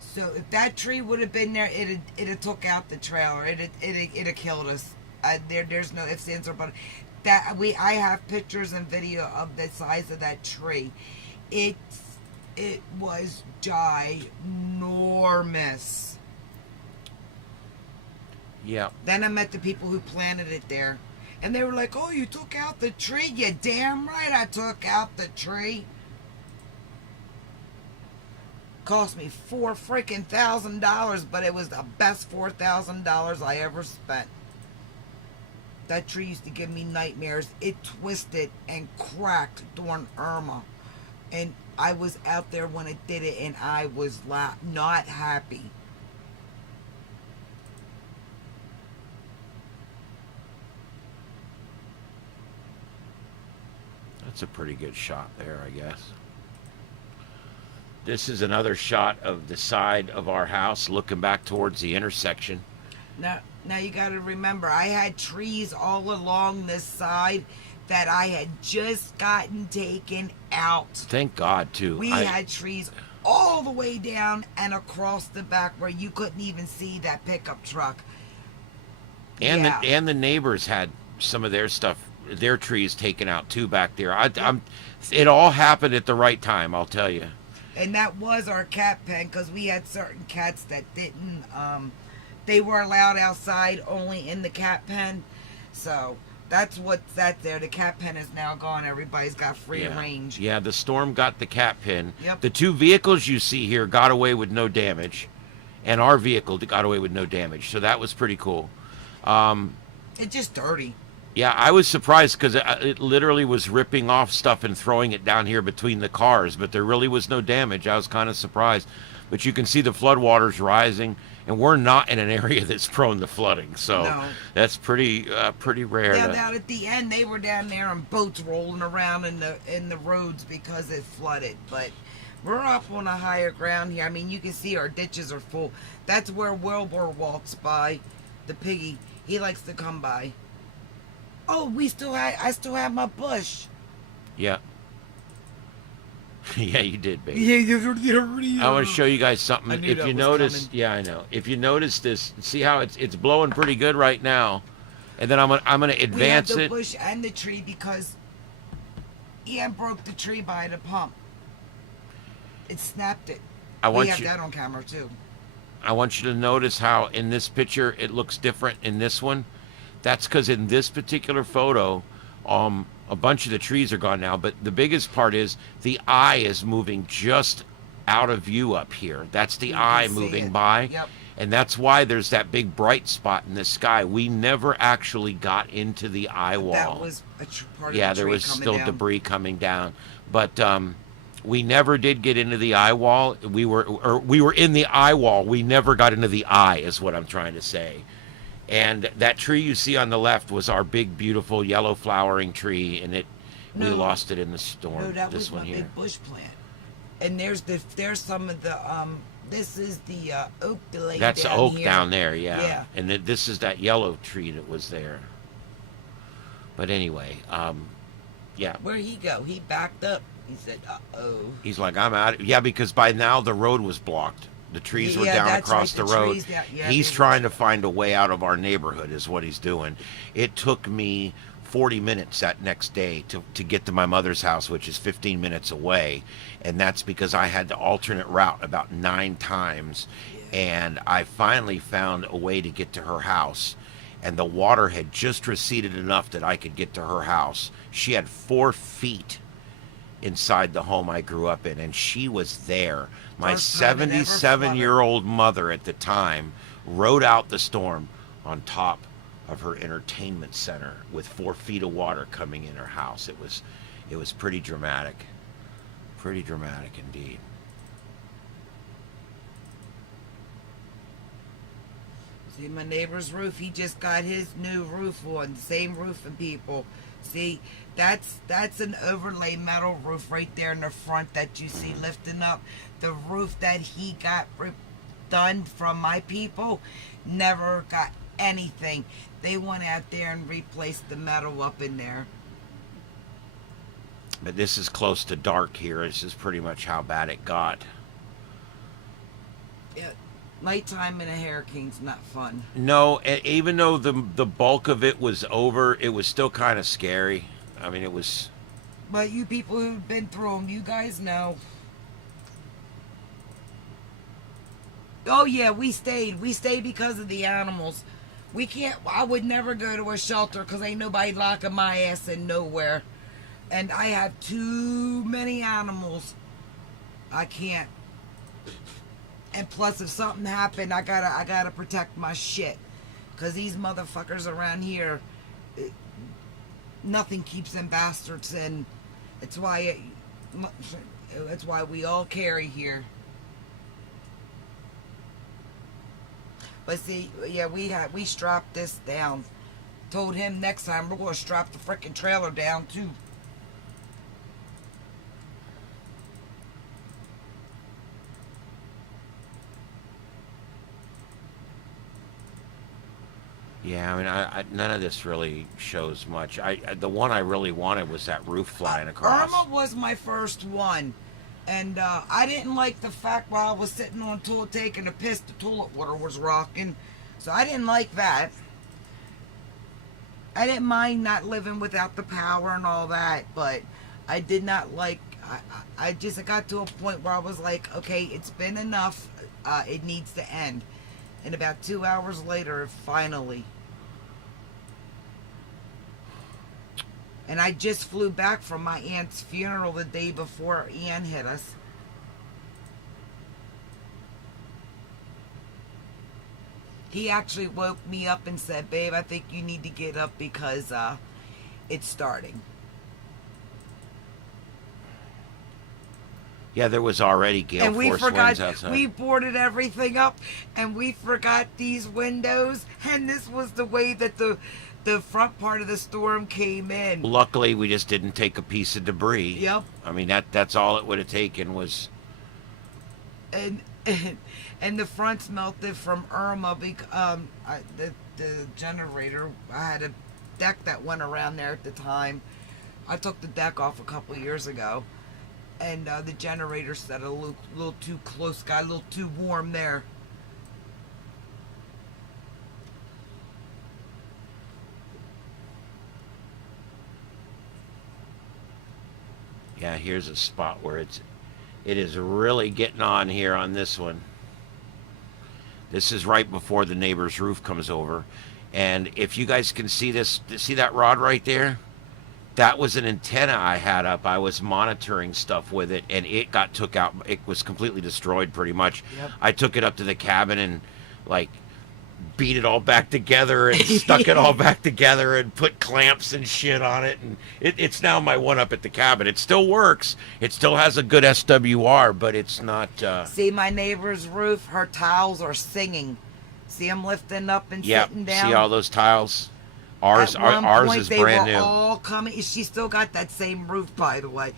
So if that tree would have been there, it'd took out the trailer. It'd killed us. There's no ifs, ands, or buts. I have pictures and video of the size of that tree. It was ginormous. Yeah. Then I met the people who planted it there. And they were like, "Oh, you took out the tree? You damn right I took out the tree." Cost me $4,000, but it was the best $4,000 I ever spent. That tree used to give me nightmares. It twisted and cracked during Irma. And I was out there when it did it, and I was not happy. That's a pretty good shot there, I guess. This is another shot of the side of our house looking back towards the intersection. Now you got to remember, I had trees all along this side that I had just gotten taken out. Thank God, too. We had trees all the way down and across the back where you couldn't even see that pickup truck. And Yeah. the neighbors had some of their stuff, their trees taken out too back there. It all happened at the right time, I'll tell you. And that was our cat pen, because we had certain cats that didn't, they were allowed outside only in the cat pen. So that's what's that there. The cat pen is now gone. Everybody's got free range. Yeah, the storm got the cat pin. Yep. The 2 vehicles you see here got away with no damage, and our vehicle got away with no damage. So that was pretty cool. It's just dirty. Yeah, I was surprised because it literally was ripping off stuff and throwing it down here between the cars, but there really was no damage. I was kind of surprised. But you can see the floodwaters rising, and we're not in an area that's prone to flooding, so No. that's pretty rare. Yeah, down at the end, they were down there in boats rolling around in the roads because it flooded. But we're up on a higher ground here. I mean, you can see our ditches are full. That's where Wilbur walks by, the piggy. He likes to come by. Oh, I still have my bush. Yeah. Yeah, you did, baby. Yeah, I want to show you guys something. I knew If that you was notice, coming. yeah, I know. If you notice this, see how it's blowing pretty good right now, and then I'm gonna advance we have the it. bush and the tree because Ian broke the tree by the pump. It snapped it. I want we have you. that on camera too. I want you to notice how in this picture it looks different in this one. That's because in this particular photo, a bunch of the trees are gone now, but the biggest part is the eye is moving just out of view up here. That's the You eye can see moving it. by. Yep. And that's why there's that big bright spot in the sky. We never actually got into the eye wall. That was a part of Yeah, the there tree was coming still down. debris coming down, but we never did get into the eye wall. We were in the eye wall. We never got into the eye, is what I'm trying to say. And that tree you see on the left was our big, beautiful yellow flowering tree, and we No. lost it in the storm. No, that this was one my here. big bush plant. And there's some of the this is the oak delay. That's down oak here. down there, yeah. Yeah. And this is that yellow tree that was there. But anyway, yeah. Where'd he go? He backed up. He said, "Uh-oh." He's like, I'm out. Yeah, because by now the road was blocked. The trees were Yeah, down that's across right, the the road. trees down- yeah, He's they were trying to find a way out of our neighborhood is what he's doing. It took me 40 minutes that next day to get to my mother's house, which is 15 minutes away. And that's because I had the alternate route about 9 times. And I finally found a way to get to her house. And the water had just receded enough that I could get to her house. She had 4 feet inside the home I grew up in, and she was there. My First time it ever 77-year-old mother at the time rode out the storm on top of her entertainment center with 4 feet of water coming in her house. It was pretty dramatic. Pretty dramatic indeed. See my neighbor's roof, he just got his new roof on, the same roofing people. See, that's an overlay metal roof right there in the front that you see lifting up. The roof that he got done from my people never got anything. They went out there and replaced the metal up in there. But this is close to dark here. This is pretty much how bad it got. Yeah, nighttime in a hurricane's not fun. No, even though the bulk of it was over, it was still kind of scary. I mean, it was... But you people who've been through them, you guys know. Oh yeah, we stayed. We stayed because of the animals. We can't, I would never go to a shelter because ain't nobody locking my ass in nowhere. And I have too many animals. I can't. And plus, if something happened, I gotta protect my shit. Cause these motherfuckers around here, nothing keeps them bastards in. It's why we all carry here. But see, yeah, we strapped this down. Told him next time we're gonna strap the frickin' trailer down too. Yeah, I mean, none of this really shows much. The one I really wanted was that roof flying across. Irma was my first one. And I didn't like the fact while I was sitting on the toilet taking a piss, the toilet water was rocking. So I didn't like that. I didn't mind not living without the power and all that, but I did not like, I just got to a point where I was like, okay, it's been enough. It needs to end. And about 2 hours later, finally. And I just flew back from my aunt's funeral the day before Ian hit us. He actually woke me up and said, babe, I think you need to get up because it's starting. Yeah, there was already gale force winds outside. We boarded everything up, and we forgot these windows, and this was the way that the front part of the storm came in. Luckily, we just didn't take a piece of debris. Yep. I mean, that's all it would have taken was... And the fronts melted from Irma because the generator, I had a deck that went around there at the time. I took the deck off a couple years ago. And the generator set a little too close, got a little too warm there. Yeah, here's a spot where it is really getting on here on this one. This is right before the neighbor's roof comes over. And if you guys can see this, see that rod right there? That was an antenna I had up. I was monitoring stuff with it, and it got took out. It was completely destroyed pretty much. Yep. I took it up to the cabin and, like, beat it all back together and stuck it all back together and put clamps and shit on it. And it's now my one up at the cabin. It still works. It still has a good SWR, but it's not... See my neighbor's roof? Her tiles are singing. See them lifting up and sitting down? See all those tiles? Ours is brand new. All coming. She still got that same roof, by the way.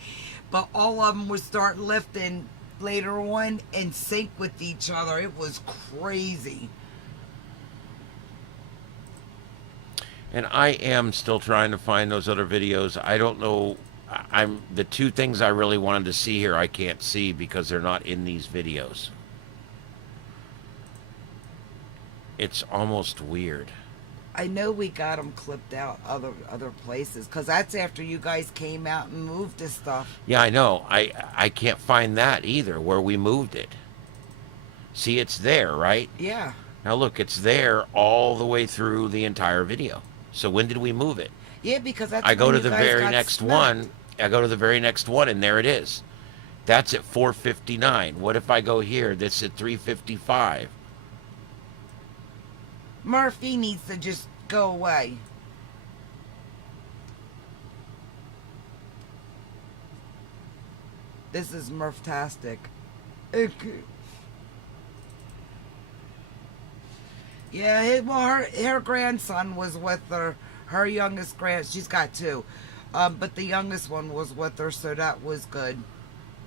But all of them would start lifting later on in sync with each other. It was crazy. And I am still trying to find those other videos. I don't know. The two things I really wanted to see here, I can't see because they're not in these videos. It's almost weird. I know we got them clipped out other places because that's after you guys came out and moved this stuff. Yeah, I know. I can't find that either where we moved it. See, it's there, right? Yeah. Now look, it's there all the way through the entire video. So when did we move it? Yeah, because that's I go when to you the guys very got next smacked. one. I go to the very next one, and there it is. That's at 4:59. What if I go here? That's at 3:55. Murphy needs to just go away. This is Murphtastic. Yeah, her grandson was with her. Her youngest she's got two. But the youngest one was with her, so that was good.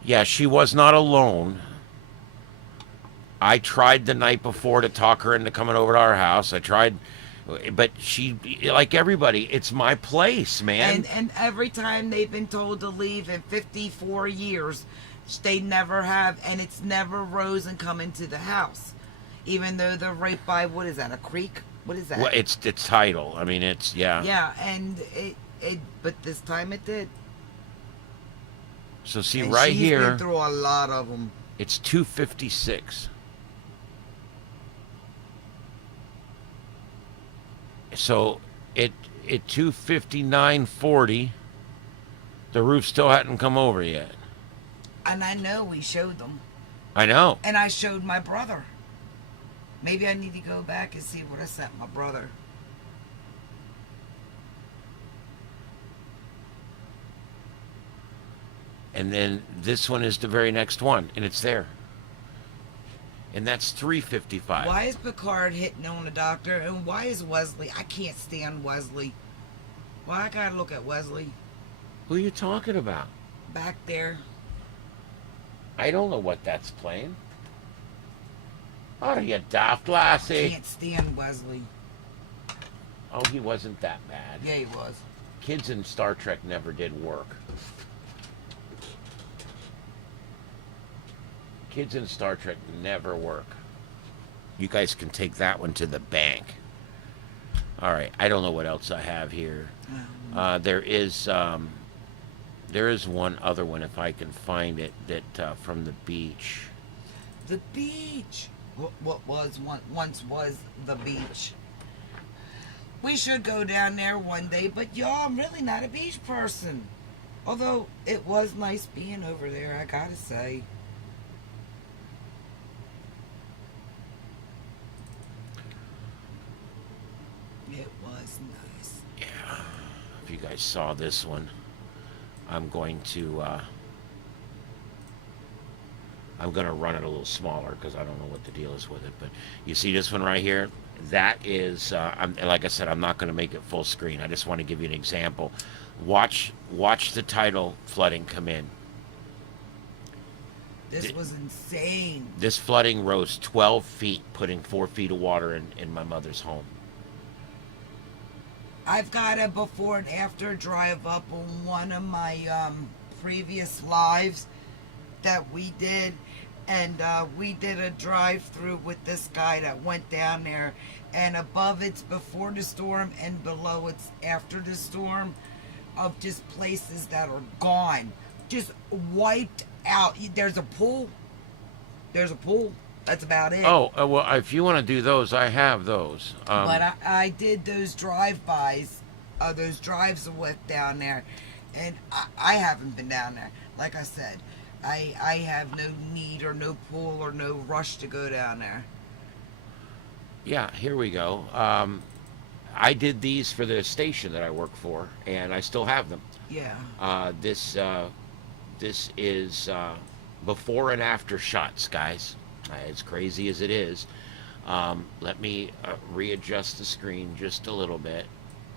Yeah, she was not alone. I tried the night before to talk her into coming over to our house. I tried, but she, like everybody, it's my place, man. And every time they've been told to leave in 54 years, they never have, and it's never rose and come into the house. Even though they're right by, what is that, a creek? What is that? Well, it's tidal. I mean, it's, yeah. Yeah, and but this time it did. So see, And right she's here, been through a lot of them. it's 256. So at 259.40, the roof still hadn't come over yet. And I know we showed them. I know. And I showed my brother. Maybe I need to go back and see what I sent my brother. And then this one is the very next one, and it's there. And that's 355. Why is Picard hitting on the doctor? And why is Wesley? I can't stand Wesley. Why I gotta look at Wesley? Who are you talking about? Back there. I don't know what that's playing. Oh, you daft lassie. Can't stand Wesley. Oh, he wasn't that bad. Yeah, he was. Kids in Star Trek never did work. Kids in Star Trek never work. You guys can take that one to the bank. All right, I don't know what else I have here. There is one other one if I can find it that from the beach. The beach. What was once was the beach. We should go down there one day, but y'all, I'm really not a beach person. Although it was nice being over there, I gotta say. It was nice. Yeah. If you guys saw this one, I'm going to run it a little smaller because I don't know what the deal is with it. But you see this one right here? That is, like I said, I'm not going to make it full screen. I just want to give you an example. Watch the tidal flooding come in. This was insane. This flooding rose 12 feet, putting 4 feet of water in my mother's home. I've got a before and after drive up on one of my previous lives that we did. And we did a drive-through with this guy that went down there. And above it's before the storm and below it's after the storm of just places that are gone. Just wiped out. There's a pool. There's a pool. That's about it. Oh, well, if you want to do those, I have those. But I did those drive-bys, those drives with down there. And I haven't been down there. Like I said, I have no need or no pull or no rush to go down there. Yeah, here we go. I did these for the station that I work for, and I still have them. Yeah. This is before and after shots, guys. As crazy as it is. Let me readjust the screen just a little bit.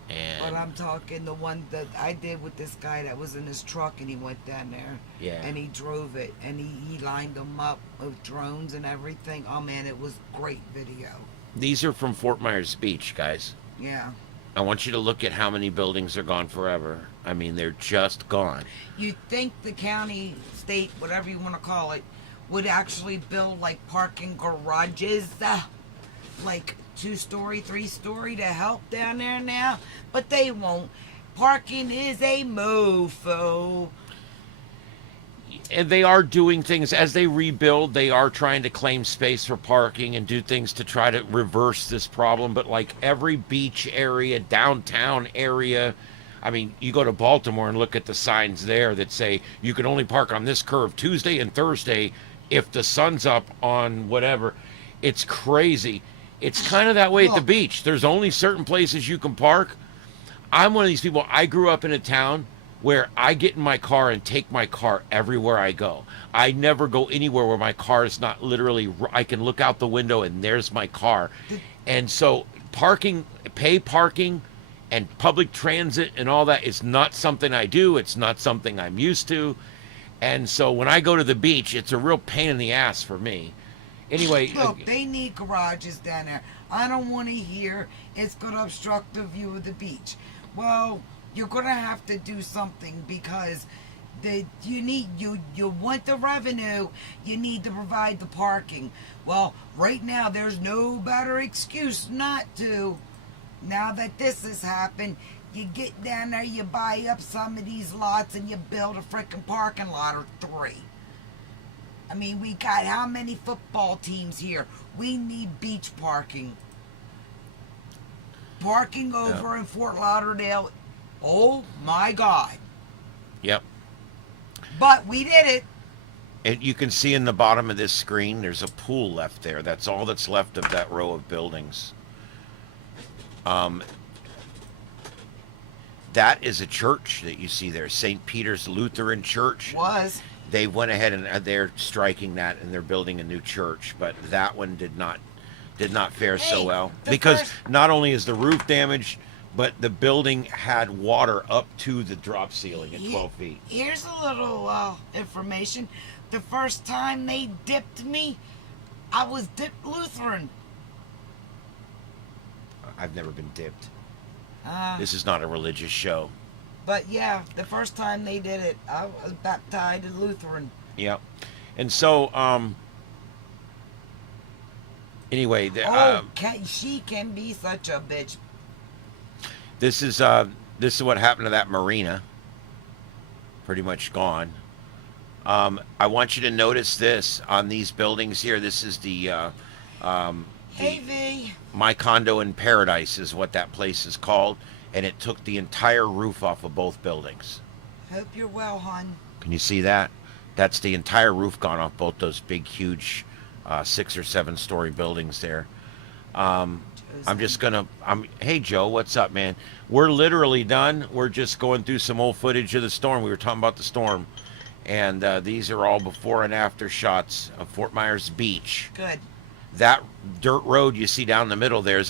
But And I'm talking the one that I did with this guy that was in his truck and he went down there. yeah, And he drove it and he lined them up with drones and everything. Oh man, it was great video. these are from Fort Myers Beach, guys. Yeah. I want you to look at how many buildings are gone forever. I mean, they're just gone. You'd think the county, state, whatever you want to call it, would actually build like parking garages, like 2-story, 3-story to help down there now, but they won't. Parking is a mofo. And they are doing things as they rebuild. They are trying to claim space for parking and do things to try to reverse this problem. But like every beach area, downtown area, I mean, you go to Baltimore and look at the signs there that say you can only park on this curve Tuesday and Thursday if the sun's up on whatever. It's crazy. It's kind of that way at the Look. beach. There's only certain places you can park. I'm one of these people. I grew up in a town where I get in my car and take my car everywhere I go. I never go anywhere where my car is not literally, I can look out the window and there's my car. And so parking, pay parking and public transit and all that is not something I do. It's not something I'm used to. And so when I go to the beach, it's a real pain in the ass for me. Anyway, Look, they need garages down there. I don't want to hear it's going to obstruct the view of the beach. Well, you're going to have to do something because you want the revenue, you need to provide the parking. Well, right now there's no better excuse not to. Now that this has happened, you get down there, you buy up some of these lots and you build a freaking parking lot or 3. I mean, we got how many football teams here? We need beach parking. Parking over in Fort Lauderdale, oh my God. yep. But we did it. And you can see in the bottom of this screen, there's a pool left there. That's all that's left of that row of buildings. That is a church that you see there, St. Peter's Lutheran Church. Was. They went ahead and they're striking that and they're building a new church, but that one did not fare so Hey, well the because first- not only is the roof damaged, but the building had water up to the drop ceiling at 12 feet. Here's a little information. The first time they dipped me, I was dipped Lutheran. I've never been dipped. Uh, This is not a religious show. but yeah, the first time they did it, I was baptized in Lutheran. Yep. And so, anyway, She can be such a bitch. this is what happened to that marina. Pretty much gone. I want you to notice this on these buildings here. This is the Hey, V. My Condo in Paradise is what that place is called, and it took the entire roof off of both buildings. Hope you're well, hon. Can you see that? That's the entire roof gone off both those big, huge 6 or 7 story buildings there. I'm just gonna. Hey Joe, what's up, man? We're literally done. We're just going through some old footage of the storm. We were talking about the storm, and these are all before and after shots of Fort Myers Beach. Good. That dirt road you see down the middle there was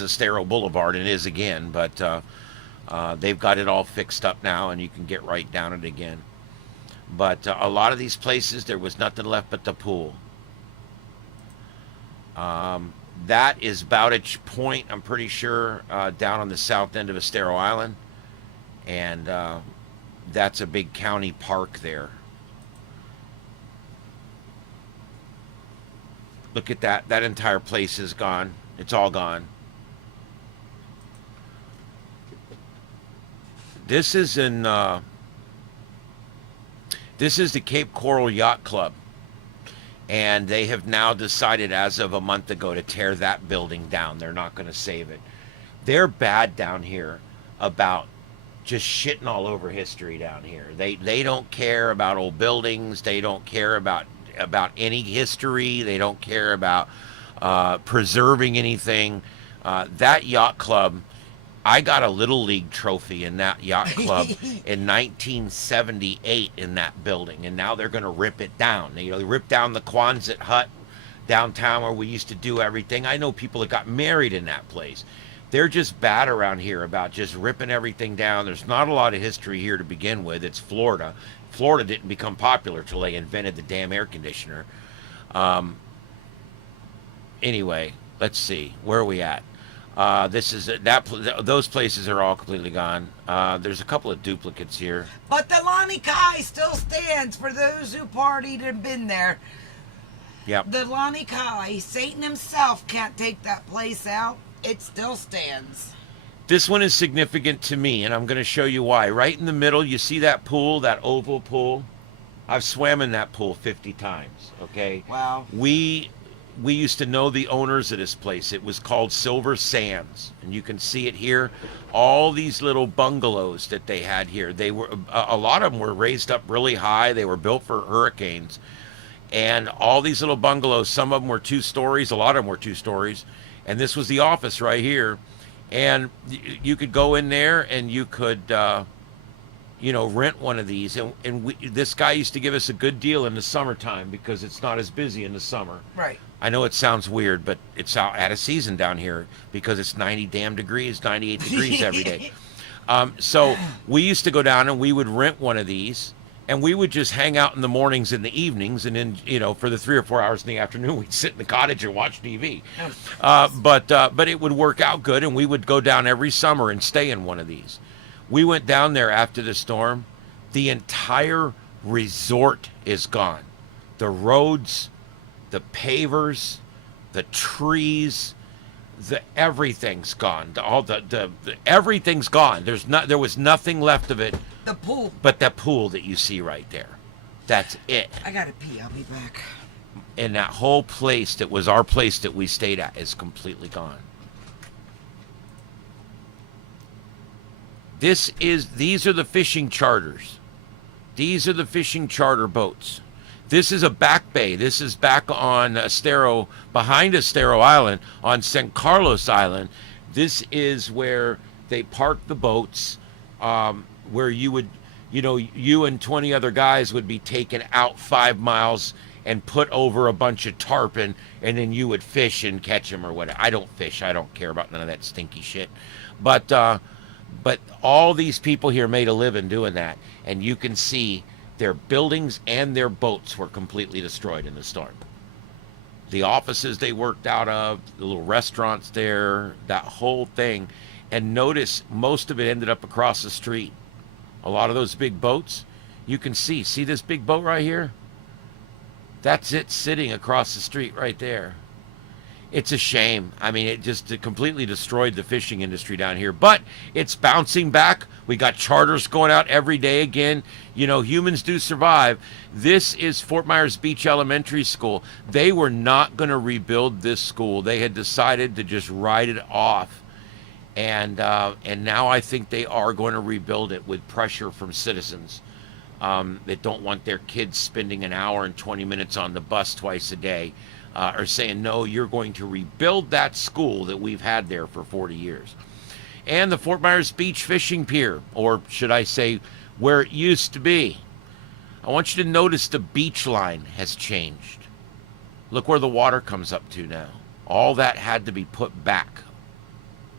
Estero Boulevard and is again, but they've got it all fixed up now, and you can get right down it again. But a lot of these places, there was nothing left but the pool. That is Bowditch Point, I'm pretty sure, down on the south end of Estero Island. And that's a big county park there. Look at that. That entire place is gone. It's all gone. This is the Cape Coral Yacht Club. And they have now decided as of a month ago to tear that building down. They're not going to save it. They're bad down here about just shitting all over history down here. They don't care about old buildings. They don't care about any history. They don't care about preserving anything. That yacht club, I got a Little League trophy in that yacht club in 1978 in that building, and now they're going to rip it down. They ripped down the Quonset hut downtown where we used to do everything. I know people that got married in that place. They're just bad around here about just ripping everything down. There's not a lot of history here to begin with. It's Florida. Florida didn't become popular till they invented the damn air conditioner. Anyway, let's see. Where are we at? Those places are all completely gone. There's a couple of duplicates here. But the Lani Kai still stands for those who partied and been there. Yep. The Lani Kai, Satan himself can't take that place out. It still stands. This one is significant to me, and I'm going to show you why. Right in the middle, you see that pool, that oval pool? I've swam in that pool 50 times, okay? Wow. We used to know the owners of this place. It was called Silver Sands, and you can see it here. All these little bungalows that they had here, they were a lot of them were raised up really high. They were built for hurricanes, and all these little bungalows, some of them were 2 stories, a lot of them were 2 stories, And this was the office right here. And you could go in there and you could, rent one of these. And this guy used to give us a good deal in the summertime because it's not as busy in the summer. Right. I know it sounds weird, but it's out at a season down here because it's 90 damn degrees, 98 degrees every day. So we used to go down and we would rent one of these, and we would just hang out in the mornings and the evenings, and then for the 3 or 4 hours in the afternoon we'd sit in the cottage and watch TV. But it would work out good, and we would go down every summer and stay in one of these. We went down there after the storm. The entire resort is gone. The roads, the pavers, the trees, everything's gone. Everything's gone. There was nothing left of it. The pool. But that pool that you see right there. That's it. I gotta pee. I'll be back. And that whole place that was our place that we stayed at is completely gone. These are the fishing charters. These are the fishing charter boats. This is a back bay. This is back on Estero, behind Estero Island, on San Carlos Island. This is where they park the boats, where you and 20 other guys would be taken out 5 miles and put over a bunch of tarpon, and then you would fish and catch them or whatever. I don't fish. I don't care about none of that stinky shit. But all these people here made a living doing that, and you can see their buildings and their boats were completely destroyed in the storm. The offices they worked out of, the little restaurants there, that whole thing. And notice most of it ended up across the street. A lot of those big boats, you can see this big boat right here? That's it sitting across the street right there. It's a shame. I mean, it completely destroyed the fishing industry down here. But it's bouncing back. We got charters going out every day again. Humans do survive. This is Fort Myers Beach Elementary School. They were not going to rebuild this school. They had decided to just write it off. And now I think they are going to rebuild it with pressure from citizens that don't want their kids spending an hour and 20 minutes on the bus twice a day. Are saying, no, you're going to rebuild that school that we've had there for 40 years. And the Fort Myers Beach Fishing Pier, or should I say, where it used to be. I want you to notice the beach line has changed. Look where the water comes up to now. All that had to be put back.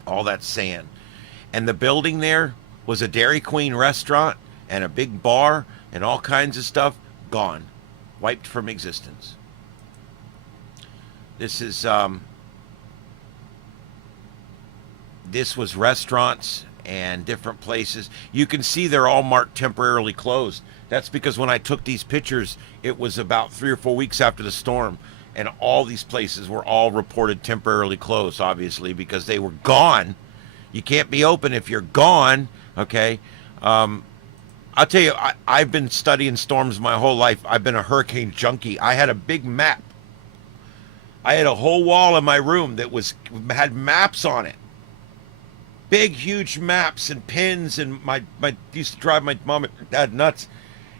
All that sand. And the building there was a Dairy Queen restaurant and a big bar and all kinds of stuff. Gone. Wiped from existence. This was restaurants and different places. You can see they're all marked temporarily closed. That's because when I took these pictures, it was about 3 or 4 weeks after the storm, and all these places were all reported temporarily closed, obviously, because they were gone. You can't be open if you're gone, okay? I'll tell you, I've been studying storms my whole life. I've been a hurricane junkie. I had a big map. I had a whole wall in my room that had maps on it. Big, huge maps and pins, and my used to drive my mom and dad nuts.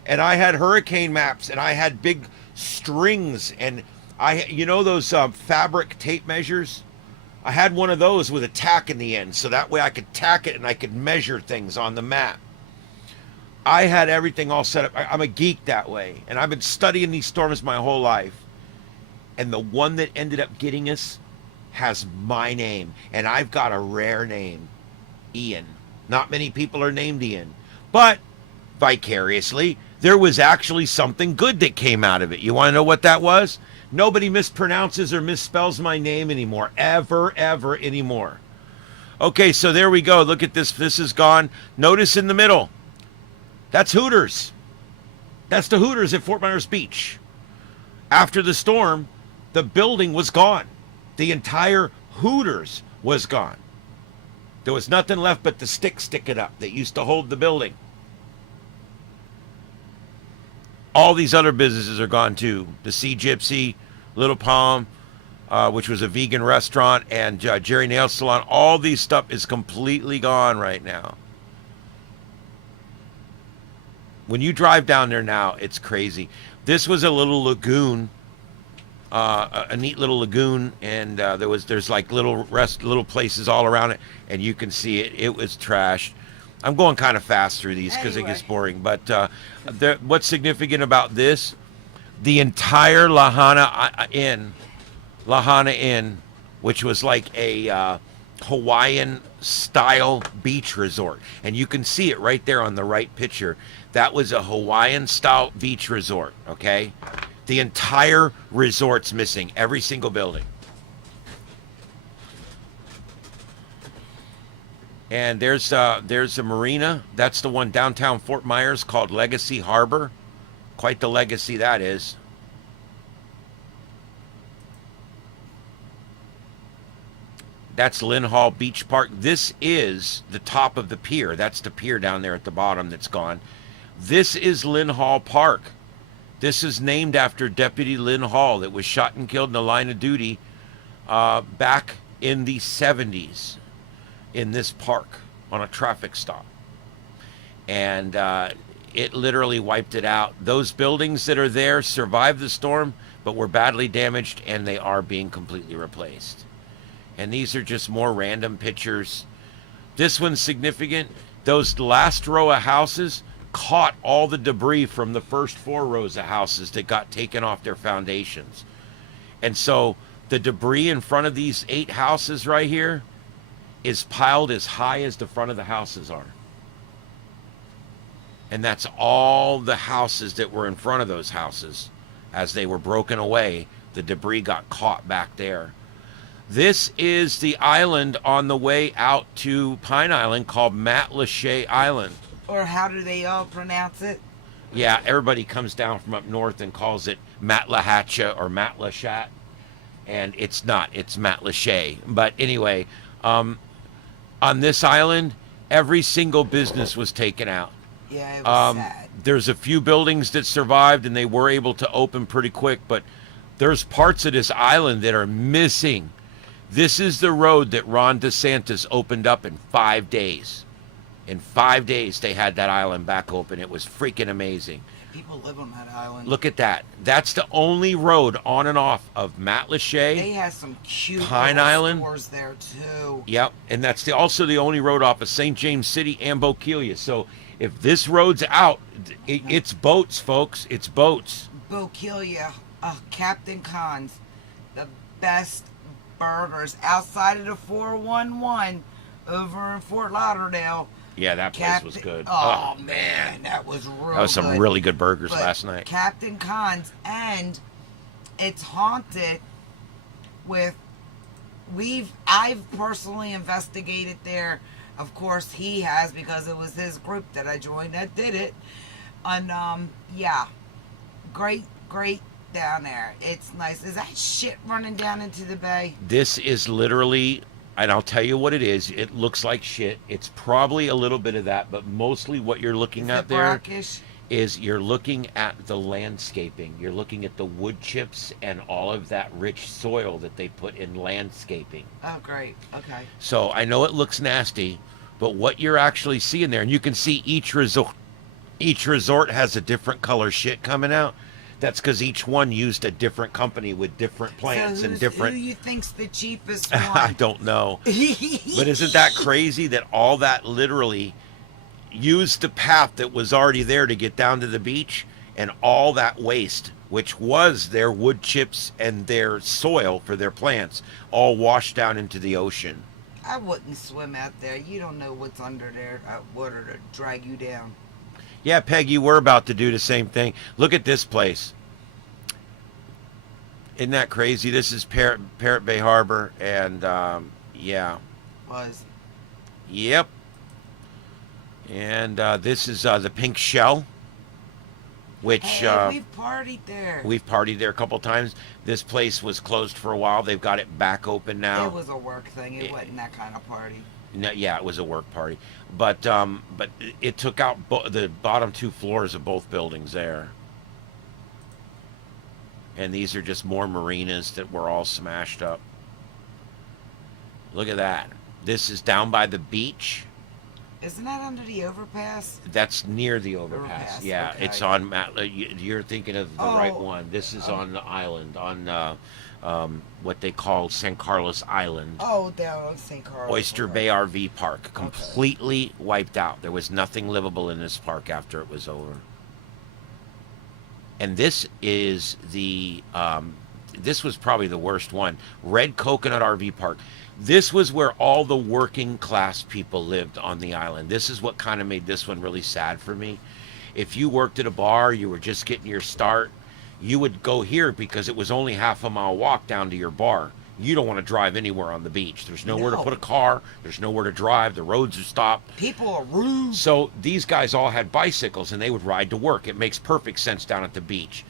And I had hurricane maps, and I had big strings, and those fabric tape measures? I had one of those with a tack in the end, so that way I could tack it and I could measure things on the map. I had everything all set up. I'm a geek that way, and I've been studying these storms my whole life. And the one that ended up getting us has my name. And I've got a rare name. Ian. Not many people are named Ian. But, vicariously, there was actually something good that came out of it. You want to know what that was? Nobody mispronounces or misspells my name anymore. Ever anymore. Okay, so there we go. Look at this. This is gone. Notice in the middle. That's Hooters. That's the Hooters at Fort Myers Beach. After the storm, the building was gone. The entire Hooters was gone. There was nothing left but the stick sticking up that used to hold the building. All these other businesses are gone too. The Sea Gypsy, Little Palm, which was a vegan restaurant, and Jerry Nail Salon. All these stuff is completely gone right now. When you drive down there now, it's crazy. This was a little lagoon a neat little lagoon, and there's like little places all around it, and you can see it. It was trashed. I'm going kind of fast through these because it gets Anyway. boring. But what's significant about this? The entire Lahana Inn, which was like a Hawaiian style beach resort, and you can see it right there on the right picture. That was a Hawaiian style beach resort. Okay, the entire resort's missing, every single building. And there's a marina. That's the one downtown Fort Myers called Legacy Harbor. Quite the legacy that is. That's Lynn Hall Beach Park. This is the top of the pier. That's the pier down there at the bottom that's gone. This is Lynn Hall Park. This is named after Deputy Lynn Hall that was shot and killed in the line of duty back in the 70s in this park on a traffic stop. And it literally wiped it out. Those buildings that are there survived the storm, but were badly damaged, and they are being completely replaced. And these are just more random pictures. This one's significant. Those last row of houses caught all the debris from the first 4 rows of houses that got taken off their foundations. And so the debris in front of these 8 houses right here is piled as high as the front of the houses are. And that's all the houses that were in front of those houses. As they were broken away, the debris got caught back there. This is the island on the way out to Pine Island called Matlacha Island. Or how do they all pronounce it? Yeah, everybody comes down from up north and calls it Matlahatcha or Matlachat. And it's not, it's Matlacha. But anyway, on this island, every single business was taken out. Yeah, it was sad. There's a few buildings that survived and they were able to open pretty quick, but there's parts of this island that are missing. This is the road that Ron DeSantis opened up in 5 days. In 5 days, they had that island back open. It was freaking amazing. People live on that island. Look at that. That's the only road on and off of Matlacha. They have some cute Pine little Island. stores there too. Yep, and that's also the only road off of St. James City and Bokeelia. So if this road's out, it's boats, folks. It's boats. Bokeelia, Captain Khan's, the best burgers outside of the 411 over in Fort Lauderdale. Yeah, that place was good. Oh man, that was real. That was some good. really good burgers But last night. Captain Khan's, and it's haunted with. I've personally investigated there. Of course, he has because it was his group that I joined that did it. And yeah, great down there. It's nice. Is that shit running down into the bay? This is literally, and I'll tell you what it is. It looks like shit. It's probably a little bit of that, but mostly what you're looking Is at it there brackish? is you're looking at the landscaping. You're looking at the wood chips and all of that rich soil that they put in landscaping. Oh, great. Okay. So I know it looks nasty, but what you're actually seeing there, and you can see each resort has a different color shit coming out. That's because each one used a different company with different plants So and different. Who you think's the cheapest I one? don't know. But isn't that crazy that all that literally used the path that was already there to get down to the beach, and all that waste, which was their wood chips and their soil for their plants, all washed down into the ocean. I wouldn't swim out there. You don't know what's under there water to drag you down. Yeah, Peggy, we're about to do the same thing. Look at this place. Isn't that crazy? This is Parrot Bay Harbor, and yeah. Was. Yep. And this is the Pink Shell, which Hey, we've partied there. we've partied there a couple times. This place was closed for a while. They've got it back open now. It was a work thing. It wasn't that kind of party. No, yeah, it was a work party, but it took out the bottom 2 floors of both buildings there. And these are just more marinas that were all smashed up. Look at that. This is down by the beach. Isn't that under the overpass? That's near the overpass. Overpass, Yeah, okay. it's on. You're thinking of the right Oh. one. This is Oh. on the island, on what they call San Carlos Island. Oh, down on St. Carlos. Oyster okay. Bay RV Park, completely wiped out. There was nothing livable in this park after it was over. And this is this was probably the worst one. Red Coconut RV Park. This was where all the working class people lived on the island. This is what kind of made this one really sad for me. If you worked at a bar, you were just getting your start, you would go here because it was only half a mile walk down to your bar. You don't want to drive anywhere on the beach. There's nowhere to No. put a car. There's nowhere to drive. The roads are stopped. People are rude. So these guys all had bicycles and they would ride to work. It makes perfect sense down at the beach.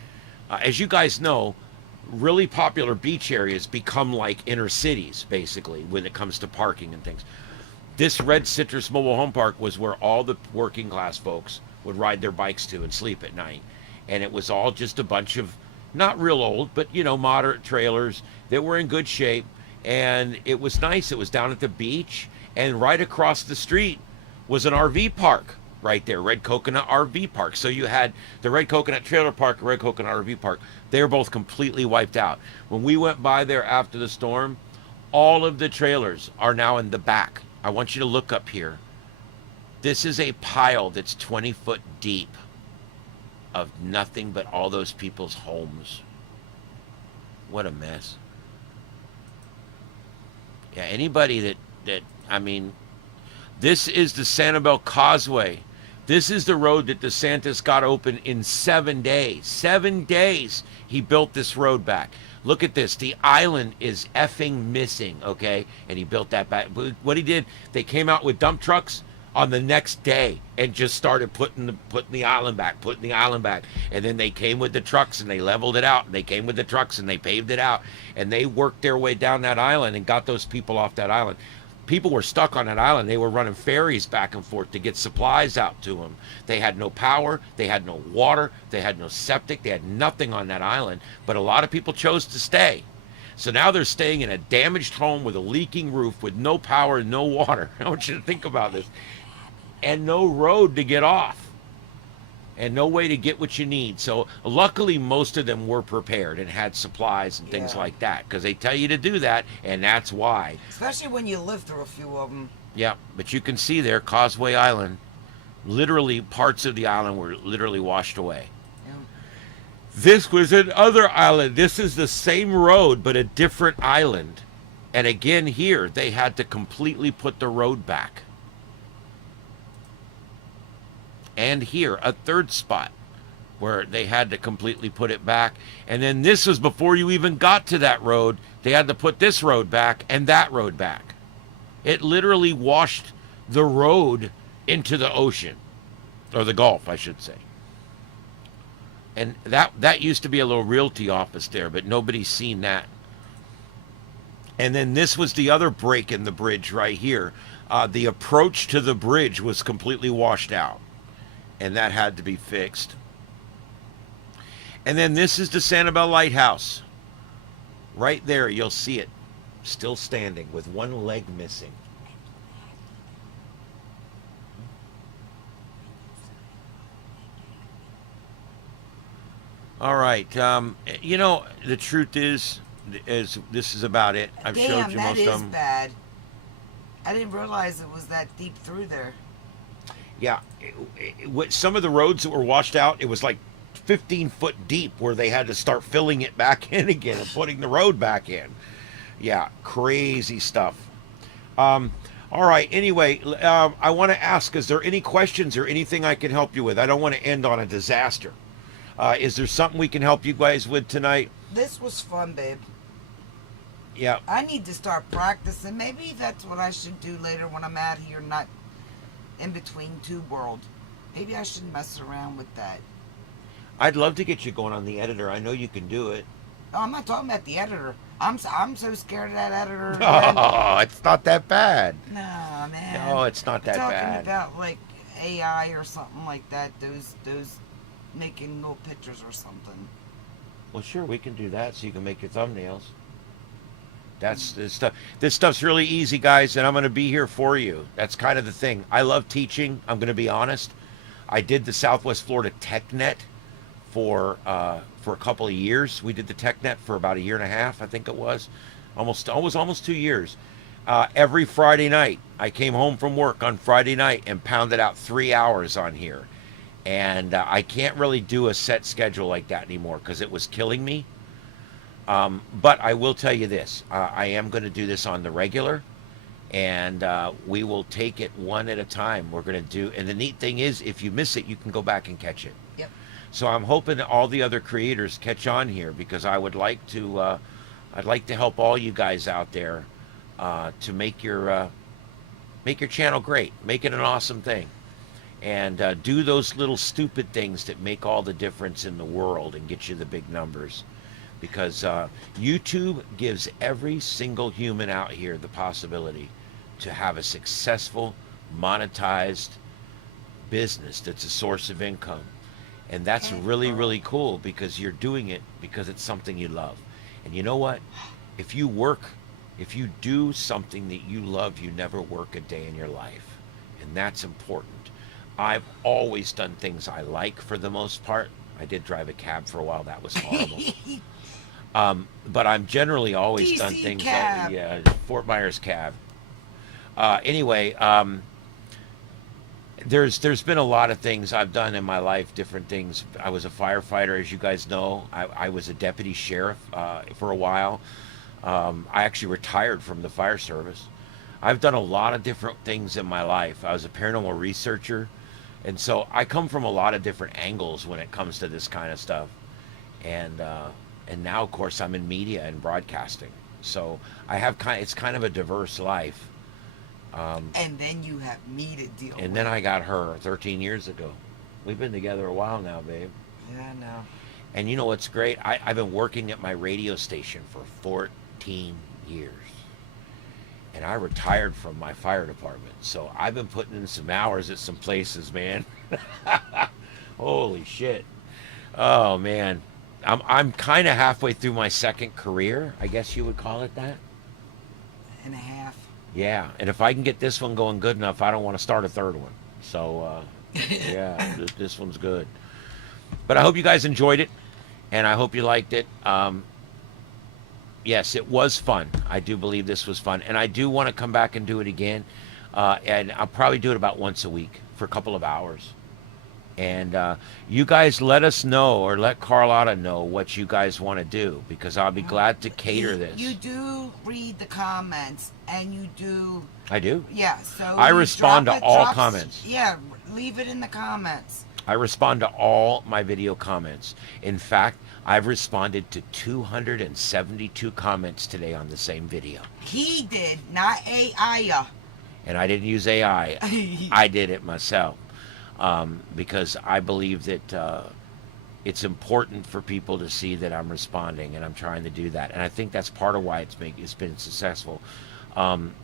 As you guys know, really popular beach areas become like inner cities, basically, when it comes to parking and things. This Red Citrus Mobile Home Park was where all the working class folks would ride their bikes to and sleep at night. And it was all just a bunch of, not real old, but, you know, moderate trailers that were in good shape. And it was nice. It was down at the beach. And right across the street was an RV park right there, Red Coconut RV Park. So you had the Red Coconut Trailer Park, Red Coconut RV Park. They were both completely wiped out. When we went by there after the storm, all of the trailers are now in the back. I want you to look up here. This is a pile that's 20 foot deep of nothing but all those people's homes. What a mess. Yeah, anybody that I mean, this is the Sanibel Causeway. This is the road that DeSantis got open in 7 days. 7 days he built this road back. Look at this. The island is effing missing, okay? And he built that back. But what he did, they came out with dump trucks on the next day and just started putting the island back. And then they came with the trucks and they leveled it out. And they came with the trucks and they paved it out. And they worked their way down that island and got those people off that island. People were stuck on that island. They were running ferries back and forth to get supplies out to them. They had no power. They had no water. They had no septic. They had nothing on that island. But a lot of people chose to stay. So now they're staying in a damaged home with a leaking roof, with no power and no water. I want you to think about this. And no road to get off. And no way to get what you need. So luckily, most of them were prepared and had supplies and things Yeah. like that. Because they tell you to do that, and that's why. Especially when you live through a few of them. Yeah, but you can see there, Causeway Island, literally parts of the island were literally washed away. Yeah. This was another island. This is the same road, but a different island. And again, here, they had to completely put the road back. And here, a third spot where they had to completely put it back. And then this was before you even got to that road. They had to put this road back and that road back. It literally washed the road into the ocean, or the Gulf, I should say. And that used to be a little realty office there, but nobody's seen that. And then this was the other break in the bridge right here. The approach to the bridge was completely washed out, and that had to be fixed. And then this is the Sanibel Lighthouse. Right there, you'll see it still standing with one leg missing. All right. You know, the truth is this is about it. I've Damn, showed you that most is of them. bad. I didn't realize it was that deep through there. Yeah, some of the roads that were washed out, it was like 15 foot deep where they had to start filling it back in again and putting the road back in. Yeah, crazy stuff. All right, anyway, I want to ask, is there any questions or anything I can help you with? I don't want to end on a disaster. Is there something we can help you guys with tonight? This was fun, babe. Yeah. I need to start practicing. Maybe that's what I should do later when I'm out here, not in between Tube World. Maybe I should mess around with that. I'd love to get you going on the editor. I know you can do it. Oh, I'm not talking about the editor. I'm so scared of that editor. Oh, it's not that bad. Nah, man. No, it's not that I'm bad. talking about like AI or something like that. Those making little pictures or something. Well, sure, we can do that so you can make your thumbnails. That's this stuff. This stuff's really easy, guys, and I'm going to be here for you. That's kind of the thing. I love teaching. I'm going to be honest. I did the Southwest Florida TechNet for a couple of years. We did the TechNet for about a year and a half, I think it was, almost 2 years. Every Friday night, I came home from work on Friday night and pounded out 3 hours on here. And I can't really do a set schedule like that anymore because it was killing me. But I will tell you this, I am going to do this on the regular, and we will take it one at a time. We're going to do, and the neat thing is, if you miss it, you can go back and catch it. Yep. So I'm hoping that all the other creators catch on here, because I would like to, I'd like to help all you guys out there to make your channel great, make it an awesome thing, and do those little stupid things that make all the difference in the world and get you the big numbers. Because YouTube gives every single human out here the possibility to have a successful, monetized business that's a source of income. And that's really, really cool, because you're doing it because it's something you love. And you know what? If you do something that you love, you never work a day in your life. And that's important. I've always done things I like for the most part. I did drive a cab for a while. That was horrible. But I'm generally always DC done things cab. like, yeah, Fort Myers cab. Anyway, there's been a lot of things I've done in my life, different things. I was a firefighter, as you guys know. I was a deputy sheriff for a while. I actually retired from the fire service. I've done a lot of different things in my life. I was a paranormal researcher. And so I come from a lot of different angles when it comes to this kind of stuff. And now, of course, I'm in media and broadcasting. So I have it's kind of a diverse life. And then you have me to deal with. And then I got her 13 years ago. We've been together a while now, babe. Yeah, I know. And you know what's great? I've been working at my radio station for 14 years. And I retired from my fire department. So I've been putting in some hours at some places, man. Holy shit. Oh, man. I'm kind of halfway through my second career. I guess you would call it that. And a half. Yeah. And if I can get this one going good enough, I don't want to start a third one. So, yeah, this one's good. But I hope you guys enjoyed it. And I hope you liked it. Yes, it was fun. I do believe this was fun. And I do want to come back and do it again. And I'll probably do it about once a week for a couple of hours. And you guys let us know, or let Carlotta know what you guys want to do, because I'll be glad to cater this. You do read the comments, and you do... I do? Yeah, so... I respond to all comments. Yeah, leave it in the comments. I respond to all my video comments. In fact, I've responded to 272 comments today on the same video. He did, not AI. And I didn't use AI. I did it myself. Because I believe that it's important for people to see that I'm responding, and I'm trying to do that. And I think that's part of why it's been successful.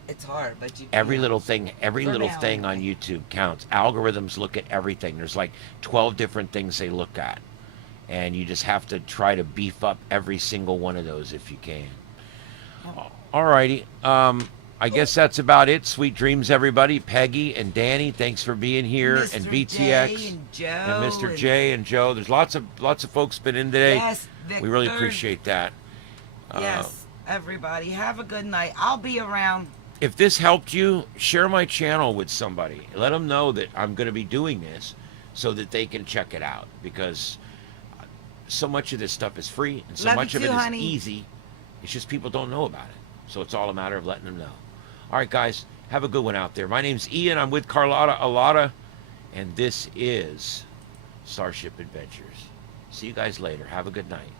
It's hard, but you every little thing on anyway. YouTube counts. Algorithms look at everything. There's like 12 different things they look at, and you just have to try to beef up every single one of those if you can. Alrighty. I guess that's about it. Sweet dreams, everybody. Peggy and Danny, thanks for being here. Mr. And BTX J and Joe and Mr. J and Joe. There's lots of folks been in today. Yes, We really Victor. appreciate that. Yes, everybody. Have a good night. I'll be around. If this helped you, share my channel with somebody. Let them know that I'm going to be doing this so that they can check it out, because so much of this stuff is free and so Love much you of it too, is honey. easy. It's just people don't know about it. So it's all a matter of letting them know. All right, guys, have a good one out there. My name's Ian. I'm with Carlotta Alata, and this is Starship Adventures. See you guys later. Have a good night.